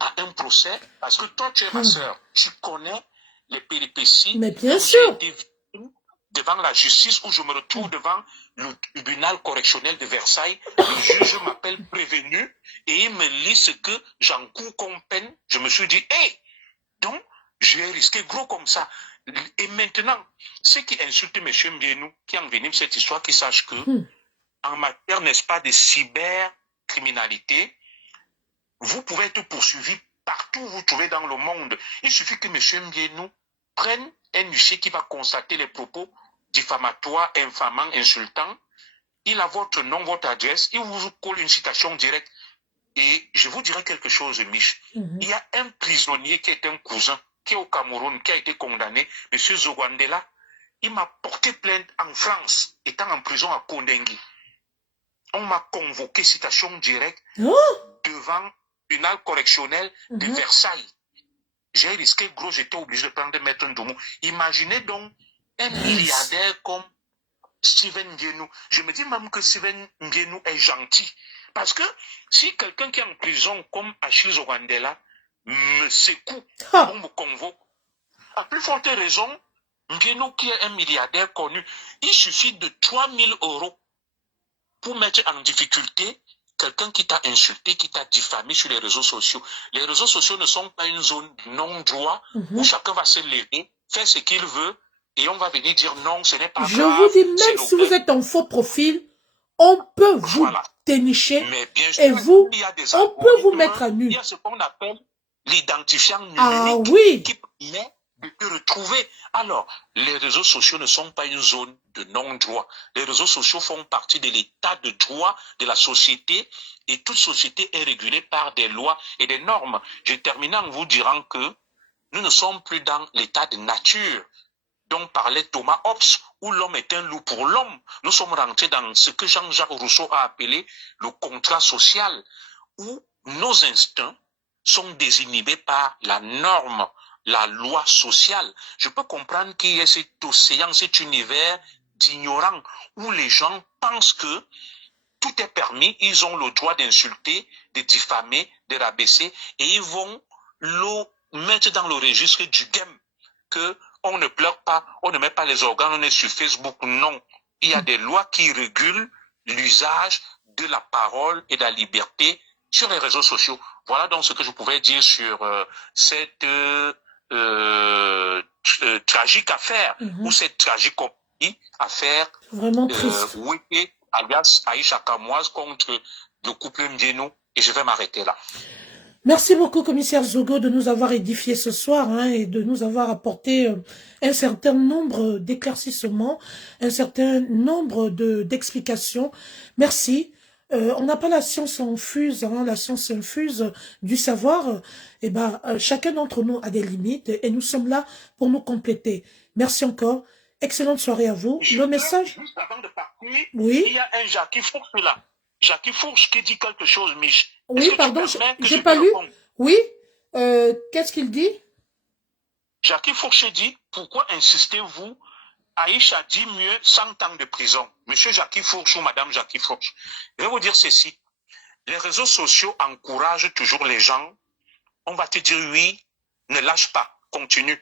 à un procès, parce que toi, tu es ma sœur, tu connais les péripéties. Mais bien sûr. devant la justice, où je me retrouve devant le tribunal correctionnel de Versailles. Le juge m'appelle prévenu et il me lit ce que j'encours comme peine. Je me suis dit, hé, donc, j'ai risqué gros comme ça. Et maintenant, ceux qui insultent M. Mbienou, qui enveniment cette histoire, qui sachent que, en matière, n'est-ce pas, de cybercriminalité, vous pouvez être poursuivi partout où vous trouvez dans le monde. Il suffit que M. Mbienou prenne un huissier qui va constater les propos diffamatoires, infamants, insultants. Il a votre nom, votre adresse, il vous colle une citation directe. Et je vous dirai quelque chose, Mich. Il y a un prisonnier qui est un cousin, qui est au Cameroun, qui a été condamné, M. Zogandela. Il m'a porté plainte en France, étant en prison à Kondengui. On m'a convoqué, citation directe, devant le tribunal correctionnel de Versailles. J'ai risqué gros, j'étais obligé de prendre Maître Ndoumou. Imaginez donc un milliardaire comme Steven Mbienou. Je me dis même que Steven Mbienou est gentil. Parce que si quelqu'un qui est en prison comme Achille Zogandela me secoue, on me convoque, à plus forte raison, Mbienou qui est un milliardaire connu, il suffit de 3 000 € pour mettre en difficulté quelqu'un qui t'a insulté, qui t'a diffamé sur les réseaux sociaux. Les réseaux sociaux ne sont pas une zone de non-droit où chacun va se lever, faire ce qu'il veut, et on va venir dire non, ce n'est pas grave. Je vous dis, même si vous êtes en faux profil, on peut vous dénicher et vous, on peut vous mettre à nu. Il y a ce qu'on appelle l'identifiant numérique qui permet de te retrouver. Alors, les réseaux sociaux ne sont pas une zone de non-droit. Les réseaux sociaux font partie de l'état de droit de la société et toute société est régulée par des lois et des normes. Je termine en vous disant que nous ne sommes plus dans l'état de nature dont parlait Thomas Hobbes, où l'homme est un loup pour l'homme. Nous sommes rentrés dans ce que Jean-Jacques Rousseau a appelé le contrat social, où nos instincts sont désinhibés par la norme, la loi sociale. Je peux comprendre qu'il y ait cet océan, cet univers d'ignorants, où les gens pensent que tout est permis, ils ont le droit d'insulter, de diffamer, de rabaisser, et ils vont le mettre dans le registre du game, que on ne pleure pas, on ne met pas les organes, on est sur Facebook. Non, il y a des lois qui régulent l'usage de la parole et de la liberté sur les réseaux sociaux. Voilà donc ce que je pouvais dire sur cette tragique affaire, ou cette tragique affaire vraiment triste. Weke, alias Aïcha Kamoise, contre le couple Mbienou, et je vais m'arrêter là. Merci beaucoup, commissaire Zogo, de nous avoir édifiés ce soir et de nous avoir apporté un certain nombre d'éclaircissements, un certain nombre d'explications. Merci. On n'a pas la science infuse, la science infuse du savoir. Chacun d'entre nous a des limites et nous sommes là pour nous compléter. Merci encore. Excellente soirée à vous. Le message. Juste avant de partir, oui. Il y a un Jackie Fourche là. Jackie Fourche qui dit quelque chose, Mich. Oui, pardon, j'ai pas lu. Oui, qu'est-ce qu'il dit? Jackie Fourche dit, pourquoi insistez-vous? Aïcha dit mieux 100 ans de prison. Monsieur Jackie Fourche ou Madame Jackie Fourche. Je vais vous dire ceci. Les réseaux sociaux encouragent toujours les gens. On va te dire oui, ne lâche pas, continue.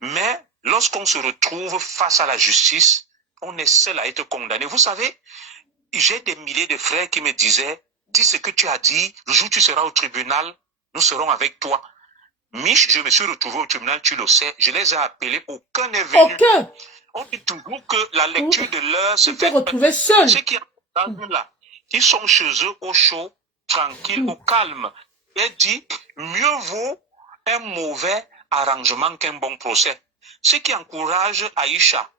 Mais lorsqu'on se retrouve face à la justice, on est seul à être condamné. Vous savez, j'ai des milliers de frères qui me disaient, dis ce que tu as dit, le jour où tu seras au tribunal, nous serons avec toi. Mich, je me suis retrouvé au tribunal, tu le sais, je les ai appelés, aucun n'est venu. Aucun. On dit toujours que la lecture de l'heure se fait... retrouver seul. Ceux qui sont là, ils sont chez eux au chaud, tranquille, au calme. Il dit, mieux vaut un mauvais arrangement qu'un bon procès. Ce qui encourage Aïcha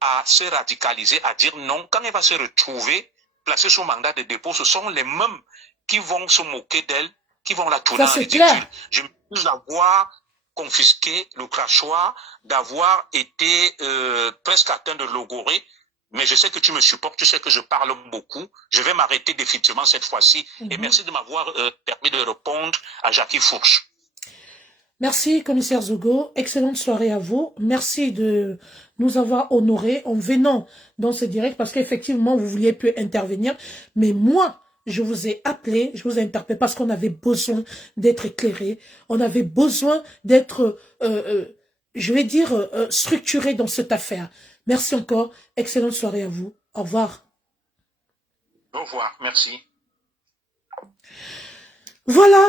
à se radicaliser, à dire non, quand elle va se retrouver placée sous mandat de dépôt, ce sont les mêmes qui vont se moquer d'elle, qui vont la tourner en ridicule. Je m'excuse d'avoir confisqué le crachoir, d'avoir été presque atteint de logorée, mais je sais que tu me supportes, tu sais que je parle beaucoup. Je vais m'arrêter définitivement cette fois-ci. Et merci de m'avoir permis de répondre à Jackie Fourche. Merci, commissaire Zogo. Excellente soirée à vous. Merci de nous avoir honorés en venant dans ce direct parce qu'effectivement, vous vouliez plus intervenir. Mais moi, je vous ai appelé, je vous ai interpellé parce qu'on avait besoin d'être éclairé. On avait besoin d'être, je vais dire, structuré dans cette affaire. Merci encore. Excellente soirée à vous. Au revoir. Au revoir. Merci. Voilà.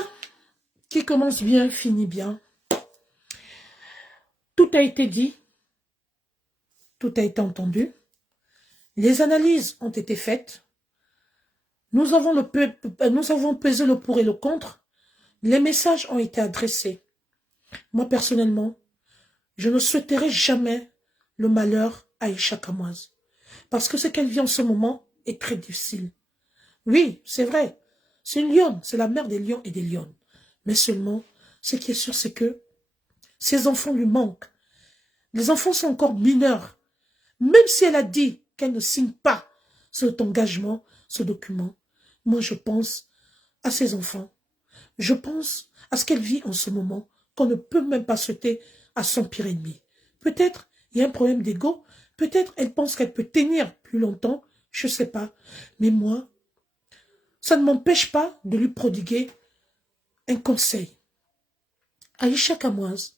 Qui commence bien, finit bien. Tout a été dit. Tout a été entendu. Les analyses ont été faites. Nous avons pesé le pour et le contre. Les messages ont été adressés. Moi, personnellement, je ne souhaiterais jamais le malheur à Aïcha Kamoise. Parce que ce qu'elle vit en ce moment est très difficile. Oui, c'est vrai. C'est une lionne. C'est la mère des lions et des lionnes. Mais seulement, ce qui est sûr, c'est que ses enfants lui manquent. Les enfants sont encore mineurs. Même si elle a dit qu'elle ne signe pas cet engagement, ce document, moi je pense à ses enfants. Je pense à ce qu'elle vit en ce moment, qu'on ne peut même pas souhaiter à son pire ennemi. Peut-être il y a un problème d'ego, peut-être elle pense qu'elle peut tenir plus longtemps, je ne sais pas. Mais moi, ça ne m'empêche pas de lui prodiguer un conseil. Aïcha Kamoise,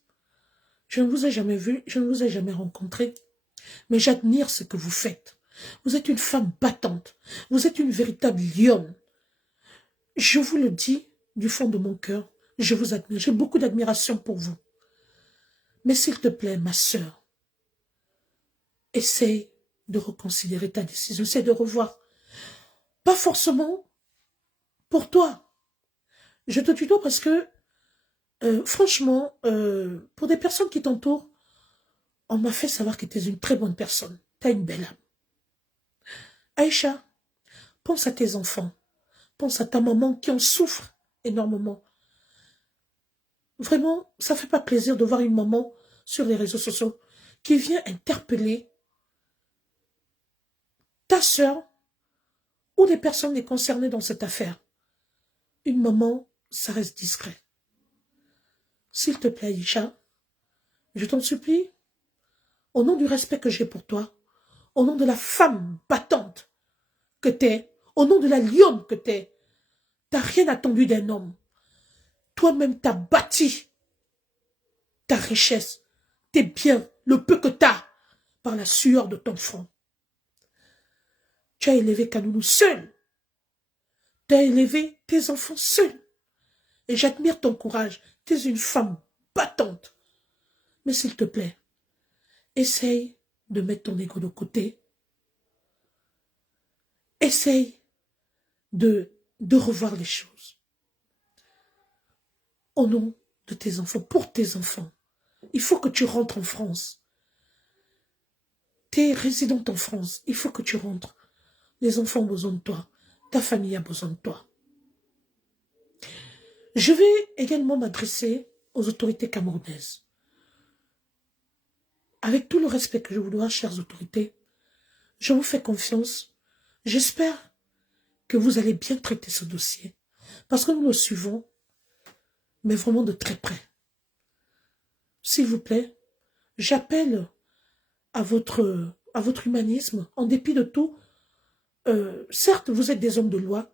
je ne vous ai jamais vu, je ne vous ai jamais rencontré, mais j'admire ce que vous faites. Vous êtes une femme battante, vous êtes une véritable lionne. Je vous le dis du fond de mon cœur, je vous admire, j'ai beaucoup d'admiration pour vous. Mais s'il te plaît, ma sœur, essaye de reconsidérer ta décision, essaye de revoir. Pas forcément pour toi. Je te tutoie parce que, franchement, pour des personnes qui t'entourent, on m'a fait savoir que tu es une très bonne personne. Tu as une belle âme. Aïcha, pense à tes enfants. Pense à ta maman qui en souffre énormément. Vraiment, ça ne fait pas plaisir de voir une maman sur les réseaux sociaux qui vient interpeller ta sœur ou les personnes concernées dans cette affaire. Une maman, ça reste discret. S'il te plaît, Aïcha, je t'en supplie, au nom du respect que j'ai pour toi, au nom de la femme battante que t'es, au nom de la lionne que t'es, t'as rien attendu d'un homme. Toi-même, t'as bâti ta richesse, tes biens, le peu que t'as, par la sueur de ton front. Tu as élevé Kanoulou seul. Tu as élevé tes enfants seuls. Et j'admire ton courage. Tu es une femme battante. Mais s'il te plaît, essaye de mettre ton ego de côté. Essaye de revoir les choses. Au nom de tes enfants, pour tes enfants, il faut que tu rentres en France. Tu es résidente en France, il faut que tu rentres. Les enfants ont besoin de toi. Ta famille a besoin de toi. Je vais également m'adresser aux autorités camerounaises. Avec tout le respect que je vous dois, chères autorités, je vous fais confiance. J'espère que vous allez bien traiter ce dossier. Parce que nous le suivons, mais vraiment de très près. S'il vous plaît, j'appelle à votre humanisme, en dépit de tout. Certes, vous êtes des hommes de loi,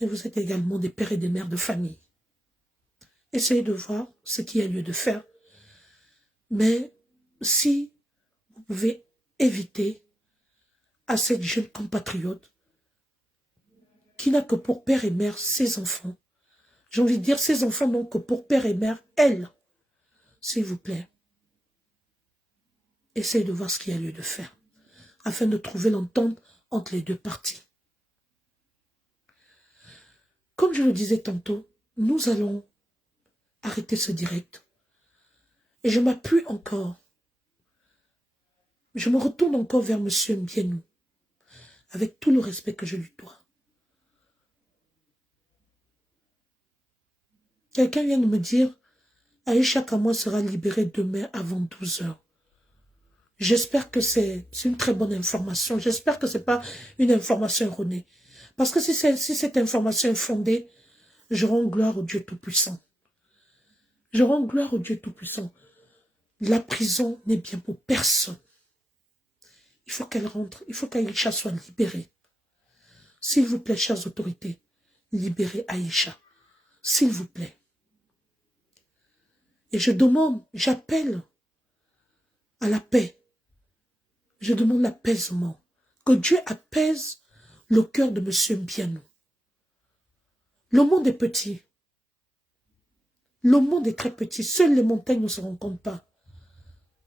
mais vous êtes également des pères et des mères de famille. Essayez de voir ce qu'il y a lieu de faire. Mais si vous pouvez éviter à cette jeune compatriote qui n'a que pour père et mère ses enfants, j'ai envie de dire ses enfants n'ont que pour père et mère elle, s'il vous plaît, essayez de voir ce qu'il y a lieu de faire, afin de trouver l'entente entre les deux parties. Comme je le disais tantôt, nous allons arrêter ce direct. Et je m'appuie encore. Je me retourne encore vers M. Mbienou, avec tout le respect que je lui dois. Quelqu'un vient de me dire, Aïcha Kamoa sera libérée demain avant 12 heures. J'espère que c'est une très bonne information. J'espère que ce n'est pas une information erronée. Parce que si cette information est fondée, je rends gloire au Dieu Tout-Puissant. Je rends gloire au Dieu Tout-Puissant. La prison n'est bien pour personne. Il faut qu'elle rentre, il faut qu'Aïcha soit libérée. S'il vous plaît, chères autorités, libérez Aïcha. S'il vous plaît. Et je demande, j'appelle à la paix. Je demande l'apaisement. Que Dieu apaise le cœur de M. Mbianou. Le monde est petit. Le monde est très petit. Seules les montagnes ne se rencontrent pas.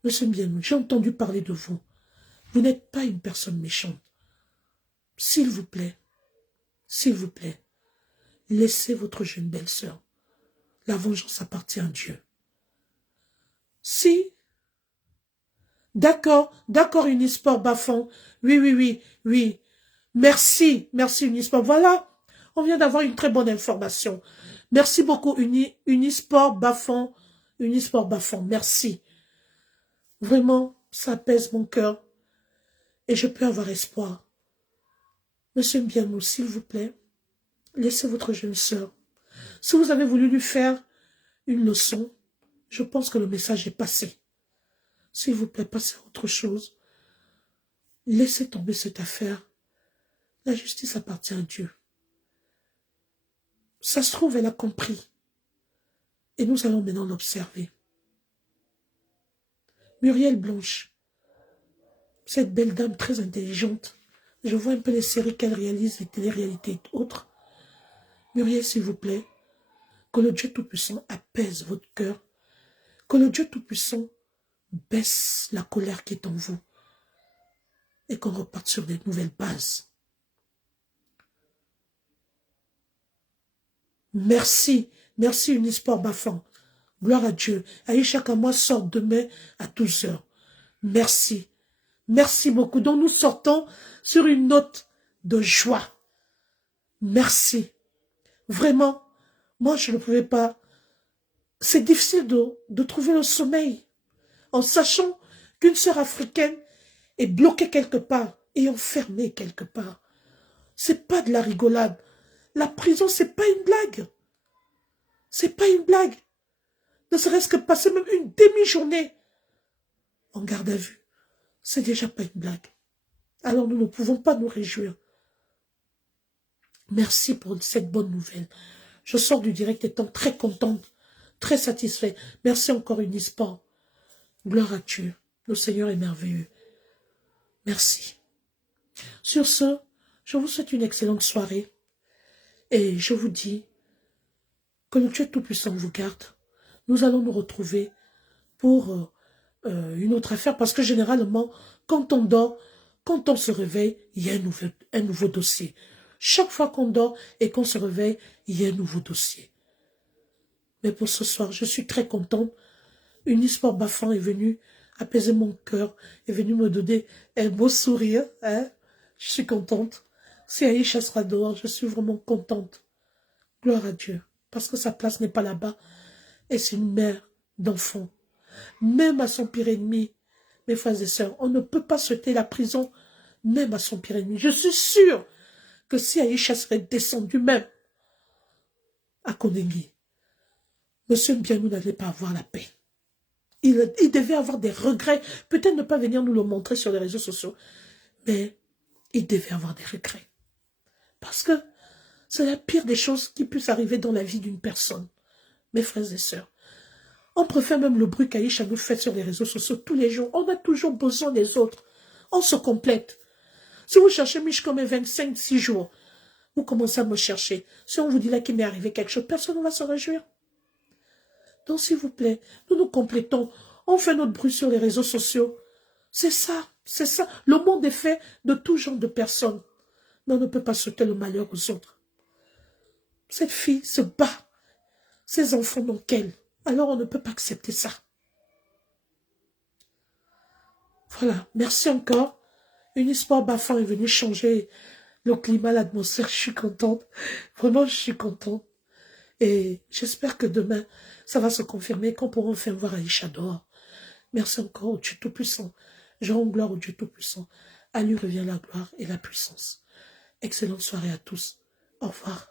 M. Mbianou, j'ai entendu parler de vous. Vous n'êtes pas une personne méchante. S'il vous plaît, laissez votre jeune belle-sœur. La vengeance appartient à Dieu. Si, d'accord, Unisport Bafon. Oui. Merci, Unisport. Voilà, on vient d'avoir une très bonne information. Merci beaucoup, Unisport Bafon. Merci. Vraiment, ça apaise mon cœur. Et je peux avoir espoir. Monsieur Mbianou, s'il vous plaît, laissez votre jeune sœur. Si vous avez voulu lui faire une leçon, je pense que le message est passé. S'il vous plaît, passez à autre chose. Laissez tomber cette affaire. La justice appartient à Dieu. Ça se trouve, elle a compris. Et nous allons maintenant l'observer. Muriel Blanche, cette belle dame très intelligente, je vois un peu les séries qu'elle réalise, les télé-réalités et autres. Muriel, s'il vous plaît, que le Dieu Tout-Puissant apaise votre cœur, que le Dieu Tout-Puissant baisse la colère qui est en vous et qu'on reparte sur des nouvelles bases. Merci Unisport Bafan. Gloire à Dieu. Aïcha Kamoa sort demain à 12h. Merci beaucoup. Donc nous sortons sur une note de joie. Merci. Vraiment, moi je ne pouvais pas. C'est difficile de trouver le sommeil en sachant qu'une sœur africaine est bloquée quelque part et enfermée quelque part. C'est pas de la rigolade. La prison, c'est pas une blague. C'est pas une blague. Ne serait-ce que passer même une demi-journée en garde à vue, c'est déjà pas une blague. Alors nous ne pouvons pas nous réjouir. Merci pour cette bonne nouvelle. Je sors du direct étant très contente, très satisfaite. Merci encore Unisport. Gloire à Dieu. Le Seigneur est merveilleux. Merci. Sur ce, je vous souhaite une excellente soirée. Et je vous dis que le Dieu Tout-Puissant vous garde. Nous allons nous retrouver pour une autre affaire. Parce que généralement, quand on dort, quand on se réveille, il y a un nouveau dossier. Chaque fois qu'on dort et qu'on se réveille, il y a un nouveau dossier. Mais pour ce soir, je suis très contente. Unisport Bafan est venu apaiser mon cœur, est venu me donner un beau sourire. Hein? Je suis contente. Si Aïcha sera dehors, je suis vraiment contente. Gloire à Dieu. Parce que sa place n'est pas là-bas. Et c'est une mère d'enfant. Même à son pire ennemi, mes frères et sœurs, on ne peut pas souhaiter la prison, même à son pire ennemi. Je suis sûre que si Aïcha serait descendue même à Konengi, M. Mbianou n'allait pas avoir la paix. Il devait avoir des regrets. Peut-être ne pas venir nous le montrer sur les réseaux sociaux, mais il devait avoir des regrets. Parce que c'est la pire des choses qui puisse arriver dans la vie d'une personne. Mes frères et sœurs, on préfère même le bruit qu'Aïcha nous fait sur les réseaux sociaux tous les jours. On a toujours besoin des autres. On se complète. Si vous cherchez Mich comme 25-6 jours, vous commencez à me chercher. Si on vous dit là qu'il m'est arrivé quelque chose, personne ne va se réjouir. Donc s'il vous plaît, nous nous complétons. On fait notre bruit sur les réseaux sociaux. C'est ça, c'est ça. Le monde est fait de tout genre de personnes. Mais on ne peut pas souhaiter le malheur aux autres. Cette fille se bat. Ses enfants n'ont qu'elle. Alors on ne peut pas accepter ça. Voilà, merci encore. Unisport Bafan est venu changer le climat, l'atmosphère. Je suis contente. Vraiment, je suis contente. Et j'espère que demain, ça va se confirmer, qu'on pourra enfin voir Aïcha dehors. Merci encore au Dieu Tout-Puissant. Je rends gloire au Dieu Tout-Puissant. À lui revient la gloire et la puissance. Excellente soirée à tous. Au revoir.